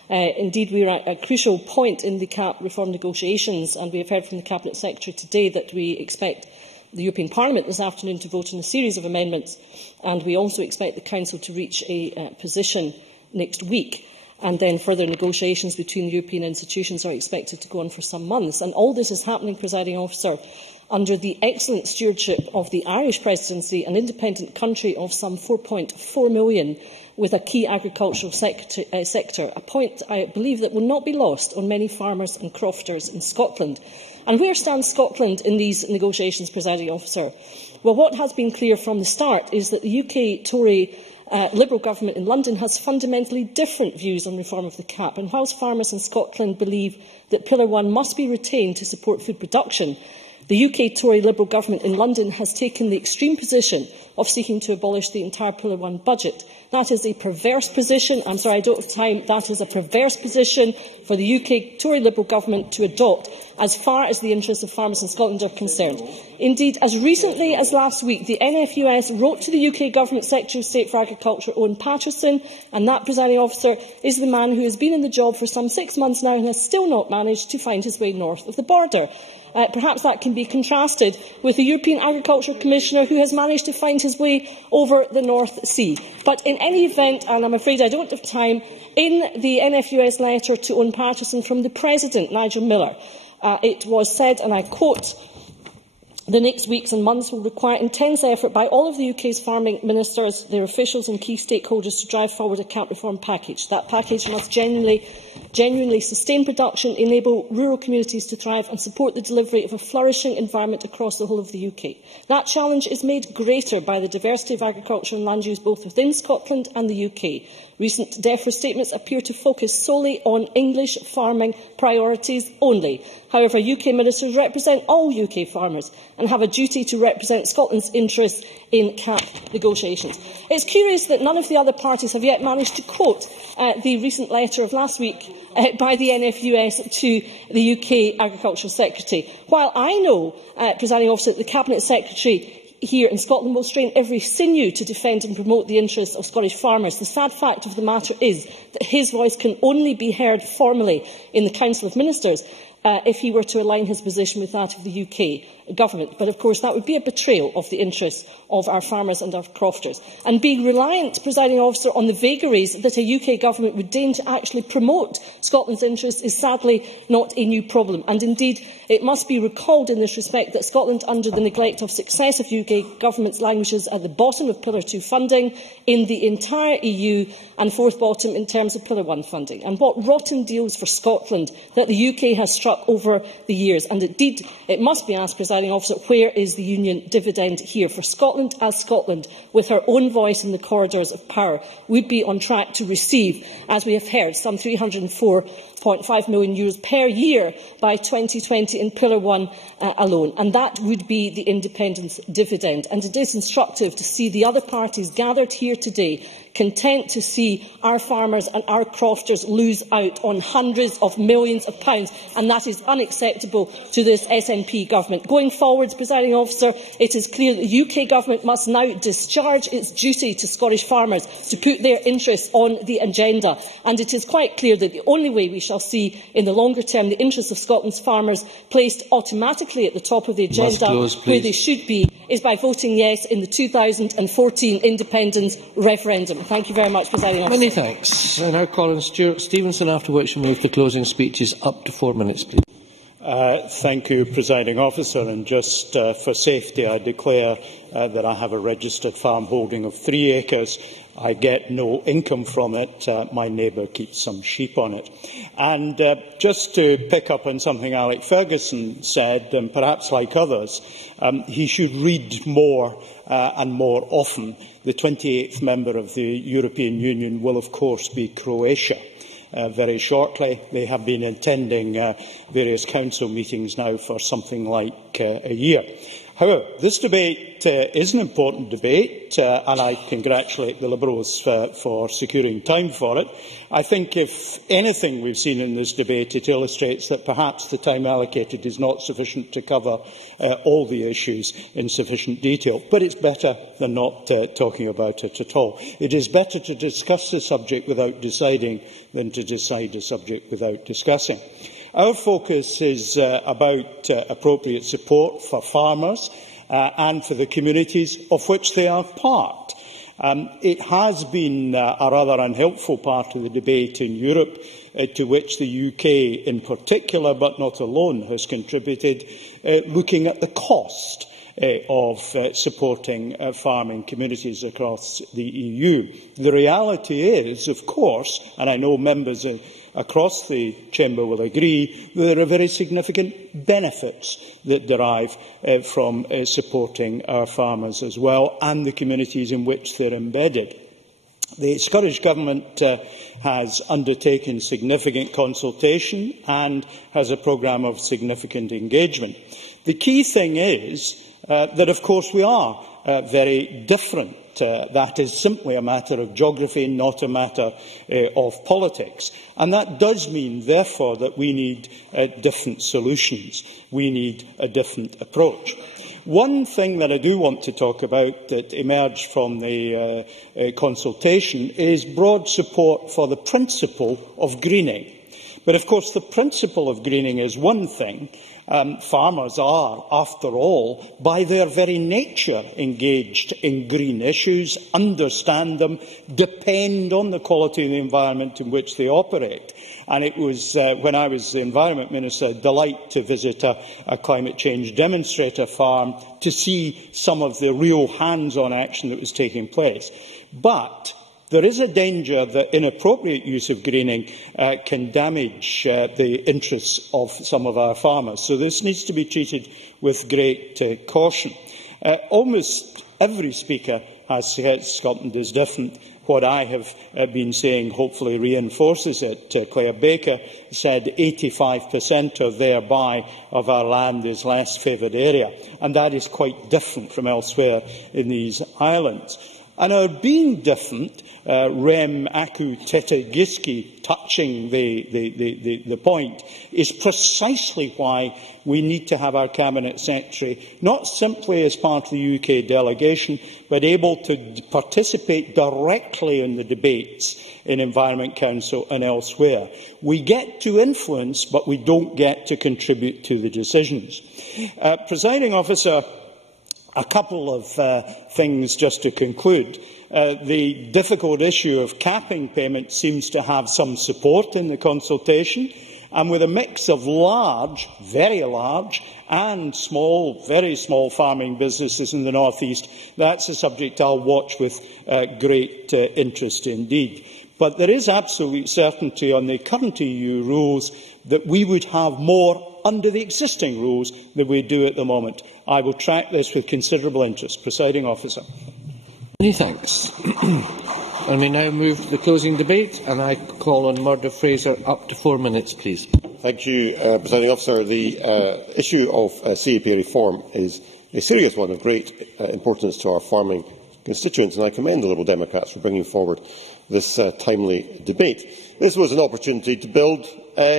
Indeed, we are at a crucial point in the CAP reform negotiations, and we have heard from the Cabinet Secretary today that we expect the European Parliament this afternoon to vote on a series of amendments, and we also expect the Council to reach a position next week. And then further negotiations between the European institutions are expected to go on for some months. And all this is happening, Presiding Officer, under the excellent stewardship of the Irish Presidency, an independent country of some 4.4 million, with a key agricultural sector, a point I believe that will not be lost on many farmers and crofters in Scotland. And where stands Scotland in these negotiations, Presiding Officer? Well, what has been clear from the start is that the UK Tory Liberal government in London has fundamentally different views on reform of the CAP, and whilst farmers in Scotland believe that Pillar 1 must be retained to support food production, the UK Tory Liberal government in London has taken the extreme position of seeking to abolish the entire Pillar 1 budget. That is a perverse position. I'm sorry, I don't have time. That is a perverse position for the UK Tory Liberal government to adopt as far as the interests of farmers in Scotland are concerned. Indeed, as recently as last week, the NFUS wrote to the UK Government Secretary of State for Agriculture, Owen Paterson, and that, Presiding Officer, is the man who has been in the job for some 6 months now and has still not managed to find his way north of the border. Perhaps that can be contrasted with the European Agriculture Commissioner who has managed to find his way over the North Sea. But in any event, and I'm afraid I don't have time, in the NFUS letter to Owen Paterson from the President, Nigel Miller, it was said, and I quote, "The next weeks and months will require intense effort by all of the UK's farming ministers, their officials and key stakeholders to drive forward a CAP reform package. That package must genuinely sustain production, enable rural communities to thrive and support the delivery of a flourishing environment across the whole of the UK. That challenge is made greater by the diversity of agriculture and land use both within Scotland and the UK. Recent DEFRA statements appear to focus solely on English farming priorities only. However, UK ministers represent all UK farmers and have a duty to represent Scotland's interests in CAP negotiations." It's curious that none of the other parties have yet managed to quote the recent letter of last week week by the NFUS to the UK Agricultural Secretary. While I know, Presiding Officer, that the Cabinet Secretary here in Scotland will strain every sinew to defend and promote the interests of Scottish farmers, the sad fact of the matter is that his voice can only be heard formally in the Council of Ministers if he were to align his position with that of the UK Government. But of course that would be a betrayal of the interests of our farmers and our crofters. And being reliant, Presiding Officer, on the vagaries that a UK Government would deign to actually promote Scotland's interests is sadly not a new problem. And indeed, it must be recalled in this respect that Scotland, under the neglect of successive UK Governments, languishes at the bottom of Pillar 2 funding in the entire EU and fourth bottom in terms of Pillar 1 funding. And what rotten deals for Scotland that the UK has struck over the years. And indeed, it must be asked, Presiding Officer, where is the Union dividend here? For Scotland, as Scotland, with her own voice in the corridors of power, would be on track to receive, as we have heard, some €304.5 million per year by 2020 in Pillar 1 alone. And that would be the independence dividend. And it is instructive to see the other parties gathered here today content to see our farmers and our crofters lose out on hundreds of millions of pounds, and that is unacceptable to this SNP government. Going forwards, Presiding Officer, it is clear that the UK Government must now discharge its duty to Scottish farmers to put their interests on the agenda, and it is quite clear that the only way we shall see in the longer term the interests of Scotland's farmers placed automatically at the top of the agenda where they should be is by voting yes in the 2014 independence referendum. Thank you very much, Presiding Officer. Many thanks. I now call on Stuart Stevenson, after which we move to closing speeches. Up to 4 minutes, please. Thank you, Presiding Officer. And just for safety, I declare that I have a registered farm holding of 3 acres. I get no income from it. My neighbour keeps some sheep on it. And just to pick up on something Alec Ferguson said, and perhaps like others, he should read more and more often. The 28th member of the European Union will, of course, be Croatia. Very shortly. They have been attending various council meetings now for something like a year. However, this debate is an important debate, and I congratulate the Liberals for securing time for it. I think, if anything we've seen in this debate, it illustrates that perhaps the time allocated is not sufficient to cover all the issues in sufficient detail. But it's better than not talking about it at all. It is better to discuss the subject without deciding than to decide a subject without discussing. Our focus is about appropriate support for farmers and for the communities of which they are part. It has been a rather unhelpful part of the debate in Europe, to which the UK in particular, but not alone, has contributed, looking at the cost of supporting farming communities across the EU. The reality is, of course, and I know members across the Chamber will agree, that there are very significant benefits that derive from supporting our farmers as well, and the communities in which they are embedded. The Scottish Government has undertaken significant consultation and has a programme of significant engagement. The key thing is that, of course, we are very different. That is simply a matter of geography, not a matter of politics. And that does mean, therefore, that we need different solutions. We need a different approach. One thing that I do want to talk about that emerged from the consultation is broad support for the principle of greening. But, of course, the principle of greening is one thing. Farmers are, after all, by their very nature, engaged in green issues, understand them, depend on the quality of the environment in which they operate. And it was, when I was the Environment Minister, a delight to visit a climate change demonstrator farm to see some of the real hands-on action that was taking place. But there is a danger that inappropriate use of greening can damage the interests of some of our farmers. So this needs to be treated with great caution. Almost every speaker has said Scotland is different. What I have been saying hopefully reinforces it. Claire Baker said 85% or thereby of our land is less favoured area, and that is quite different from elsewhere in these islands. And our being different, rem acu tete giski, touching the point, is precisely why we need to have our Cabinet Secretary not simply as part of the UK delegation, but able to participate directly in the debates in Environment Council and elsewhere. We get to influence, but we don't get to contribute to the decisions. Presiding Officer, a couple of things just to conclude. The difficult issue of capping payments seems to have some support in the consultation, and with a mix of large, very large, and small, very small farming businesses in the North East, that's a subject I'll watch with great interest indeed. But there is absolute certainty on the current EU rules that we would have more under the existing rules than we do at the moment. I will track this with considerable interest. Presiding Officer. Many thanks. And we now move to the closing debate, and I call on Murdo Fraser up to 4 minutes, please. Thank you, Presiding Officer. The issue of CAP reform is a serious one of great importance to our farming constituents, and I commend the Liberal Democrats for bringing forward this timely debate. This was an opportunity to build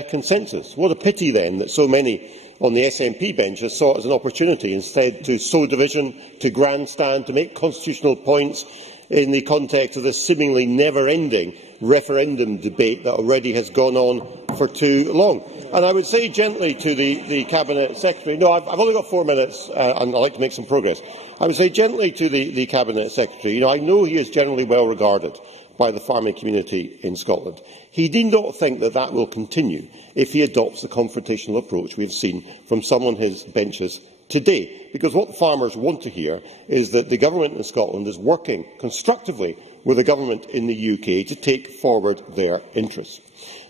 consensus. What a pity, then, that so many on the SNP benches saw it as an opportunity instead to sow division, to grandstand, to make constitutional points in the context of this seemingly never-ending referendum debate that already has gone on for too long. And I would say gently to the Cabinet Secretary, no, I've only got 4 minutes and I'd like to make some progress. I would say gently to the Cabinet Secretary, I know he is generally well regarded by the farming community in Scotland. He need not think that that will continue if he adopts the confrontational approach we have seen from some on his benches today. Because what farmers want to hear is that the government in Scotland is working constructively with the government in the UK to take forward their interests.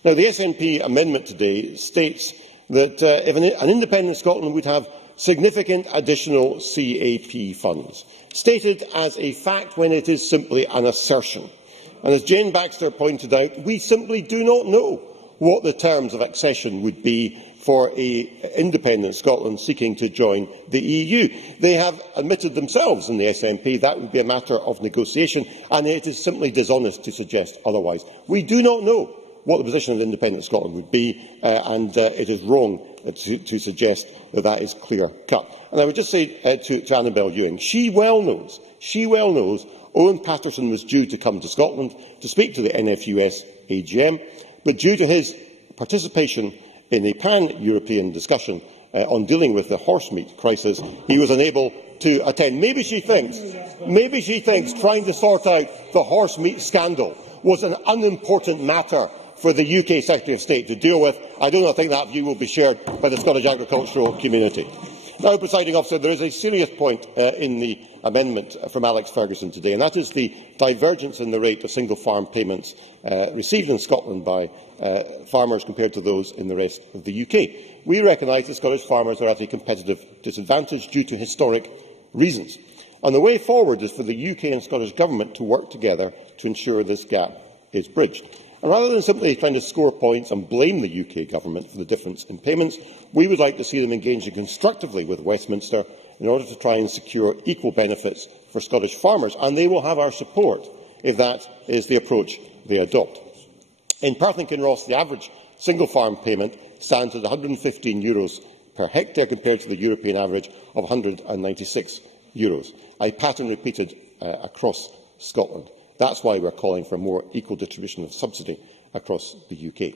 Now, the SNP amendment today states that if an independent Scotland would have significant additional CAP funds, stated as a fact when it is simply an assertion. And as Jane Baxter pointed out, we simply do not know what the terms of accession would be for an independent Scotland seeking to join the EU. They have admitted themselves in the SNP that would be a matter of negotiation, and it is simply dishonest to suggest otherwise. We do not know what the position of independent Scotland would be, and it is wrong to suggest that that is clear-cut. And I would just say to Annabel Ewing, she well knows Owen Paterson was due to come to Scotland to speak to the NFUS AGM, but due to his participation in a pan-European discussion on dealing with the horsemeat crisis, he was unable to attend. Maybe she thinks trying to sort out the horsemeat scandal was an unimportant matter for the UK Secretary of State to deal with. I do not think that view will be shared by the Scottish agricultural community. Now, Presiding Officer, there is a serious point in the amendment from Alex Ferguson today, and that is the divergence in the rate of single farm payments received in Scotland by farmers compared to those in the rest of the UK. We recognise that Scottish farmers are at a competitive disadvantage due to historic reasons. And the way forward is for the UK and Scottish Government to work together to ensure this gap is bridged. And rather than simply trying to score points and blame the UK Government for the difference in payments, we would like to see them engaging constructively with Westminster in order to try and secure equal benefits for Scottish farmers, and they will have our support if that is the approach they adopt. In Perth and Kinross, the average single farm payment stands at €115 per hectare compared to the European average of €196. A pattern repeated across Scotland. That's why we are calling for a more equal distribution of subsidy across the UK.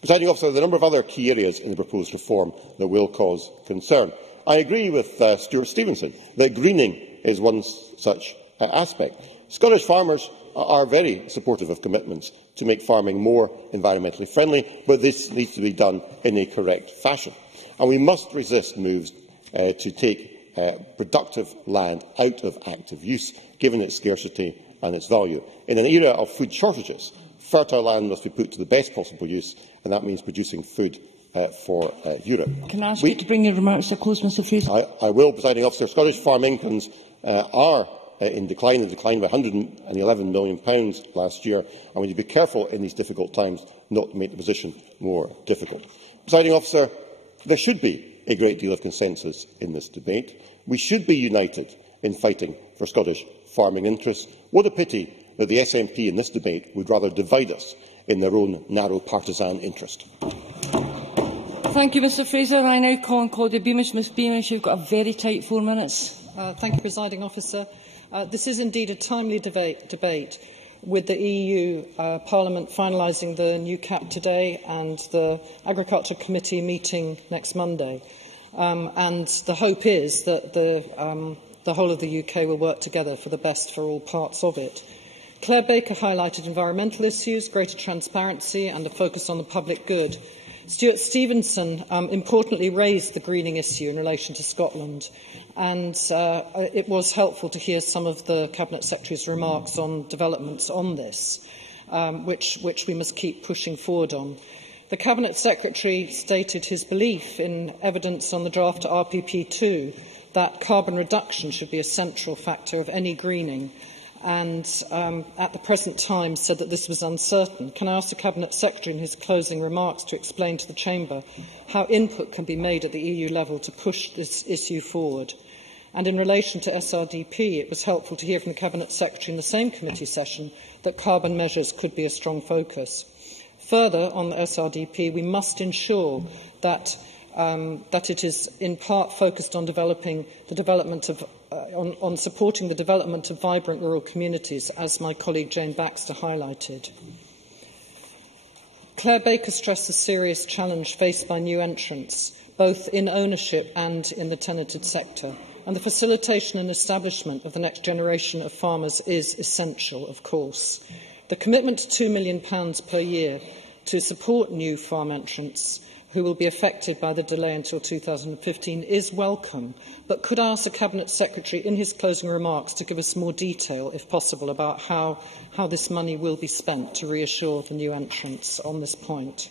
Presiding Officer, there are a number of other key areas in the proposed reform that will cause concern. I agree with Stuart Stevenson that greening is one such aspect. Scottish farmers are very supportive of commitments to make farming more environmentally friendly, but this needs to be done in a correct fashion. And we must resist moves to take productive land out of active use, given its scarcity and its value. In an era of food shortages, fertile land must be put to the best possible use, and that means producing food for Europe. Can I ask you to bring your remarks to a close, Mr Fraser? I will, Presiding Officer. Scottish farm incomes are in decline. They declined by £111 million last year, and we need to be careful in these difficult times not to make the position more difficult. Presiding Officer, there should be a great deal of consensus in this debate. We should be united in fighting for Scottish farming interests. What a pity that the SNP in this debate would rather divide us in their own narrow partisan interest. Thank you, Mr Fraser. I now call on Claudia Beamish. Ms Beamish, you've got a very tight 4 minutes. Thank you, Presiding Officer. This is indeed a timely debate with the EU Parliament finalising the new CAP today and the Agriculture Committee meeting next Monday. And the hope is that the whole of the UK will work together for the best for all parts of it. Claire Baker highlighted environmental issues, greater transparency and a focus on the public good. Stuart Stevenson importantly raised the greening issue in relation to Scotland, and it was helpful to hear some of the Cabinet Secretary's remarks on developments on this, which we must keep pushing forward on. The Cabinet Secretary stated his belief in evidence on the draft RPP2 that carbon reduction should be a central factor of any greening, and at the present time said that this was uncertain. Can I ask the Cabinet Secretary in his closing remarks to explain to the Chamber how input can be made at the EU level to push this issue forward? And in relation to SRDP, it was helpful to hear from the Cabinet Secretary in the same committee session that carbon measures could be a strong focus. Further, on the SRDP, we must ensure that it is in part focused on supporting the development of vibrant rural communities, as my colleague Jane Baxter highlighted. Claire Baker stressed the serious challenge faced by new entrants, both in ownership and in the tenanted sector, and the facilitation and establishment of the next generation of farmers is essential, of course. The commitment to £2 million per year to support new farm entrants who will be affected by the delay until 2015 is welcome, but could I ask the Cabinet Secretary in his closing remarks to give us more detail, if possible, about how this money will be spent to reassure the new entrants on this point?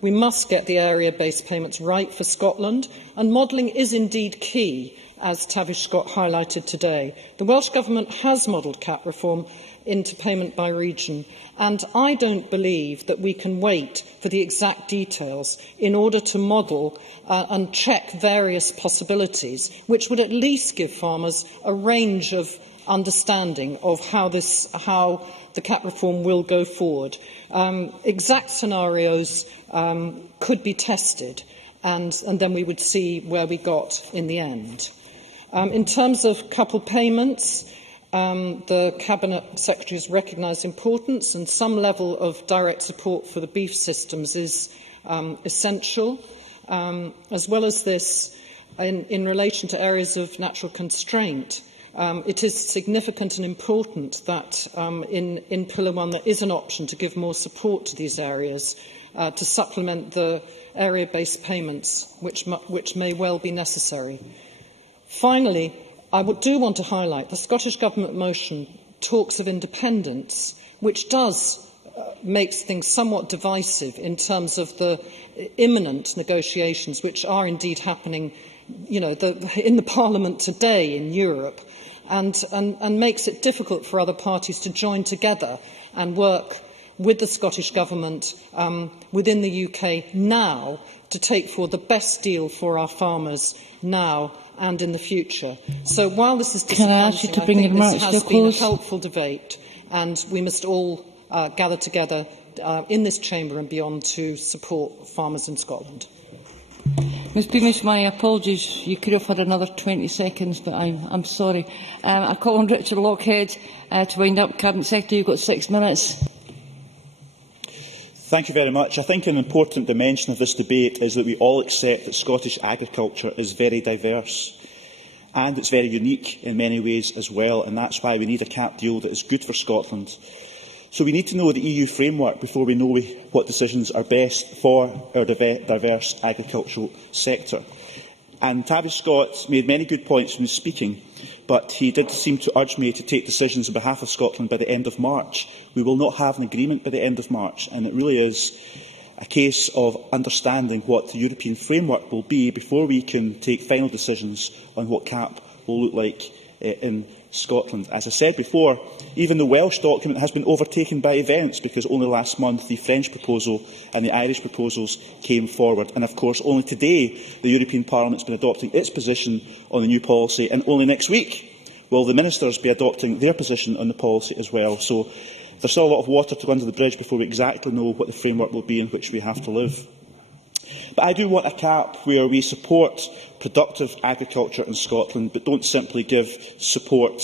We must get the area-based payments right for Scotland, and modelling is indeed key, as Tavish Scott highlighted today. The Welsh Government has modelled CAP reform into payment by region, and I don't believe that we can wait for the exact details in order to model and check various possibilities, which would at least give farmers a range of understanding of how the CAP reform will go forward. Exact scenarios could be tested, and then we would see where we got in the end. In terms of coupled payments, the Cabinet Secretary has recognised importance, and some level of direct support for the beef systems is essential. As well as this, in relation to areas of natural constraint, it is significant and important that in Pillar 1 there is an option to give more support to these areas to supplement the area-based payments, which may well be necessary. Finally, I do want to highlight the Scottish Government motion talks of independence, which does make things somewhat divisive in terms of the imminent negotiations which are indeed happening, in the Parliament today in Europe, and makes it difficult for other parties to join together and work with the Scottish Government within the UK now to take forward the best deal for our farmers now and in the future. So while this is disappointing, I think this has been a helpful debate, and we must all gather together in this chamber and beyond to support farmers in Scotland. Ms Beamish, my apologies. You could have had another 20 seconds, but I'm sorry. I call on Richard Lockhead to wind up. Cabinet Secretary, you've got 6 minutes. Thank you very much. I think an important dimension of this debate is that we all accept that Scottish agriculture is very diverse and it's very unique in many ways as well, and that's why we need a CAP deal that is good for Scotland. So we need to know the EU framework before we know what decisions are best for our diverse agricultural sector. And Tavish Scott made many good points when he was speaking, but he did seem to urge me to take decisions on behalf of Scotland by the end of March. We will not have an agreement by the end of March, and it really is a case of understanding what the European framework will be before we can take final decisions on what CAP will look like in Scotland. As I said before, even the Welsh document has been overtaken by events, because only last month the French proposal and the Irish proposals came forward. And of course, only today the European Parliament has been adopting its position on the new policy, and only next week will the ministers be adopting their position on the policy as well. So there's still a lot of water to go under the bridge before we exactly know what the framework will be in which we have to live. But I do want a CAP where we support productive agriculture in Scotland, but don't simply give support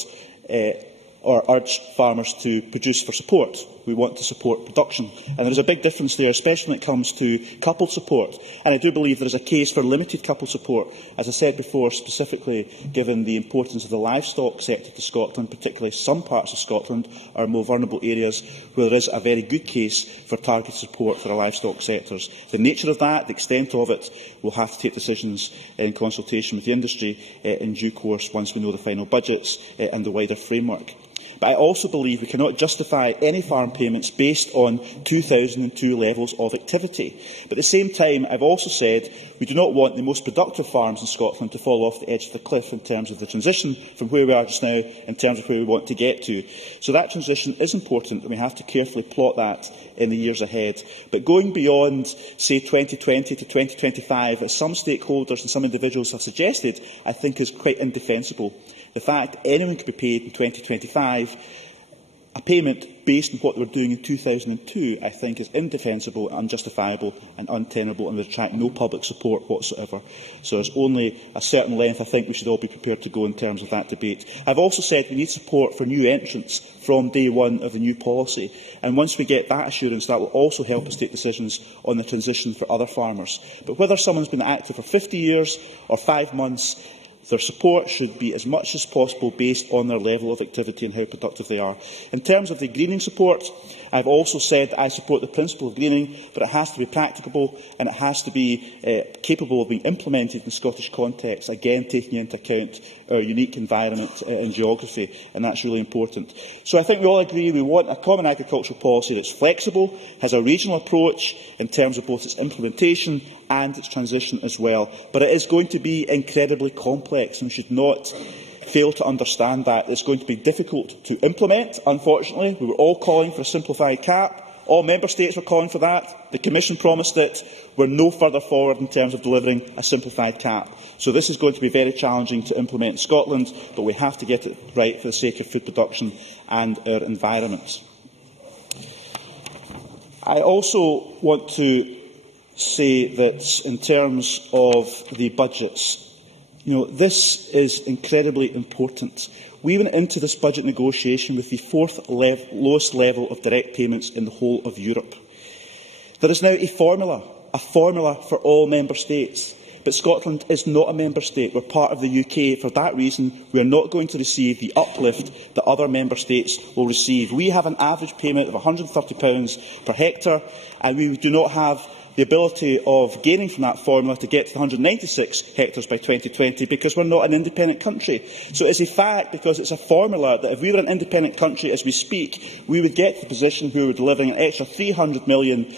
or urge farmers to produce for support. We want to support production. And there is a big difference there, especially when it comes to coupled support. And I do believe there is a case for limited coupled support, as I said before, specifically given the importance of the livestock sector to Scotland, particularly some parts of Scotland are more vulnerable areas where there is a very good case for targeted support for the livestock sectors. The nature of that, the extent of it, we'll have to take decisions in consultation with the industry in due course once we know the final budgets and the wider framework. But I also believe we cannot justify any farm payments based on 2002 levels of activity. But at the same time, I've also said we do not want the most productive farms in Scotland to fall off the edge of the cliff in terms of the transition from where we are just now in terms of where we want to get to. So that transition is important, and we have to carefully plot that in the years ahead. But going beyond, say, 2020 to 2025, as some stakeholders and some individuals have suggested, I think is quite indefensible. The fact anyone could be paid in 2025, a payment based on what they were doing in 2002, I think is indefensible, unjustifiable and untenable, and would attract no public support whatsoever. So there's only a certain length I think we should all be prepared to go in terms of that debate. I've also said we need support for new entrants from day one of the new policy, and once we get that assurance, that will also help us take decisions on the transition for other farmers. But whether someone's been active for 50 years or 5 months, their support should be as much as possible based on their level of activity and how productive they are. In terms of the greening support, I've also said that I support the principle of greening, but it has to be practicable and it has to be capable of being implemented in the Scottish context, again taking into account our unique environment and geography, and that's really important. So I think we all agree we want a common agricultural policy that's flexible, has a regional approach in terms of both its implementation and its transition as well. But it is going to be incredibly complex, and we should not fail to understand that. It's going to be difficult to implement, unfortunately. We were all calling for a simplified CAP. All Member States were calling for that. The Commission promised it. We're no further forward in terms of delivering a simplified CAP. So this is going to be very challenging to implement in Scotland, but we have to get it right for the sake of food production and our environment. I also want to say that in terms of the budgets, this is incredibly important. We went into this budget negotiation with the fourth lowest level of direct payments in the whole of Europe. There is now a formula for all Member States. But Scotland is not a Member State. We're part of the UK. For that reason, we are not going to receive the uplift that other Member States will receive. We have an average payment of £130 per hectare, and we do not have the ability of gaining from that formula to get to 196 hectares by 2020 because we're not an independent country. So it's a fact, because it's a formula, that if we were an independent country as we speak, we would get to the position where we're delivering an extra €300 million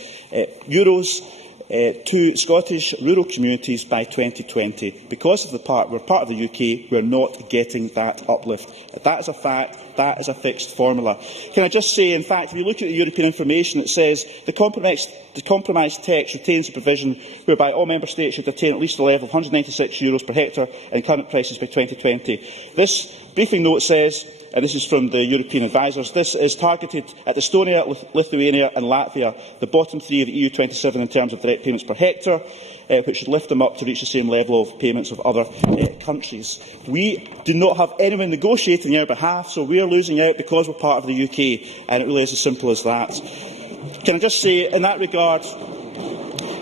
to Scottish rural communities by 2020. Because of the part we're part of the UK, we're not getting that uplift. That is a fact. That is a fixed formula. Can I just say, in fact, if you look at the European information, it says the compromise text retains a provision whereby all Member States should attain at least a level of €196 per hectare in current prices by 2020. This briefing note says, and this is from the European advisers, this is targeted at Estonia, Lithuania and Latvia, the bottom three of the EU27 in terms of direct payments per hectare, which should lift them up to reach the same level of payments of other countries. We do not have anyone negotiating on our behalf, so we are losing out because we're part of the UK, and it really is as simple as that. Can I just say, in that regard,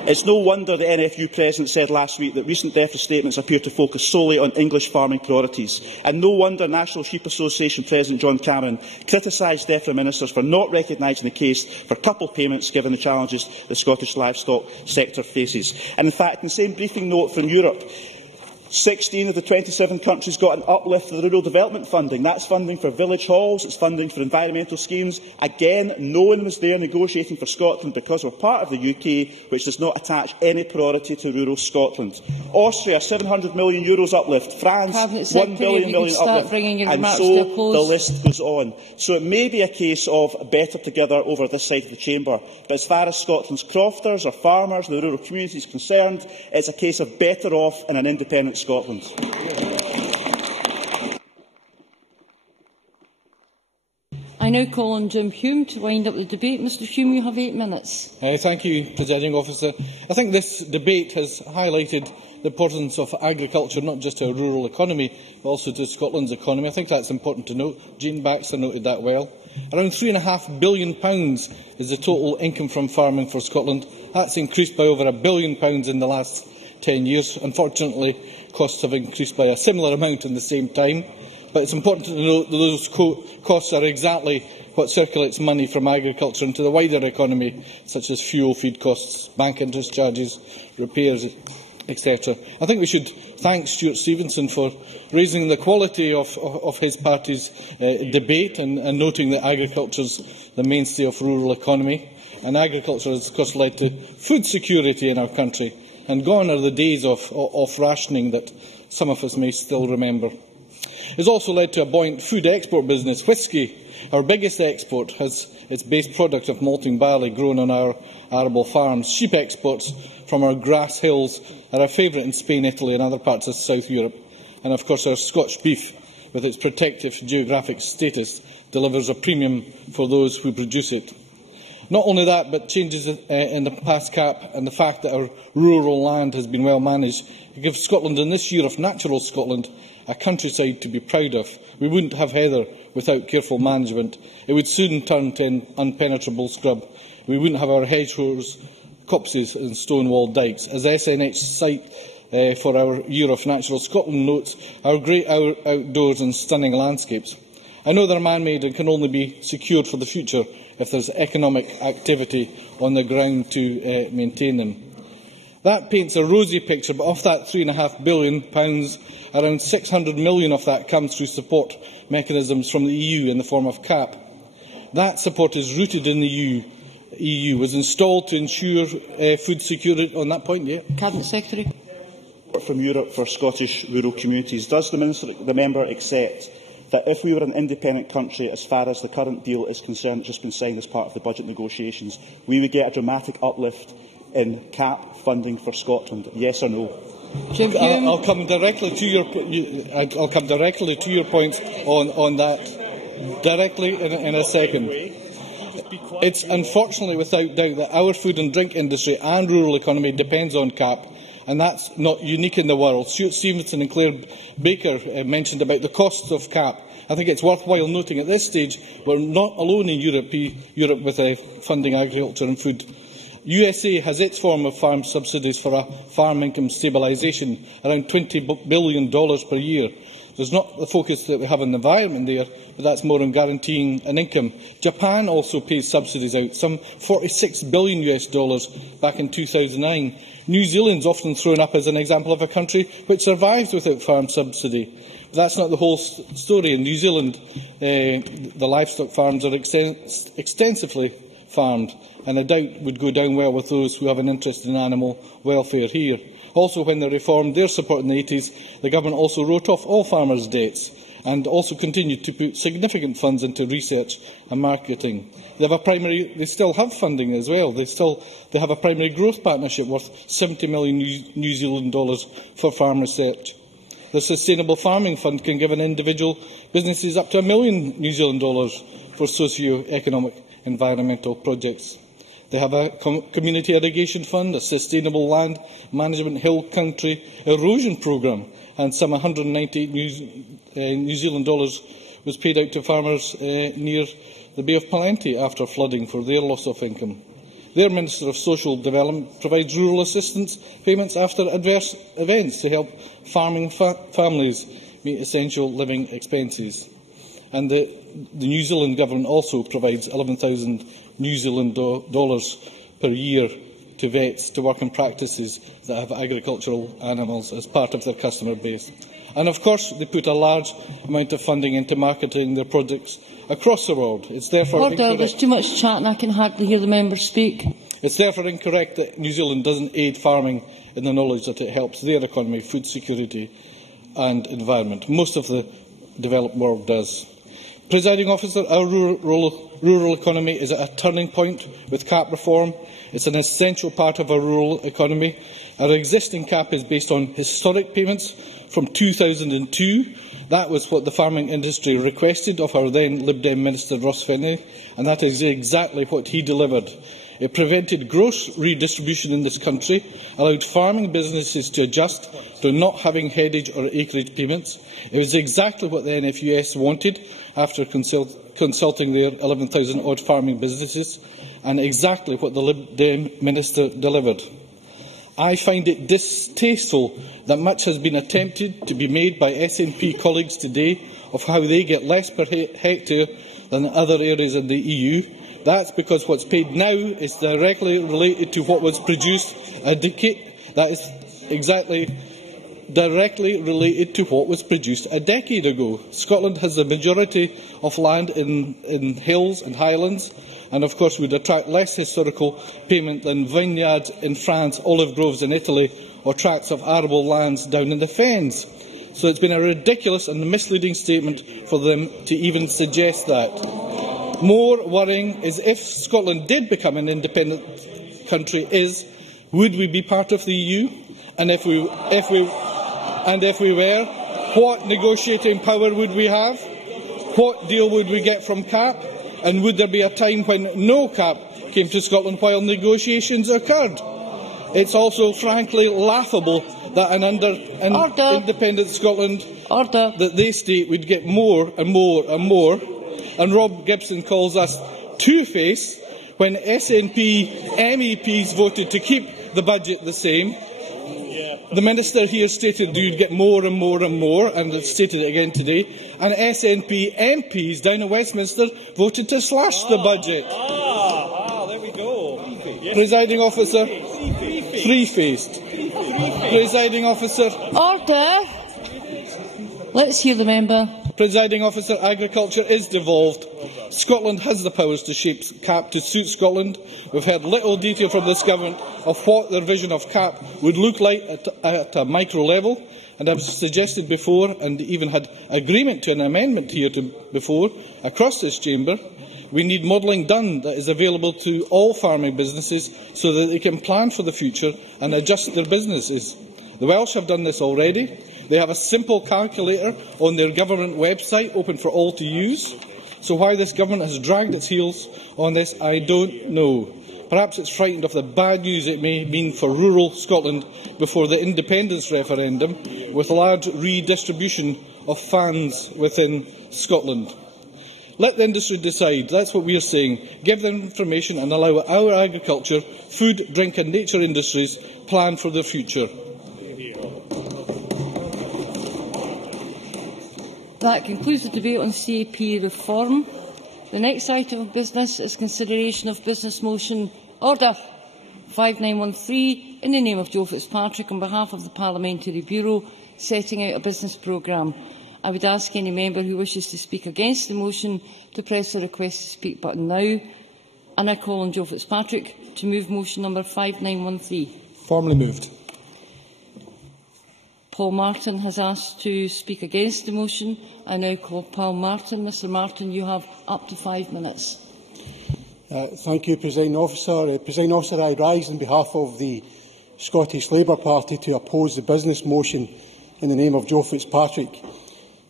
it's no wonder the NFU President said last week that recent DEFRA statements appear to focus solely on English farming priorities. And no wonder National Sheep Association President John Cameron criticised DEFRA ministers for not recognising the case for coupled payments given the challenges the Scottish livestock sector faces. And in fact, in the same briefing note from Europe, 16 of the 27 countries got an uplift of the rural development funding. That's funding for village halls, it's funding for environmental schemes. Again, no one was there negotiating for Scotland because we're part of the UK, which does not attach any priority to rural Scotland. Austria, €700 million uplift. France, €1 billion uplift. And so the list goes on. So it may be a case of better together over this side of the chamber. But as far as Scotland's crofters or farmers, the rural community is concerned, it's a case of better off in an independent Scotland. I now call on Jim Hume to wind up the debate. Mr Hume, you have 8 minutes. Thank you, Presiding Officer. I think this debate has highlighted the importance of agriculture, not just to our rural economy, but also to Scotland's economy. I think that's important to note. Jean Baxter noted that well. Around £3.5 billion is the total income from farming for Scotland. That's increased by over £1 billion in the last 10 years. Unfortunately, costs have increased by a similar amount in the same time. But it's important to note that those costs are exactly what circulates money from agriculture into the wider economy, such as fuel, feed costs, bank interest charges, repairs, etc. I think we should thank Stuart Stevenson for raising the quality of his party's debate and noting that agriculture is the mainstay of rural economy. And agriculture has, of course, led to food security in our country. And gone are the days of rationing that some of us may still remember. It has also led to a buoyant food export business. Whisky, our biggest export, has its base product of malting barley grown on our arable farms. Sheep exports from our grass hills are a favourite in Spain, Italy and other parts of South Europe. And of course our Scotch beef, with its protective geographic status, delivers a premium for those who produce it. Not only that, but changes in the past cap and the fact that our rural land has been well managed gives Scotland, in this year of natural Scotland, a countryside to be proud of. We wouldn't have heather without careful management. It would soon turn to an impenetrable scrub. We wouldn't have our hedgerows, copses and stone-walled dykes. As SNH site for our Year of Natural Scotland notes, our great outdoors and stunning landscapes. I know they're man-made and can only be secured for the future if there's economic activity on the ground to maintain them. That paints a rosy picture, but of that £3.5 billion, around £600 million of that comes through support mechanisms from the EU in the form of CAP. That support is rooted in the EU, was installed to ensure food security. On that point, yeah. Cabinet Secretary. From Europe for Scottish rural communities. Does the member accept that if we were an independent country, as far as the current deal is concerned, it's just been signed as part of the budget negotiations, we would get a dramatic uplift in CAP funding for Scotland? Yes or no? I'll come directly to your points on that directly in a second. It's unfortunately without doubt that our food and drink industry and rural economy depends on CAP, and that's not unique in the world. Stuart Stevenson and Claire Baker mentioned about the costs of CAP. I think it's worthwhile noting at this stage we're not alone in Europe with funding agriculture and food. USA has its form of farm subsidies for a farm income stabilisation, around $20 billion per year. There's not the focus that we have on the environment there, but that's more on guaranteeing an income. Japan also pays subsidies out, some $46 billion back in 2009. New Zealand's often thrown up as an example of a country which survives without farm subsidy. But that's not the whole story. In New Zealand, the livestock farms are extensively farmed, and I doubt would go down well with those who have an interest in animal welfare here. Also, when they reformed their support in the 80s, the government also wrote off all farmers' debts and also continued to put significant funds into research and marketing. They still have funding as well. They have a primary growth partnership worth $70 million New Zealand dollars for farm research. The Sustainable Farming Fund can give an individual businesses up to $1 million New Zealand dollars for socio-economic environmental projects. They have a community irrigation fund, a sustainable land management hill country erosion programme, and some $190 New Zealand dollars was paid out to farmers near the Bay of Plenty after flooding for their loss of income. Their Minister of Social Development provides rural assistance payments after adverse events to help farming families meet essential living expenses. And the New Zealand Government also provides $11,000 New Zealand dollars per year to vets to work in practices that have agricultural animals as part of their customer base. And of course, they put a large amount of funding into marketing their products across the world. It's therefore Order, there's too much chat and I can hardly hear the members speak. It's therefore incorrect that New Zealand doesn't aid farming in the knowledge that it helps their economy, food security and environment. Most of the developed world does. Presiding Officer, our rural economy is at a turning point with CAP reform. It's an essential part of our rural economy. Our existing CAP is based on historic payments from 2002. That was what the farming industry requested of our then Lib Dem Minister Ross Finney, and that is exactly what he delivered. It prevented gross redistribution in this country, allowed farming businesses to adjust to not having headage or acreage payments. It was exactly what the NFUS wanted after consulting their 11,000-odd farming businesses, and exactly what the Lib Dem Minister delivered. I find it distasteful that much has been attempted to be made by SNP colleagues today of how they get less per hectare than other areas in the EU. That's because what's paid now is directly related to what was produced a decade. That is exactly directly related to what was produced a decade ago. Scotland has the majority of land in hills and highlands, and of course would attract less historical payment than vineyards in France, olive groves in Italy, or tracts of arable lands down in the fens. So it's been a ridiculous and misleading statement for them to even suggest that. More worrying is if Scotland did become an independent country would we be part of the EU? And if we were, what negotiating power would we have? What deal would we get from CAP? And would there be a time when no CAP came to Scotland while negotiations occurred? It's also frankly laughable that an independent Scotland that they state would get more and more and more. And Rob Gibson calls us two-faced when SNP MEPs voted to keep the budget the same. The Minister here stated you would get more and more and more, and stated it again today. And SNP MPs down in Westminster voted to slash the budget. There we go. Yes. Presiding Officer, three-faced. Presiding Officer. Order. Let's hear the member. Presiding Officer, agriculture is devolved. Scotland has the powers to shape CAP to suit Scotland. We've heard little detail from this government of what their vision of CAP would look like at a micro level, and I've suggested before, and even had agreement to an amendment here before, across this chamber, we need modelling done that is available to all farming businesses so that they can plan for the future and adjust their businesses. The Welsh have done this already. They have a simple calculator on their government website, open for all to use. So why this government has dragged its heels on this, I don't know. Perhaps it's frightened of the bad news it may mean for rural Scotland before the independence referendum, with large redistribution of funds within Scotland. Let the industry decide. That's what we are saying. Give them information and allow our agriculture, food, drink and nature industries plan for their future. That concludes the debate on CAP reform. The next item of business is consideration of business motion Order 5913 in the name of Joe Fitzpatrick on behalf of the Parliamentary Bureau setting out a business programme. I would ask any member who wishes to speak against the motion to press the request to speak button now. And I call on Joe Fitzpatrick to move motion number 5913. Formally moved. Paul Martin has asked to speak against the motion. I now call Paul Martin. Mr Martin, you have up to 5 minutes. Thank you, Presiding Officer. Presiding Officer, I rise on behalf of the Scottish Labour Party to oppose the business motion in the name of Joe Fitzpatrick.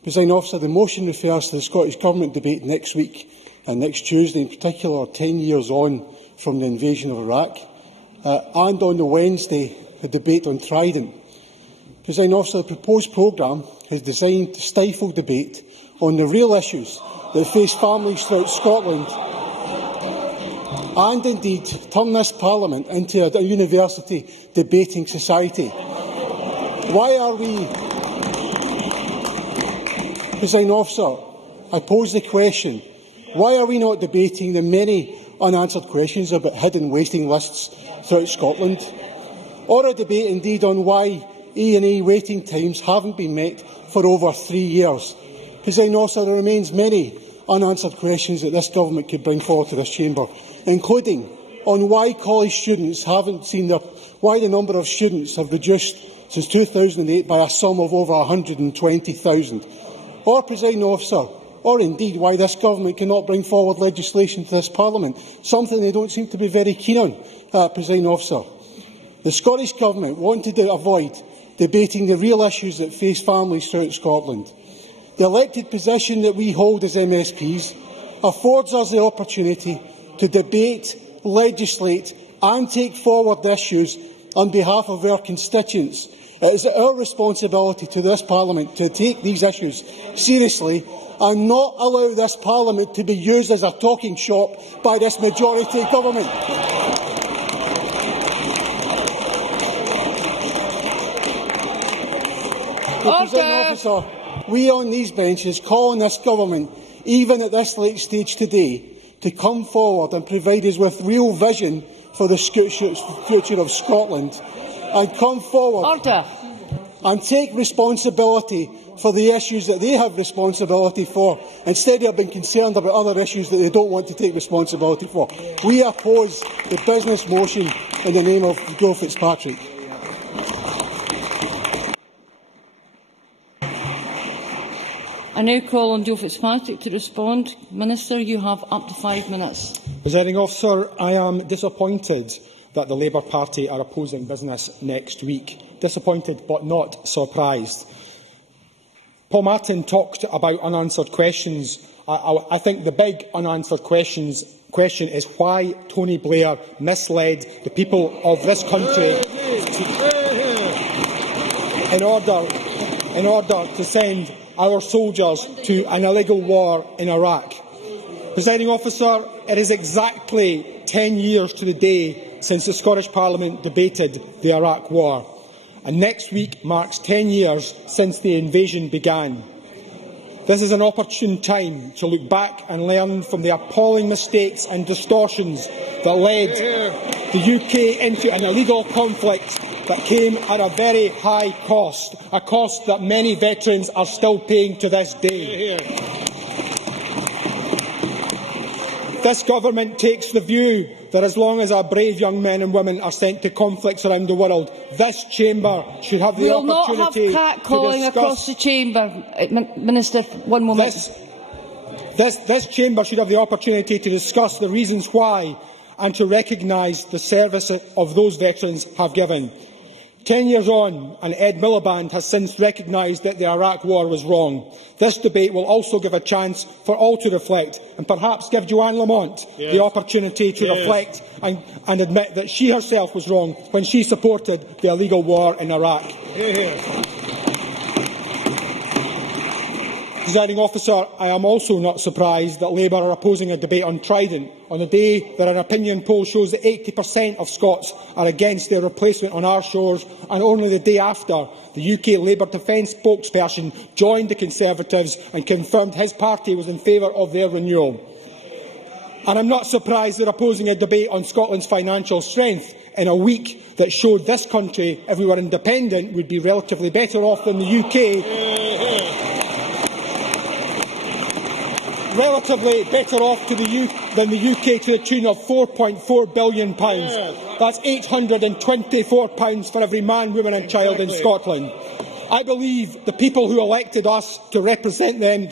Presiding Officer, the motion refers to the Scottish Government debate next week and next Tuesday, in particular 10 years on from the invasion of Iraq, and on the Wednesday, the debate on Trident. Presiding Officer, the proposed programme is designed to stifle debate on the real issues that face families throughout Scotland and indeed turn this Parliament into a university debating society. Why are we... Presiding Officer, I pose the question, why are we not debating the many unanswered questions about hidden waiting lists throughout Scotland, or a debate indeed on why A&E waiting times haven't been met for over 3 years. Presiding Officer, there remains many unanswered questions that this government could bring forward to this chamber, including on why college students haven't seen why the number of students have reduced since 2008 by a sum of over 120,000, or, Presiding Officer, or indeed why this government cannot bring forward legislation to this Parliament, something they don't seem to be very keen on, Presiding Officer. The Scottish Government wanted to avoid debating the real issues that face families throughout Scotland. The elected position that we hold as MSPs affords us the opportunity to debate, legislate and take forward issues on behalf of our constituents. It is our responsibility to this Parliament to take these issues seriously and not allow this Parliament to be used as a talking shop by this majority government. Officer, we on these benches call on this government, even at this late stage today, to come forward and provide us with real vision for the future of Scotland, and come forward and take responsibility for the issues that they have responsibility for, instead of being concerned about other issues that they don't want to take responsibility for. We oppose the business motion in the name of Joe Fitzpatrick. I now call on Joe Fitzpatrick to respond. Minister, you have up to 5 minutes. Presiding Officer, I am disappointed that the Labour Party are opposing business next week. Disappointed but not surprised. Paul Martin talked about unanswered questions. I think the big unanswered question is why Tony Blair misled the people of this country in order to send our soldiers to an illegal war in Iraq. Presiding Officer, it is exactly 10 years to the day since the Scottish Parliament debated the Iraq War, and next week marks 10 years since the invasion began. This is an opportune time to look back and learn from the appalling mistakes and distortions that led the UK into an illegal conflict that came at a very high cost, a cost that many veterans are still paying to this day. This government takes the view that as long as our brave young men and women are sent to conflicts around the world, this chamber should have the opportunity to discuss... We will not have catcalling across the chamber. Minister, one moment. This chamber should have the opportunity to discuss the reasons why and to recognise the service of those veterans have given. 10 years on, and Ed Miliband has since recognised that the Iraq War was wrong. This debate will also give a chance for all to reflect, and perhaps give Joanne Lamont the opportunity to reflect and admit that she herself was wrong when she supported the illegal war in Iraq. Presiding Officer, I am also not surprised that Labour are opposing a debate on Trident on a day that an opinion poll shows that 80% of Scots are against their replacement on our shores, and only the day after the UK Labour Defence spokesperson joined the Conservatives and confirmed his party was in favour of their renewal. And I am not surprised they are opposing a debate on Scotland's financial strength in a week that showed this country, if we were independent, would be relatively better off than the UK. Relatively better off than the UK to the tune of £4.4 billion. That's £824 for every man, woman and child in Scotland. I believe the people who elected us to represent them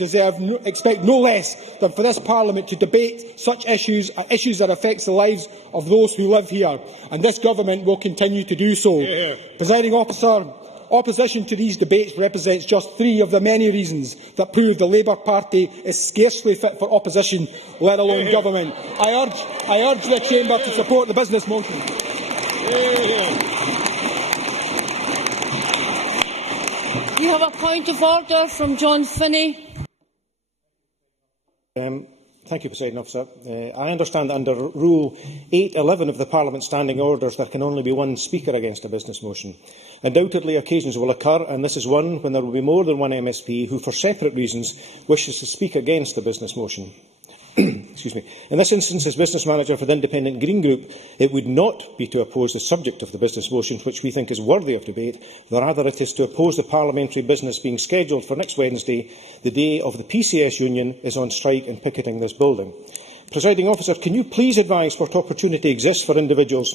expect no less than for this Parliament to debate such issues that affect the lives of those who live here, and this government will continue to do so. Presiding Officer, opposition to these debates represents just 3 of the many reasons that prove the Labour Party is scarcely fit for opposition, let alone government. I urge the Chamber to support the business motion. You have a point of order from John Finney. Thank you, Presiding Officer. I understand that under Rule 811 of the Parliament Standing Orders there can only be one speaker against a business motion. Undoubtedly occasions will occur, and this is one when there will be more than one MSP who, for separate reasons, wishes to speak against the business motion. In this instance, as Business Manager for the Independent Green Group, it would not be to oppose the subject of the business motion, which we think is worthy of debate. Rather, it is to oppose the parliamentary business being scheduled for next Wednesday, the day of the PCS union is on strike and picketing this building. Presiding Officer, can you please advise what opportunity exists for individuals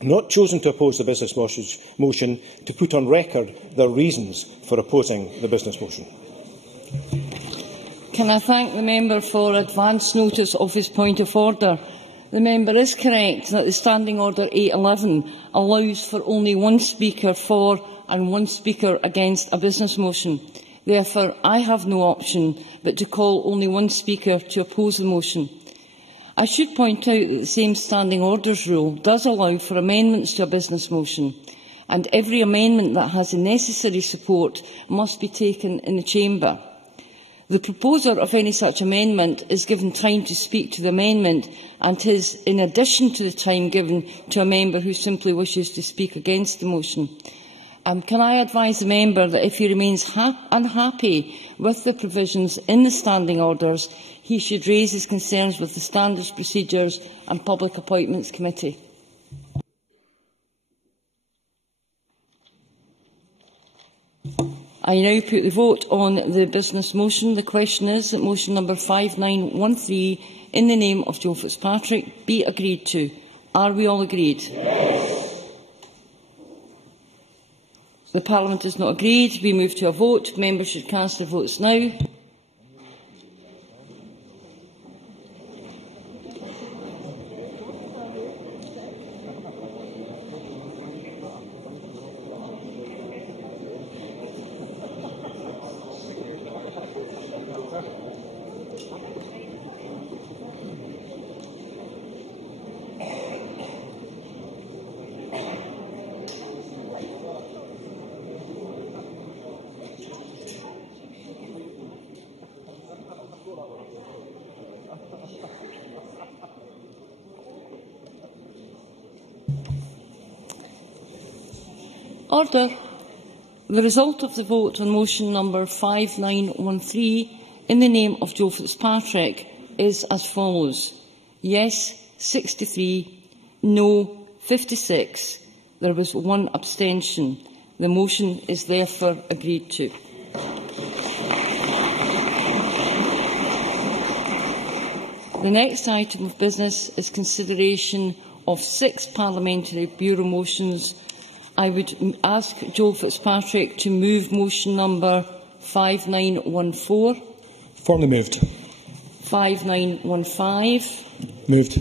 not chosen to oppose the business motion to put on record their reasons for opposing the business motion? Can I thank the member for advance notice of his point of order? The member is correct that the Standing Order 811 allows for only one speaker for and one speaker against a business motion. Therefore, I have no option but to call only one speaker to oppose the motion. I should point out that the same Standing Orders rule does allow for amendments to a business motion, and every amendment that has the necessary support must be taken in the Chamber. The proposer of any such amendment is given time to speak to the amendment and is in addition to the time given to a member who simply wishes to speak against the motion. Can I advise the member that if he remains unhappy with the provisions in the Standing Orders, he should raise his concerns with the Standards Procedures and Public Appointments Committee? I now put the vote on the business motion. The question is that motion number 5913, in the name of Joe Fitzpatrick, be agreed to. Are we all agreed? Yes. The Parliament is not agreed. We move to a vote. Members should cast their votes now. Order. The result of the vote on motion number 5913 in the name of Joe Fitzpatrick is as follows. Yes, 63. No, 56. There was one abstention. The motion is therefore agreed to. The next item of business is consideration of 6 parliamentary bureau motions. I would ask Joe Fitzpatrick to move motion number 5914. Formally moved. 5915. Moved.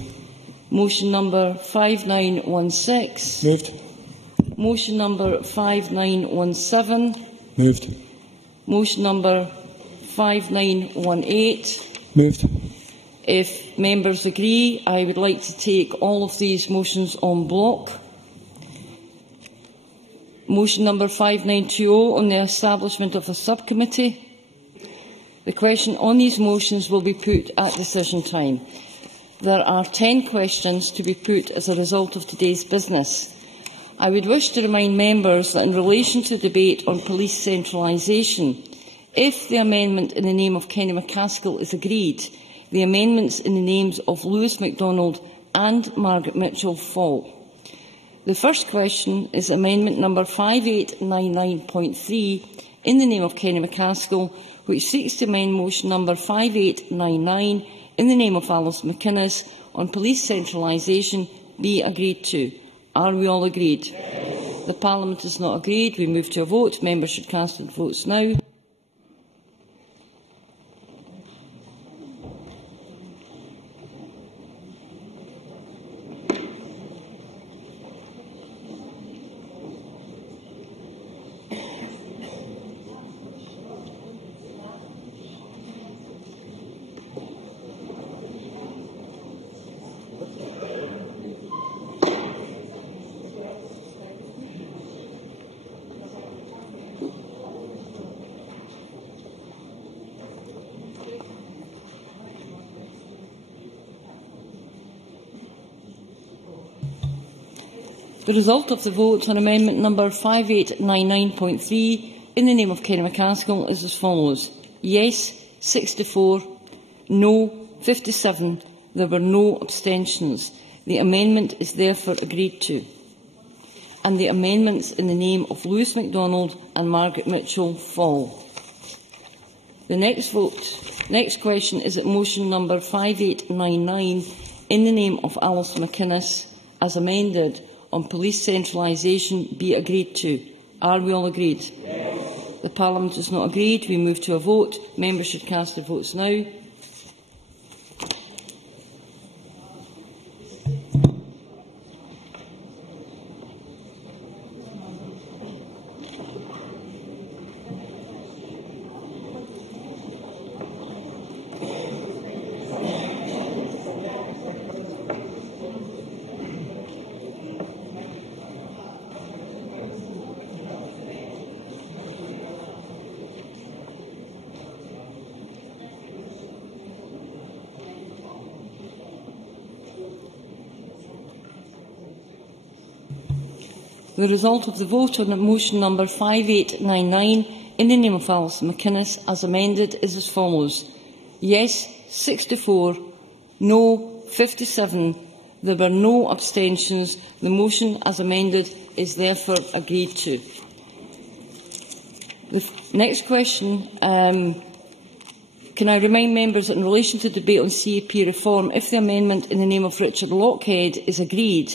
Motion number 5916. Moved. Motion number 5917. Moved. Motion number 5918. Moved. If members agree, I would like to take all of these motions en bloc. Motion number 5920 on the establishment of a subcommittee. The question on these motions will be put at decision time. There are 10 questions to be put as a result of today's business. I would wish to remind members that in relation to the debate on police centralisation, if the amendment in the name of Kenny McCaskill is agreed, the amendments in the names of Lewis MacDonald and Margaret Mitchell fall. The first question is amendment number 5899.3 in the name of Kenny McCaskill, which seeks to amend motion number 5899 in the name of Alice McInnes on police centralisation be agreed to. Are we all agreed? Yes. The Parliament is not agreed. We move to a vote. Members should cast their votes now. The result of the vote on amendment number 5899.3 in the name of Kenny McCaskill is as follows. Yes, 64. No, 57. There were no abstentions. The amendment is therefore agreed to. And the amendments in the name of Lewis MacDonald and Margaret Mitchell fall. The next question is that motion number 5899 in the name of Alison McInnes as amended on police centralisation be agreed to. Are we all agreed? Yes. The Parliament is not agreed. We move to a vote. Members should cast their votes now. The result of the vote on motion number 5899 in the name of Alison McInnes as amended is as follows. Yes, 64. No, 57. There were no abstentions. The motion as amended is therefore agreed to. The next question, can I remind members that in relation to the debate on CAP reform, if the amendment in the name of Richard Lochhead is agreed,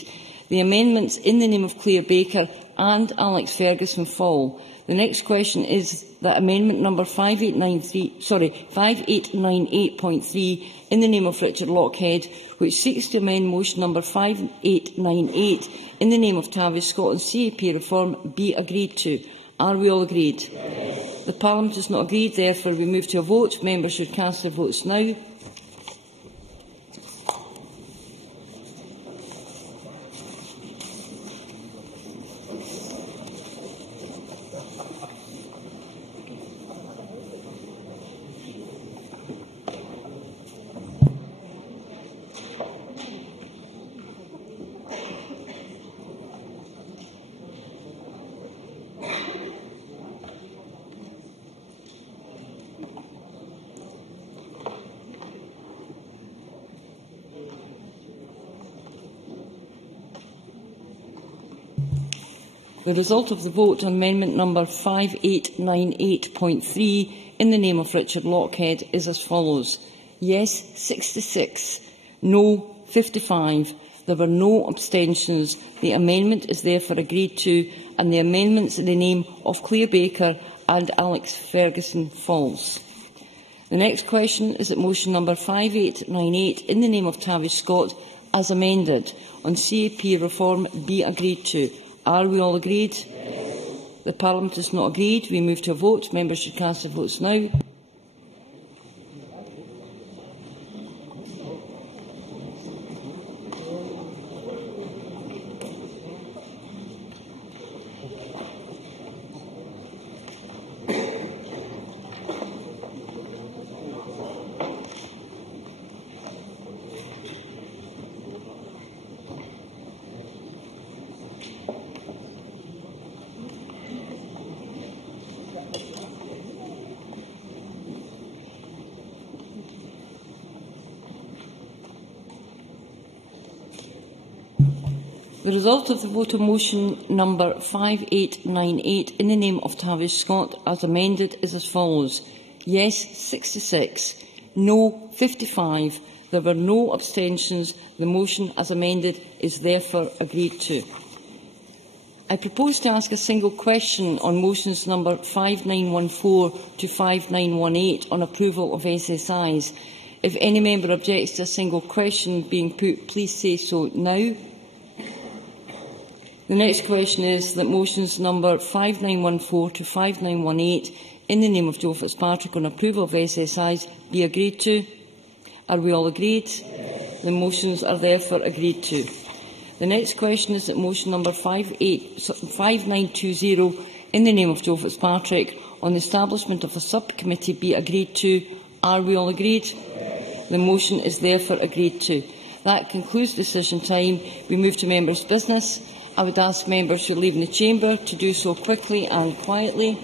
the amendments in the name of Claire Baker and Alex Ferguson fall. The next question is that amendment number 5898.3 in the name of Richard Lochhead, which seeks to amend motion number 5898 in the name of Tavish Scotland CAP reform, be agreed to. Are we all agreed? Yes. The Parliament is not agreed, therefore we move to a vote. Members should cast their votes now. The result of the vote on amendment number 5898.3 in the name of Richard Lochhead is as follows. Yes, 66. No, 55. There were no abstentions. The amendment is therefore agreed to, and the amendments in the name of Claire Baker and Alex Ferguson falls. The next question is that motion number 5898 in the name of Tavish Scott as amended on CAP reform be agreed to. Are we all agreed? Yes. The Parliament is not agreed. We move to a vote. Members should cast their votes now. The result of the vote on motion number 5898 in the name of Tavish Scott as amended is as follows. Yes, 66. No, 55. There were no abstentions. The motion as amended is therefore agreed to. I propose to ask a single question on motions number 5914 to 5918 on approval of SSIs. If any member objects to a single question being put, please say so now. The next question is that motions number 5914 to 5918 in the name of Joe Fitzpatrick on approval of SSIs be agreed to. Are we all agreed? Yes. The motions are therefore agreed to. The next question is that motion number 5920 in the name of Joe Fitzpatrick on the establishment of a subcommittee be agreed to. Are we all agreed? Yes. The motion is therefore agreed to. That concludes decision time. We move to members' business. I would ask members who are leaving the chamber to do so quickly and quietly.